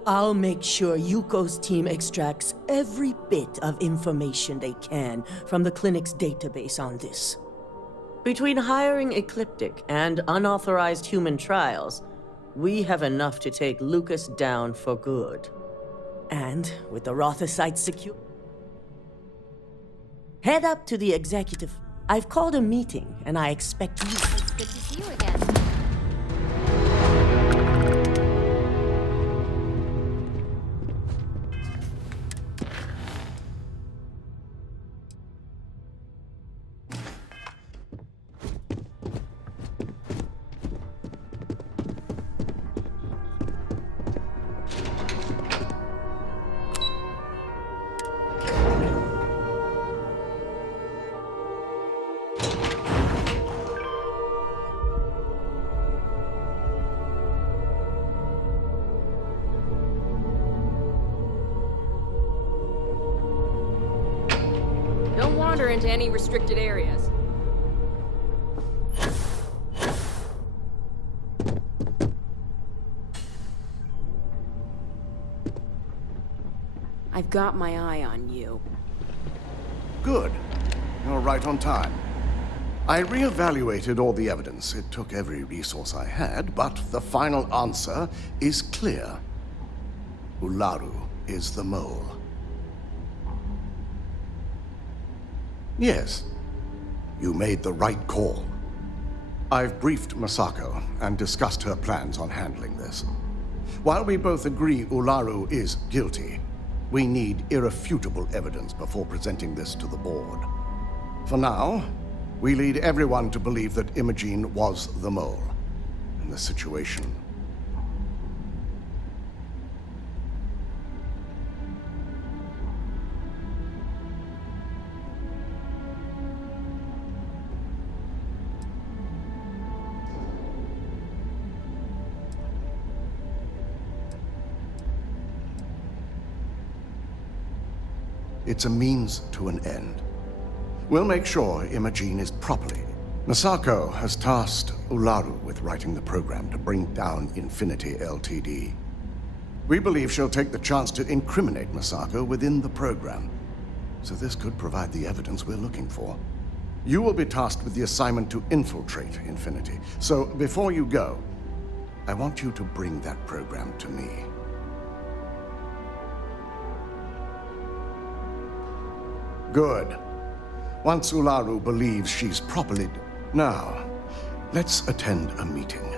I'll make sure Yuko's team extracts every bit of information they can from the clinic's database on this. Between hiring Ecliptic and unauthorized human trials, we have enough to take Lucas down for good. And with the Rothocyte secure, head up to the executive. I've called a meeting, and I expect you. It's good to see you again. Into any restricted areas. I've got my eye on you. Good. You're right on time. I reevaluated all the evidence. It took every resource I had, but the final answer is clear. Ularu is the mole. Yes, you made the right call. I've briefed Masako and discussed her plans on handling this. While we both agree Ularu is guilty, we need irrefutable evidence before presenting this to the board. For now, we lead everyone to believe that Imogene was the mole. And the situation... It's a means to an end. We'll make sure Imogene is properly. Masako has tasked Ularu with writing the program to bring down Infinity Ltd. We believe she'll take the chance to incriminate Masako within the program. So this could provide the evidence we're looking for. You will be tasked with the assignment to infiltrate Infinity. So before you go, I want you to bring that program to me. Good. Once Ularu believes she's properly... Now, let's attend a meeting.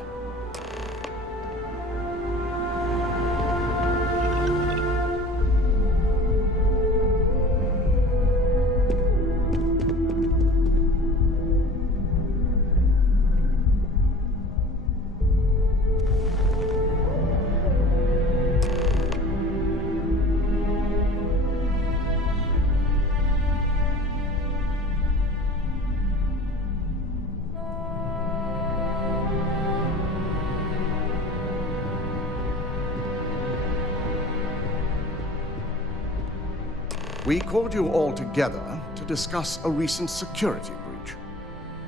We called you all together to discuss a recent security breach.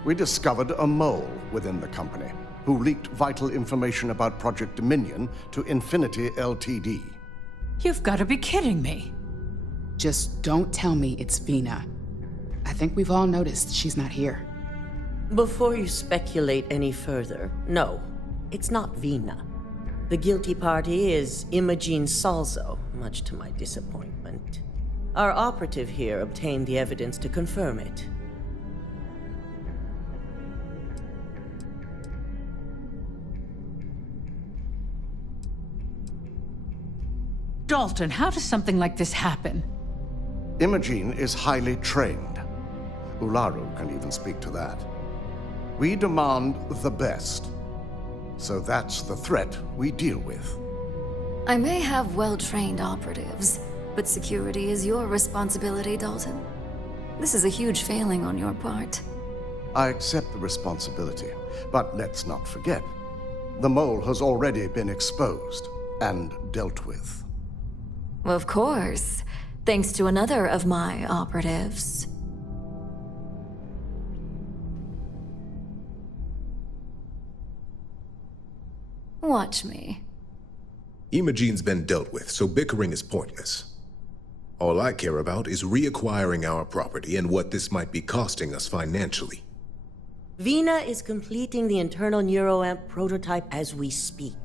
We discovered a mole within the company who leaked vital information about Project Dominion to Infinity Ltd. You've got to be kidding me. Just don't tell me it's Vina. I think we've all noticed she's not here. Before you speculate any further, no, it's not Vina. The guilty party is Imogene Salzo, much to my disappointment. Our operative here obtained the evidence to confirm it. Dalton, how does something like this happen? Imogene is highly trained. Ularu can even speak to that. We demand the best. So that's the threat we deal with. I may have well-trained operatives, but security is your responsibility, Dalton. This is a huge failing on your part. I accept the responsibility, but let's not forget, the mole has already been exposed and dealt with. Of course, thanks to another of my operatives. Watch me. Imogene's been dealt with, so bickering is pointless. All I care about is reacquiring our property and what this might be costing us financially. Vina is completing the internal neuroamp prototype as we speak.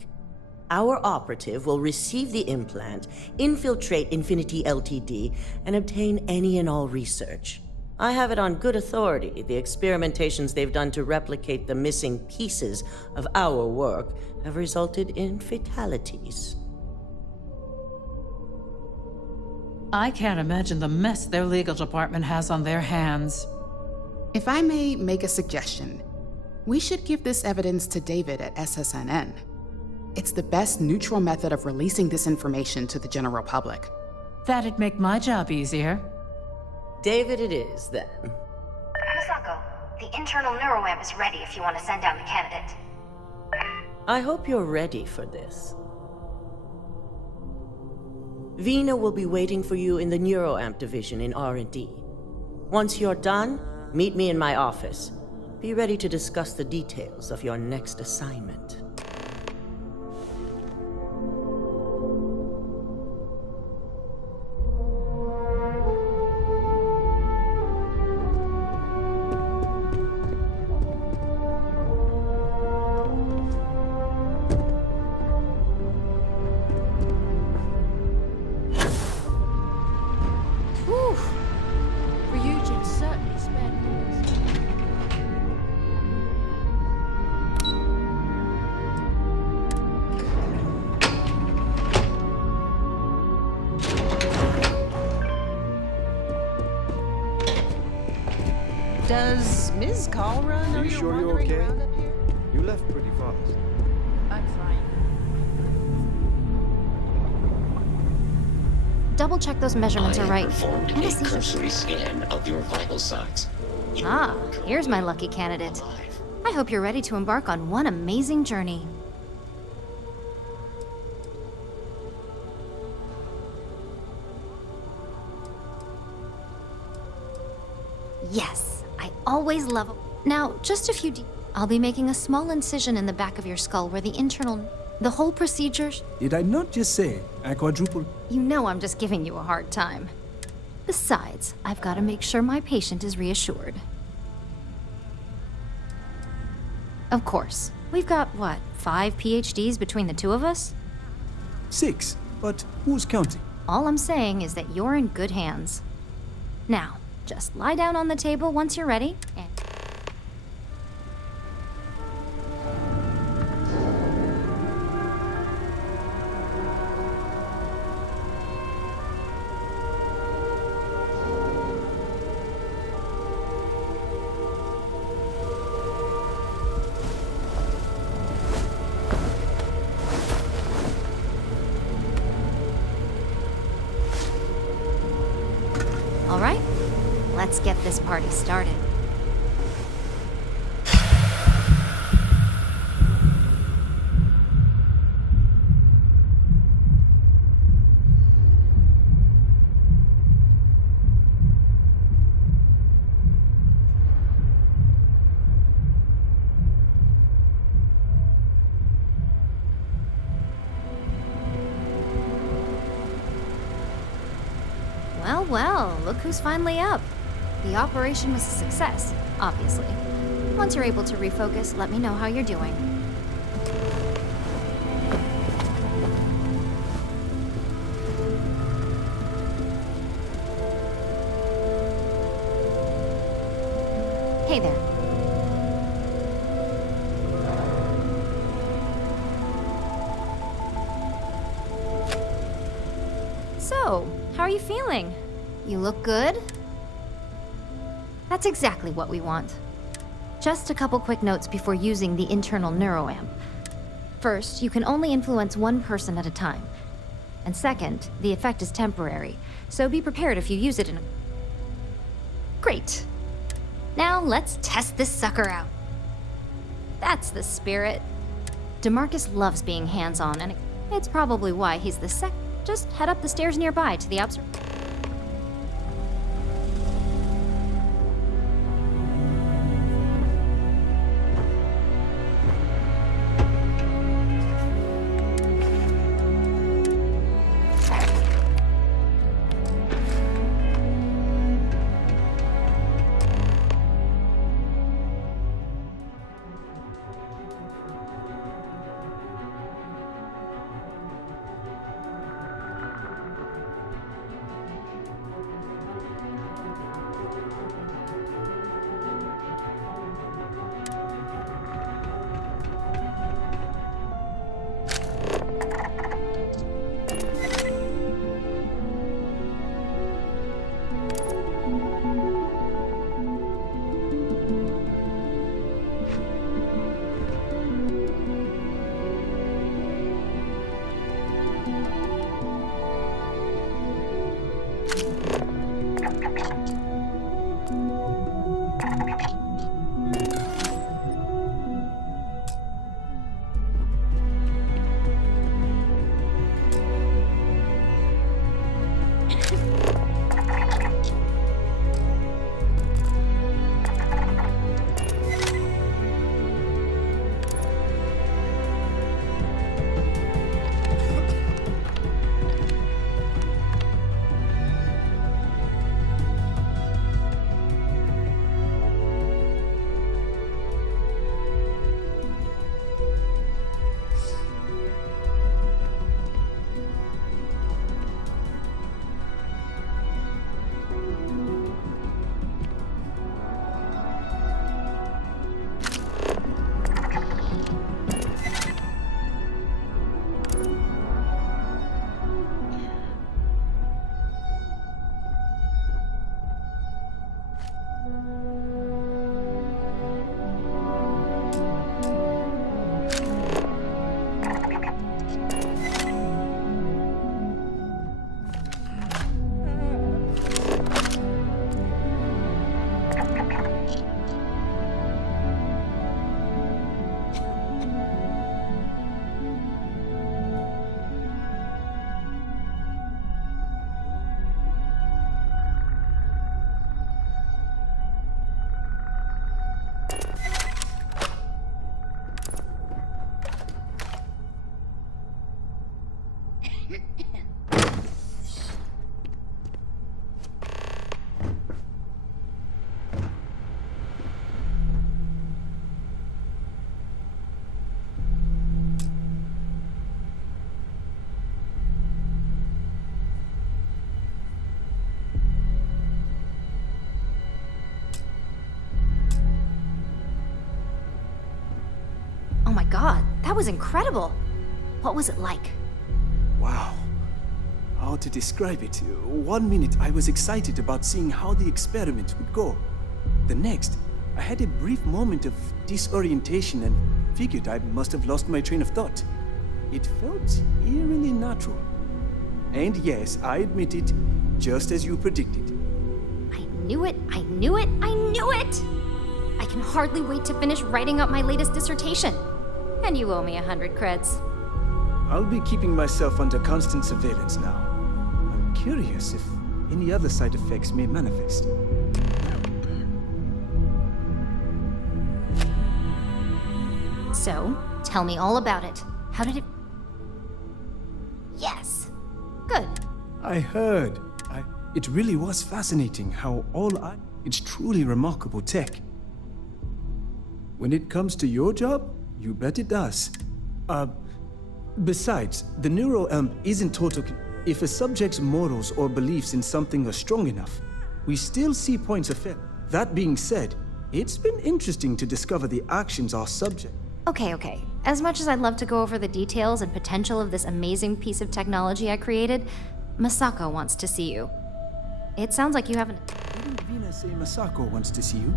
Our operative will receive the implant, infiltrate Infinity Ltd, and obtain any and all research. I have it on good authority the experimentations they've done to replicate the missing pieces of our work have resulted in fatalities. I can't imagine the mess their legal department has on their hands. If I may make a suggestion, we should give this evidence to David at SSNN. It's the best neutral method of releasing this information to the general public. That'd make my job easier. David it is, then. Masako, the internal neuroamp is ready if you want to send down the candidate. I hope you're ready for this. Vina will be waiting for you in the neuroamp division in R&D. Once you're done, meet me in my office. Be ready to discuss the details of your next assignment. Does Ms. Kalra know Are you you're sure you're wandering okay? around up here? You left pretty fast. I'm fine. Double check those measurements are right. Performed a Anesthesia. cursory scan of your vital signs. Ah, here's my lucky candidate. I hope you're ready to embark on one amazing journey. Yes, I always love it. Now, just a few I'll be making a small incision in the back of your skull where the whole procedure. Did I not just say I quadruple? You know I'm just giving you a hard time. Besides, I've got to make sure my patient is reassured. Of course. We've got, what, 5 PhDs between the two of us? 6, but who's counting? All I'm saying is that you're in good hands. Now, just lie down on the table once you're ready, and... All right, let's get this party started. Well, look who's finally up. The operation was a success, obviously. Once you're able to refocus, let me know how you're doing. Hey there. So, how are you feeling? You look good? That's exactly what we want. Just a couple quick notes before using the internal neuroamp. First, you can only influence one person at a time. And second, the effect is temporary, so be prepared if you use it in a... Great. Now let's test this sucker out. That's the spirit. DeMarcus loves being hands-on, and it's probably why he's the second. Just head up the stairs nearby to the observatory. god, that was incredible. What was it like? Wow. How to describe it? 1 minute I was excited about seeing how the experiment would go. The next, I had a brief moment of disorientation and figured I must have lost my train of thought. It felt eerily natural. And yes, I admit it, just as you predicted. I knew it, I knew it, I knew it! I can hardly wait to finish writing up my latest dissertation. And you owe me 100 creds. I'll be keeping myself under constant surveillance now. I'm curious if any other side effects may manifest. So, tell me all about it. How did it... Yes. Good. I heard. It really was fascinating how it's truly remarkable tech. When it comes to your job, you bet it does. Besides, the neural isn't total. If a subject's morals or beliefs in something are strong enough, we still see points of failure. That being said, it's been interesting to discover the actions our subject. Okay. As much as I'd love to go over the details and potential of this amazing piece of technology I created, Masako wants to see you. It sounds like you haven't... Didn't Vina say Masako wants to see you?